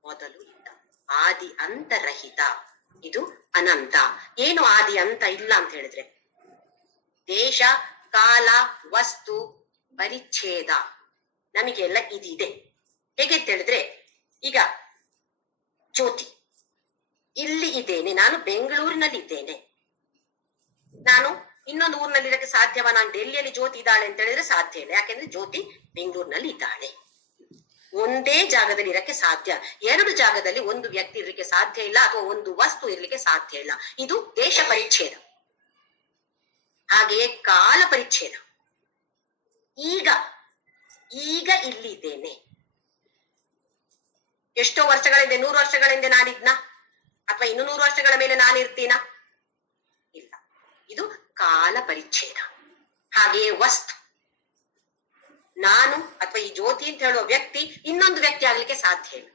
ಮೊದಲು ಇಲ್ಲ. ಆದಿ ಅಂತರಹಿತ, ಇದು ಅನಂತ. ಏನು ಆದಿ ಅಂತ ಇಲ್ಲ ಅಂತ ಹೇಳಿದ್ರೆ ದೇಶ ಕಾಲ ವಸ್ತು ಪರಿಚ್ಛೇದ ನಮಗೆಲ್ಲ ಇದಿದೆ. ಹೇಗೆ ಅಂತ ಹೇಳಿದ್ರೆ ಈಗ ಜ್ಯೋತಿ ಇಲ್ಲಿ ಇದ್ದೇನೆ, ನಾನು ಬೆಂಗಳೂರಿನಲ್ಲಿ ಇದ್ದೇನೆ, ನಾನು ಇನ್ನೊಂದು ಊರಿನಲ್ಲಿ ಇರಕ್ಕೆ ಸಾಧ್ಯವ? ನಾನು ಡೆಲ್ಲಿಯಲ್ಲಿ ಜ್ಯೋತಿ ಇದ್ದಾಳೆ ಅಂತ ಹೇಳಿದ್ರೆ ಸಾಧ್ಯ ಇಲ್ಲ, ಯಾಕೆಂದ್ರೆ ಜ್ಯೋತಿ ಬೆಂಗಳೂರಿನಲ್ಲಿ ಇದ್ದಾಳೆ. ಒಂದೇ ಜಾಗದಲ್ಲಿ ಇರಕ್ಕೆ ಸಾಧ್ಯ, ಎರಡು ಜಾಗದಲ್ಲಿ ಒಂದು ವ್ಯಕ್ತಿ ಇರ್ಲಿಕ್ಕೆ ಸಾಧ್ಯ ಇಲ್ಲ, ಅಥವಾ ಒಂದು ವಸ್ತು ಇರ್ಲಿಕ್ಕೆ ಸಾಧ್ಯ ಇಲ್ಲ. ಇದು ದೇಶ ಪರಿಚ್ಛೇದ. ಹಾಗೆಯೇ ಕಾಲ ಪರಿಚ್ಛೇದ. ಈಗ ಈಗ ಇಲ್ಲಿದ್ದೇನೆ. ಎಷ್ಟೋ ವರ್ಷಗಳ ಹಿಂದೆ, 100 ವರ್ಷಗಳ ಹಿಂದೆ ನಾನಿದ್ನ, ಅಥವಾ ಇನ್ನು 100 ವರ್ಷಗಳ ಮೇಲೆ ನಾನಿರ್ತೀನ? ಇಲ್ಲ. ಇದು ಕಾಲ ಪರಿಚ್ಛೇದ. ಹಾಗೆಯೇ ವಸ್ತು, ನಾನು ಅಥವಾ ಈ ಜ್ಯೋತಿ ಅಂತ ಹೇಳುವ ವ್ಯಕ್ತಿ ಇನ್ನೊಂದು ವ್ಯಕ್ತಿ ಆಗ್ಲಿಕ್ಕೆ ಸಾಧ್ಯ ಇಲ್ಲ.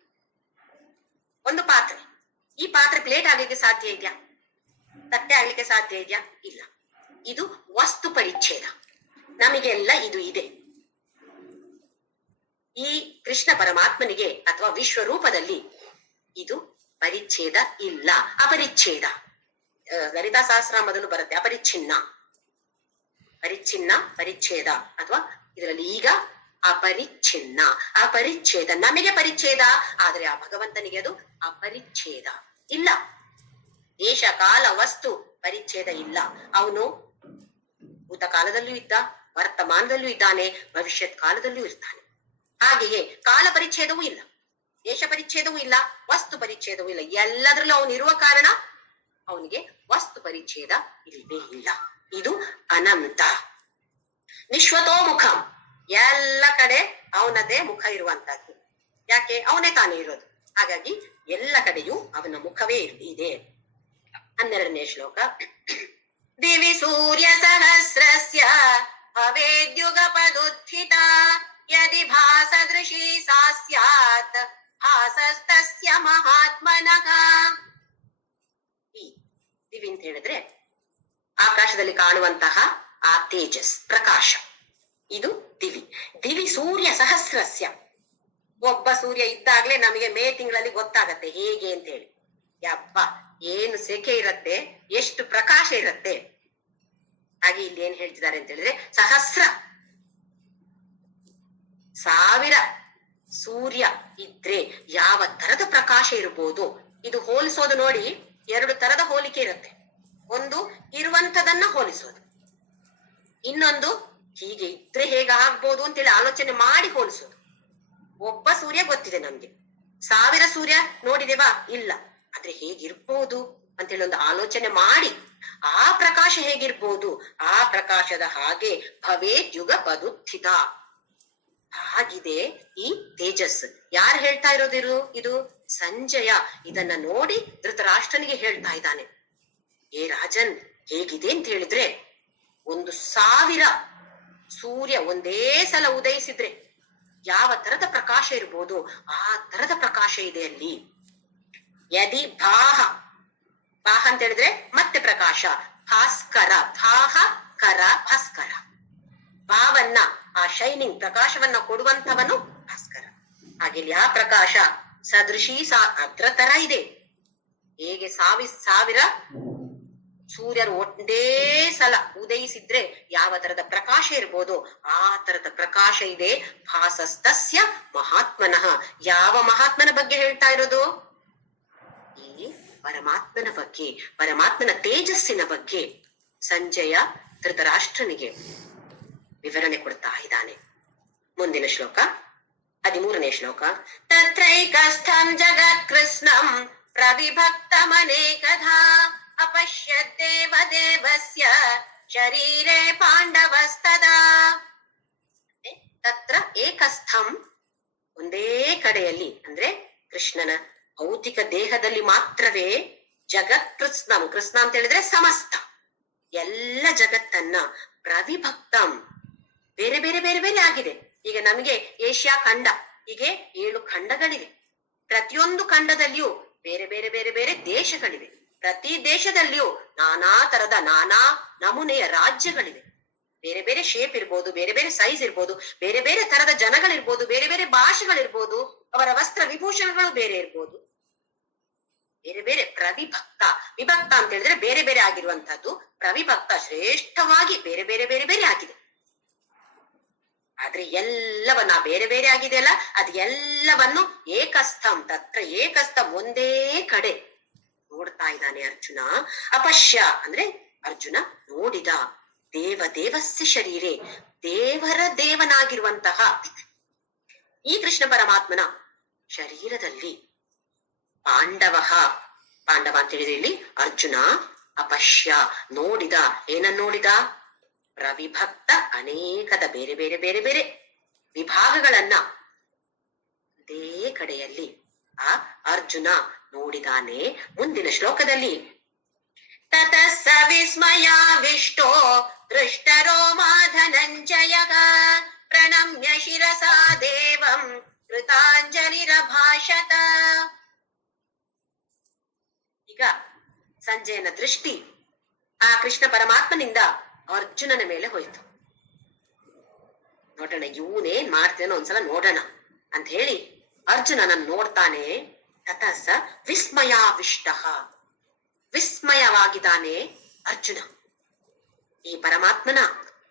ಒಂದು ಪಾತ್ರೆ, ಈ ಪಾತ್ರೆ ಪ್ಲೇಟ್ ಆಗ್ಲಿಕ್ಕೆ ಸಾಧ್ಯ ಇದೆಯಾ? ತಟ್ಟೆ ಆಗ್ಲಿಕ್ಕೆ ಸಾಧ್ಯ ಇದೆಯಾ? ಇಲ್ಲ. ಇದು ವಸ್ತು ಪರಿಚ್ಛೇದ. ನಮಗೆಲ್ಲ ಇದು ಇದೆ. ಈ ಕೃಷ್ಣ ಪರಮಾತ್ಮನಿಗೆ ಅಥವಾ ವಿಶ್ವರೂಪದಲ್ಲಿ ಇದು ಪರಿಚ್ಛೇದ ಇಲ್ಲ, ಅಪರಿಚ್ಛೇದ. ಲಲಿತಾ ಸಹಸ್ರನಾಮದಲ್ಲೂ ಬರುತ್ತೆ ಅಪರಿಚ್ಛಿನ್ನ, ಪರಿಚ್ಛಿನ್ನ, ಪರಿಚ್ಛೇದ, ಅಥವಾ ಇದರಲ್ಲಿ ಈಗ ಅಪರಿಚ್ಛಿನ್ನ, ಅಪರಿಚ್ಛೇದ. ನಮಗೆ ಪರಿಚ್ಛೇದ, ಆದ್ರೆ ಆ ಭಗವಂತನಿಗೆ ಅದು ಅಪರಿಚ್ಛೇದ ಇಲ್ಲ. ದೇಶ ಕಾಲ ವಸ್ತು ಪರಿಚ್ಛೇದ ಇಲ್ಲ. ಅವನು ಭೂತಕಾಲದಲ್ಲೂ ಇದ್ದ, ವರ್ತಮಾನದಲ್ಲೂ ಇದ್ದಾನೆ, ಭವಿಷ್ಯತ್ ಕಾಲದಲ್ಲೂ ಇರ್ತಾನೆ. ಹಾಗೆಯೇ ಕಾಲ ಪರಿಚ್ಛೇದವೂ ಇಲ್ಲ, ದೇಶ ಪರಿಚ್ಛೇದವೂ ಇಲ್ಲ, ವಸ್ತು ಪರಿಚ್ಛೇದವೂ ಇಲ್ಲ. ಎಲ್ಲದರಲ್ಲೂ ಅವನು ಇರುವ ಕಾರಣ ಅವನಿಗೆ ವಸ್ತು ಪರಿಚ್ಛೇದ ಇಲ್ಲವೇ ಇಲ್ಲ. ಇದು ಅನಂತ. ವಿಶ್ವತೋಮುಖ, ಎಲ್ಲ ಕಡೆ ಅವನದೇ ಮುಖ ಇರುವಂತದ್ದು. ಯಾಕೆ? ಅವನೇ ತಾನೇ ಇರೋದು. ಹಾಗಾಗಿ ಎಲ್ಲ ಕಡೆಯೂ ಅವನ ಮುಖವೇ ಇದೆ. 12ನೇ ಶ್ಲೋಕ. ದಿವಿ ಸೂರ್ಯ ಸಹಸ್ರಸ್ಯ ಭವೇದ್ಯುಗಪದುತ್ಥಿತ ಯದಿ ಭಾಸದೃಶಿ ಸಾ ಸ್ಯಾತ್ ಭಾಸಸ್ತಸ್ಯ ಮಹಾತ್ಮನಃ. ಈ ದಿವಿ ಅಂತ ಹೇಳಿದ್ರೆ ಆಕಾಶದಲ್ಲಿ ಕಾಣುವಂತಹ ಆ ತೇಜಸ್, ಪ್ರಕಾಶ, ಇದು ದಿವಿ. ದಿವಿ ಸೂರ್ಯ ಸಹಸ್ರಸ್ಯ. ಒಬ್ಬ ಸೂರ್ಯ ಇದ್ದಾಗ್ಲೇ ನಮಗೆ ಮೇ ತಿಂಗಳಲ್ಲಿ ಗೊತ್ತಾಗತ್ತೆ ಹೇಗೆ ಅಂತ ಹೇಳಿ. ಯಪ್ಪ, ಏನು ಸೆಕೆ ಇರತ್ತೆ, ಎಷ್ಟು ಪ್ರಕಾಶ ಇರತ್ತೆ. ಹಾಗೆ ಇಲ್ಲಿ ಏನ್ ಹೇಳ್ತಿದ್ದಾರೆ ಅಂತ ಹೇಳಿದ್ರೆ, ಸಹಸ್ರ, 1000 ಸೂರ್ಯ ಇದ್ರೆ ಯಾವ ತರದ ಪ್ರಕಾಶ ಇರ್ಬೋದು. ಇದು ಹೋಲಿಸೋದು ನೋಡಿ, 2 ತರದ ಹೋಲಿಕೆ ಇರುತ್ತೆ. ಒಂದು ಇರುವಂತದನ್ನ ಹೋಲಿಸೋದು, ಇನ್ನೊಂದು ಹೀಗೆ ಇದ್ರೆ ಹೇಗೆ ಆಗ್ಬೋದು ಅಂತೇಳಿ ಆಲೋಚನೆ ಮಾಡಿ ಹೋಲಿಸೋದು. ಒಬ್ಬ ಸೂರ್ಯ ಗೊತ್ತಿದೆ ನಮ್ಗೆ, 1000 ಸೂರ್ಯ ನೋಡಿದೇವಾ? ಇಲ್ಲ. ಆದ್ರೆ ಹೇಗಿರ್ಬೋದು ಅಂತೇಳಿ ಒಂದು ಆಲೋಚನೆ ಮಾಡಿ ಆ ಪ್ರಕಾಶ ಹೇಗಿರ್ಬೋದು, ಆ ಪ್ರಕಾಶದ ಹಾಗೆ ಭವೇದ್ ಯುಗ ಪದುತ್ಥಿತ. ಹಾಗಿದೆ ಈ ತೇಜಸ್. ಯಾರು ಹೇಳ್ತಾ ಇರೋದಿರು? ಇದು ಸಂಜಯ. ಇದನ್ನ ನೋಡಿ ಧೃತರಾಷ್ಟ್ರನಿಗೆ ಹೇಳ್ತಾ ಇದ್ದಾನೆ, ಏ ರಾಜನ್, ಹೇಗಿದೆ ಅಂತ ಹೇಳಿದ್ರೆ 1000 ಸೂರ್ಯ ಒಂದೇ ಸಲ ಉದಯಿಸಿದ್ರೆ ಯಾವ ತರದ ಪ್ರಕಾಶ ಇರ್ಬೋದು, ಆ ತರದ ಪ್ರಕಾಶ ಇದೆ ಅಲ್ಲಿ. ಯದಿ ಭಾಹ, ಭಾಹ ಅಂತ ಹೇಳಿದ್ರೆ ಮತ್ತೆ ಪ್ರಕಾಶ, ಭಾಸ್ಕರ, ಭಾಹ ಕರ ಭಾಸ್ಕರ. ಭಾವನ್ನ, ಆ ಶೈನಿಂಗ್ ಪ್ರಕಾಶವನ್ನ ಕೊಡುವಂತವನು ಭಾಸ್ಕರ. ಹಾಗೆ ಆ ಪ್ರಕಾಶ ಸದೃಶಿ ಅದ್ರ ತರ ಇದೆ. ಹೇಗೆ 1000 ಸೂರ್ಯರು ಒಂದೇ ಸಲ ಉದಯಿಸಿದ್ರೆ ಯಾವ ತರದ ಪ್ರಕಾಶ ಇರ್ಬೋದು, ಆ ತರದ ಪ್ರಕಾಶ ಇದೆ. ಭಾಸಸ್ತಸ್ಯ ಮಹಾತ್ಮನಃ. ಯಾವ ಮಹಾತ್ಮನ ಬಗ್ಗೆ ಹೇಳ್ತಾ ಇರೋದು? ಈ ಪರಮಾತ್ಮನ ಬಗ್ಗೆ, ಪರಮಾತ್ಮನ ತೇಜಸ್ಸಿನ ಬಗ್ಗೆ ಸಂಜಯ ಧೃತರಾಷ್ಟ್ರನಿಗೆ ವಿವರಣೆ ಕೊಡ್ತಾ ಇದ್ದಾನೆ. ಮುಂದಿನ ಶ್ಲೋಕ 13ನೇ ಶ್ಲೋಕ. ತತ್ರೈಕಸ್ಥಂ ಜಗತ್ ಕೃಷ್ಣಂ ಪ್ರವಿಭಕ್ತಮನೇಕಧಾ ಅಪಶ್ಯದ್ದೇವ ದೇವಸ್ಯ ಶರೀರೇ ಪಾಂಡವಸ್ತದಾ. ತತ್ರ ಏಕಸ್ಥಂ, ಒಂದೇ ಕಡೆಯಲ್ಲಿ, ಅಂದ್ರೆ ಕೃಷ್ಣನ ಭೌತಿಕ ದೇಹದಲ್ಲಿ ಮಾತ್ರವೇ ಜಗತ್ ಕೃಷ್ಣಂ, ಕೃಷ್ಣ ಅಂತ ಹೇಳಿದ್ರೆ ಸಮಸ್ತ, ಎಲ್ಲ ಜಗತ್ತನ್ನ ಪ್ರವಿಭಕ್ತಂ, ಬೇರೆ ಬೇರೆ ಬೇರೆ ಬೇರೆ ಆಗಿದೆ. ಈಗ ನಮಗೆ ಏಷ್ಯಾ ಖಂಡ, ಹೀಗೆ 7 ಖಂಡಗಳಿವೆ. ಪ್ರತಿಯೊಂದು ಖಂಡದಲ್ಲಿಯೂ ಬೇರೆ ಬೇರೆ ಬೇರೆ ಬೇರೆ ದೇಶಗಳಿವೆ. ಪ್ರತಿ ದೇಶದಲ್ಲಿಯೂ ನಾನಾ ತರದ, ನಾನಾ ನಮೂನೆಯ ರಾಜ್ಯಗಳಿವೆ. ಬೇರೆ ಬೇರೆ ಶೇಪ್ ಇರ್ಬೋದು, ಬೇರೆ ಬೇರೆ ಸೈಜ್ ಇರ್ಬೋದು, ಬೇರೆ ಬೇರೆ ತರದ ಜನಗಳಿರ್ಬೋದು, ಬೇರೆ ಬೇರೆ ಭಾಷೆಗಳಿರ್ಬೋದು, ಅವರ ವಸ್ತ್ರ ವಿಭೂಷಣಗಳು ಬೇರೆ ಇರ್ಬೋದು, ಬೇರೆ ಬೇರೆ. ಪ್ರವಿಭಕ್ತ, ವಿಭಕ್ತ ಅಂತ ಹೇಳಿದ್ರೆ ಬೇರೆ ಬೇರೆ ಆಗಿರುವಂತಹದ್ದು. ಪ್ರವಿಭಕ್ತ ಶ್ರೇಷ್ಠವಾಗಿ ಬೇರೆ ಬೇರೆ ಬೇರೆ ಬೇರೆ ಆಗಿದೆ. ಆದ್ರೆ ಎಲ್ಲವನ್ನ ಬೇರೆ ಬೇರೆ ಆಗಿದೆ ಅಲ್ಲ, ಅದು ಎಲ್ಲವನ್ನು ಏಕಸ್ಥಂ, ತತ್ರ ಏಕಸ್ಥಂ, ಒಂದೇ ಕಡೆ ನೋಡ್ತಾ ಇದ್ದಾನೆ ಅರ್ಜುನ. ಅಪಶ್ಯ ಅಂದ್ರೆ ಅರ್ಜುನ ನೋಡಿದ. ದೇವಸ್ಯ ಶರೀರೇ, ದೇವರ ದೇವನಾಗಿರುವಂತಹ ಈ ಕೃಷ್ಣ ಪರಮಾತ್ಮನ ಶರೀರದಲ್ಲಿ ಪಾಂಡವ ಅಂತ ಹೇಳಿದ್ರೆ ಇಲ್ಲಿ ಅರ್ಜುನ ಅಪಶ್ಯ ನೋಡಿದ. ಏನನ್ನ ನೋಡಿದ? ಪ್ರವಿಭಕ್ತ, ಅನೇಕದ ಬೇರೆ ಬೇರೆ ಬೇರೆ ಬೇರೆ ವಿಭಾಗಗಳನ್ನ ಅದೇ ಕಡೆಯಲ್ಲಿ ಆ ಅರ್ಜುನ ನೋಡಿದಾನೆ. ಮುಂದಿನ ಶ್ಲೋಕದಲ್ಲಿ ತತಃ ಸ ವಿಸ್ಮಯಾವಿಷ್ಟೋ ದೃಷ್ಟರೋ ಧನಂಜಯಃ ಪ್ರಣಮ್ಯ ಶಿರಸಾ ದೇವಂ ಕೃತಾಂಜಲಿರಭಾಷತ. ಈಗ ಸಂಜಯನ ದೃಷ್ಟಿ ಆ ಕೃಷ್ಣ ಪರಮಾತ್ಮನಿಂದ ಅರ್ಜುನನ ಮೇಲೆ ಹೋಯ್ತು. ನೋಡೋಣ ಇವನೇನ್ ಮಾಡ್ತೇನೋ ಒಂದ್ಸಲ ನೋಡೋಣ ಅಂತ ಹೇಳಿ ಅರ್ಜುನನನ್ನು ನೋಡ್ತಾನೆ. ತತಃ ಸ ವಿಸ್ಮಯಾವಿಷ್ಟ, ವಿಸ್ಮಯವಾಗಿದ್ದಾನೆ ಅರ್ಜುನ. ಈ ಪರಮಾತ್ಮನ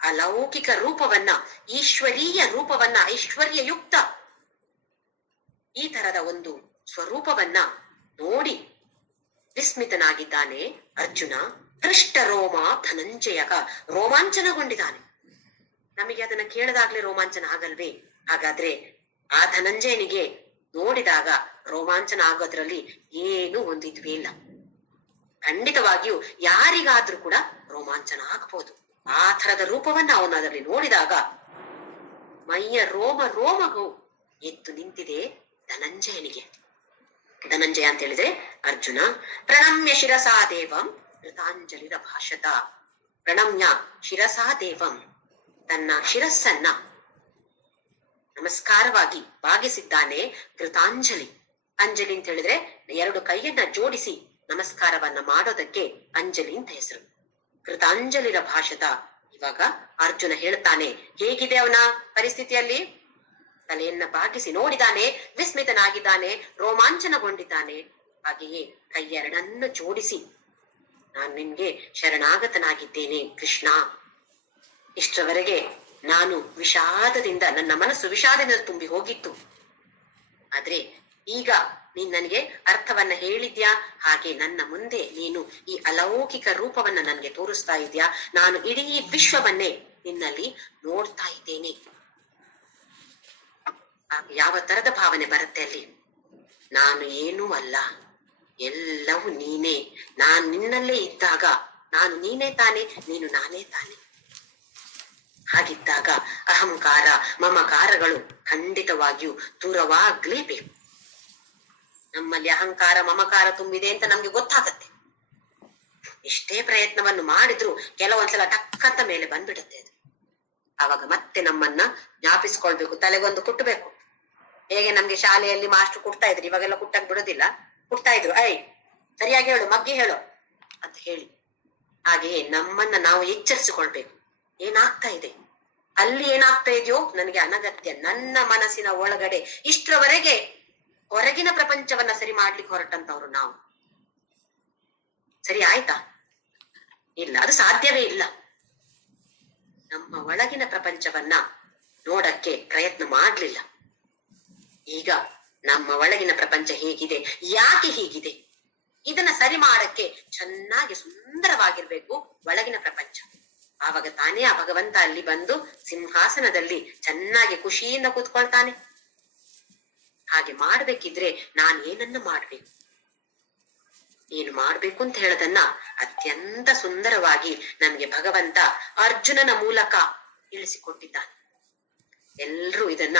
ಅಲೌಕಿಕ ರೂಪವನ್ನ, ಈಶ್ವರೀಯ ರೂಪವನ್ನ, ಐಶ್ವರ್ಯಯುಕ್ತ ಈ ತರದ ಒಂದು ಸ್ವರೂಪವನ್ನ ನೋಡಿ ವಿಸ್ಮಿತನಾಗಿದ್ದಾನೆ ಅರ್ಜುನ. ಹೃಷ್ಟ ರೋಮ ಧನಂಜಯಕ, ರೋಮಾಂಚನಗೊಂಡಿದ್ದಾನೆ. ನಮಗೆ ಅದನ್ನ ಕೇಳಿದಾಗ್ಲೇ ರೋಮಾಂಚನ ಆಗಲ್ವೇ? ಹಾಗಾದ್ರೆ ಆ ಧನಂಜಯನಿಗೆ ನೋಡಿದಾಗ ರೋಮಾಂಚನ ಆಗೋದ್ರಲ್ಲಿ ಏನು ಒಂದು ಇದ್ವೇ ಇಲ್ಲ. ಖಂಡಿತವಾಗಿಯೂ ಯಾರಿಗಾದ್ರೂ ಕೂಡ ರೋಮಾಂಚನ ಆಗ್ಬೋದು. ಆ ತರದ ರೂಪವನ್ನ ಅವನು ಅದರಲ್ಲಿ ನೋಡಿದಾಗ ಮೈಯ ರೋಮ ರೋಮಗೂ ಎದ್ದು ನಿಂತಿದೆ ಧನಂಜಯನಿಗೆ. ಧನಂಜಯ ಅಂತ ಹೇಳಿದ್ರೆ ಅರ್ಜುನ. ಪ್ರಣಮ್ಯ ಶಿರಸಾ ದೇವಂ ಕೃತಾಂಜಲಿರ ಭಾಷತ. ಪ್ರಣಮ್ಯ ಶಿರಸಾ ದೇವಂ, ತನ್ನ ಶಿರಸ್ಸನ್ನ ನಮಸ್ಕಾರವಾಗಿ ಬಾಗಿಸಿದ್ದಾನೆ. ಕೃತಾಂಜಲಿ, ಅಂಜಲಿ ಅಂತ ಹೇಳಿದ್ರೆ ಎರಡು ಕೈಯನ್ನ ಜೋಡಿಸಿ ನಮಸ್ಕಾರವನ್ನ ಮಾಡೋದಕ್ಕೆ ಅಂಜಲಿ ಅಂತ ಹೆಸರು. ಕೃತಾಂಜಲಿರ ಭಾಷತ. ಇವಾಗ ಅರ್ಜುನ ಹೇಳ್ತಾನೆ, ಹೇಗಿದೆ ಅವನ ಪರಿಸ್ಥಿತಿಯಲ್ಲಿ? ತಲೆಯನ್ನ ಬಾಗಿಸಿ ನೋಡಿದಾನೆ, ವಿಸ್ಮಿತನಾಗಿದ್ದಾನೆ, ರೋಮಾಂಚನಗೊಂಡಿದ್ದಾನೆ. ಹಾಗೆಯೇ ಕೈಯೆರಡನ್ನು ಜೋಡಿಸಿ ನಾನು ನಿನ್ಗೆ ಶರಣಾಗತನಾಗಿದ್ದೇನೆ ಕೃಷ್ಣ. ಇಷ್ಟರವರೆಗೆ ನಾನು ವಿಷಾದದಿಂದ, ನನ್ನ ಮನಸ್ಸು ವಿಷಾದದಿಂದ ತುಂಬಿ ಹೋಗಿತ್ತು. ಆದ್ರೆ ಈಗ ನೀನ್ ನನಗೆ ಅರ್ಥವನ್ನ ಹೇಳಿದ್ಯಾ. ಹಾಗೆ ನನ್ನ ಮುಂದೆ ನೀನು ಈ ಅಲೌಕಿಕ ರೂಪವನ್ನ ನನಗೆ ತೋರಿಸ್ತಾ ಇದ್ಯಾ. ನಾನು ಇಡೀ ವಿಶ್ವವನ್ನೇ ನಿನ್ನಲ್ಲಿ ನೋಡ್ತಾ ಇದ್ದೇನೆ. ಯಾವ ತರದ ಭಾವನೆ ಬರುತ್ತೆ ಅಲ್ಲಿ? ನಾನು ಏನೂ ಅಲ್ಲ, ಎಲ್ಲವೂ ನೀನೇ. ನಾನು ನಿನ್ನಲ್ಲೇ ಇದ್ದಾಗ ನಾನು ನೀನೇ ತಾನೆ, ನೀನು ನಾನೇ ತಾನೆ. ಹಾಗಿದ್ದಾಗ ಅಹಂಕಾರ ಮಮಕಾರಗಳು ಖಂಡಿತವಾಗಿಯೂ ದೂರವಾಗ್ಲೇಬೇಕು. ನಮ್ಮಲ್ಲಿ ಅಹಂಕಾರ ಮಮಕಾರ ತುಂಬಿದೆ ಅಂತ ನಮ್ಗೆ ಗೊತ್ತಾಗತ್ತೆ. ಎಷ್ಟೇ ಪ್ರಯತ್ನವನ್ನು ಮಾಡಿದ್ರು ಕೆಲವೊಂದ್ಸಲ ಟಕ್ಕಂತ ಮೇಲೆ ಬಂದ್ಬಿಡುತ್ತೆ ಅದು. ಆವಾಗ ಮತ್ತೆ ನಮ್ಮನ್ನ ಜ್ಞಾಪಿಸ್ಕೊಳ್ಬೇಕು, ತಲೆಗೊಂದು ಕುಟ್ಟಬೇಕು. ಹೇಗೆ ನಮ್ಗೆ ಶಾಲೆಯಲ್ಲಿ ಮಾಸ್ಟರ್ ಕುಟ್ತಾ ಇದ್ರು, ಇವಾಗೆಲ್ಲ ಕುಟ್ಟಕ್ ಬಿಡೋದಿಲ್ಲ. ಕುಟ್ತಾ ಇದ್ರು, ಐ ಸರಿಯಾಗಿ ಹೇಳು, ಮಗ್ಗಿ ಹೇಳು ಅಂತ ಹೇಳಿ. ಹಾಗೆಯೇ ನಮ್ಮನ್ನ ನಾವು ಎಚ್ಚರಿಸಿಕೊಳ್ಬೇಕು. ಏನಾಗ್ತಾ ಇದೆ ಅಲ್ಲಿ, ಏನಾಗ್ತಾ ಇದೆಯೋ ನನಗೆ ಅನಗತ್ಯ. ನನ್ನ ಮನಸ್ಸಿನ ಒಳಗಡೆ ಇಷ್ಟರವರೆಗೆ ಹೊರಗಿನ ಪ್ರಪಂಚವನ್ನ ಸರಿ ಮಾಡ್ಲಿಕ್ಕೆ ಹೊರಟಂತವ್ರು ನಾವು. ಸರಿ ಆಯ್ತಾ? ಇಲ್ಲ, ಅದು ಸಾಧ್ಯವೇ ಇಲ್ಲ. ನಮ್ಮ ಒಳಗಿನ ಪ್ರಪಂಚವನ್ನ ನೋಡಕ್ಕೆ ಪ್ರಯತ್ನ ಮಾಡ್ಲಿಲ್ಲ. ಈಗ ನಮ್ಮ ಒಳಗಿನ ಪ್ರಪಂಚ ಹೇಗಿದೆ, ಯಾಕೆ ಹೀಗಿದೆ, ಇದನ್ನ ಸರಿ ಮಾಡಕ್ಕೆ ಚೆನ್ನಾಗಿ ಸುಂದರವಾಗಿರ್ಬೇಕು ಒಳಗಿನ ಪ್ರಪಂಚ. ಆವಾಗ ತಾನೇ ಆ ಭಗವಂತ ಅಲ್ಲಿ ಬಂದು ಸಿಂಹಾಸನದಲ್ಲಿ ಚೆನ್ನಾಗಿ ಖುಷಿಯಿಂದ ಕೂತ್ಕೊಳ್ತಾನೆ. ಹಾಗೆ ಮಾಡ್ಬೇಕಿದ್ರೆ ನಾನು ಏನನ್ನ ಮಾಡ್ಬೇಕು, ಏನು ಮಾಡ್ಬೇಕು ಅಂತ ಹೇಳದನ್ನ ಅತ್ಯಂತ ಸುಂದರವಾಗಿ ನಮ್ಗೆ ಭಗವಂತ ಅರ್ಜುನನ ಮೂಲಕ ತಿಳಿಸಿಕೊಟ್ಟಿದ್ದಾನೆ. ಎಲ್ರೂ ಇದನ್ನ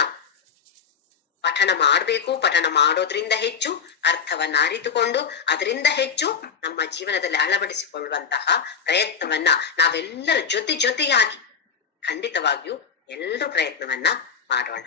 ಪಠಣ ಮಾಡ್ಬೇಕು. ಪಠಣ ಮಾಡೋದ್ರಿಂದ ಹೆಚ್ಚು ಅರ್ಥವನ್ನ ಅರಿತುಕೊಂಡು ಅದರಿಂದ ಹೆಚ್ಚು ನಮ್ಮ ಜೀವನದಲ್ಲಿ ಅಳವಡಿಸಿಕೊಳ್ಳುವಂತಹ ಪ್ರಯತ್ನವನ್ನ ನಾವೆಲ್ಲರೂ ಜೊತೆಯಾಗಿ ಖಂಡಿತವಾಗಿಯೂ ಎಲ್ಲರೂ ಪ್ರಯತ್ನವನ್ನ ಮಾಡೋಣ.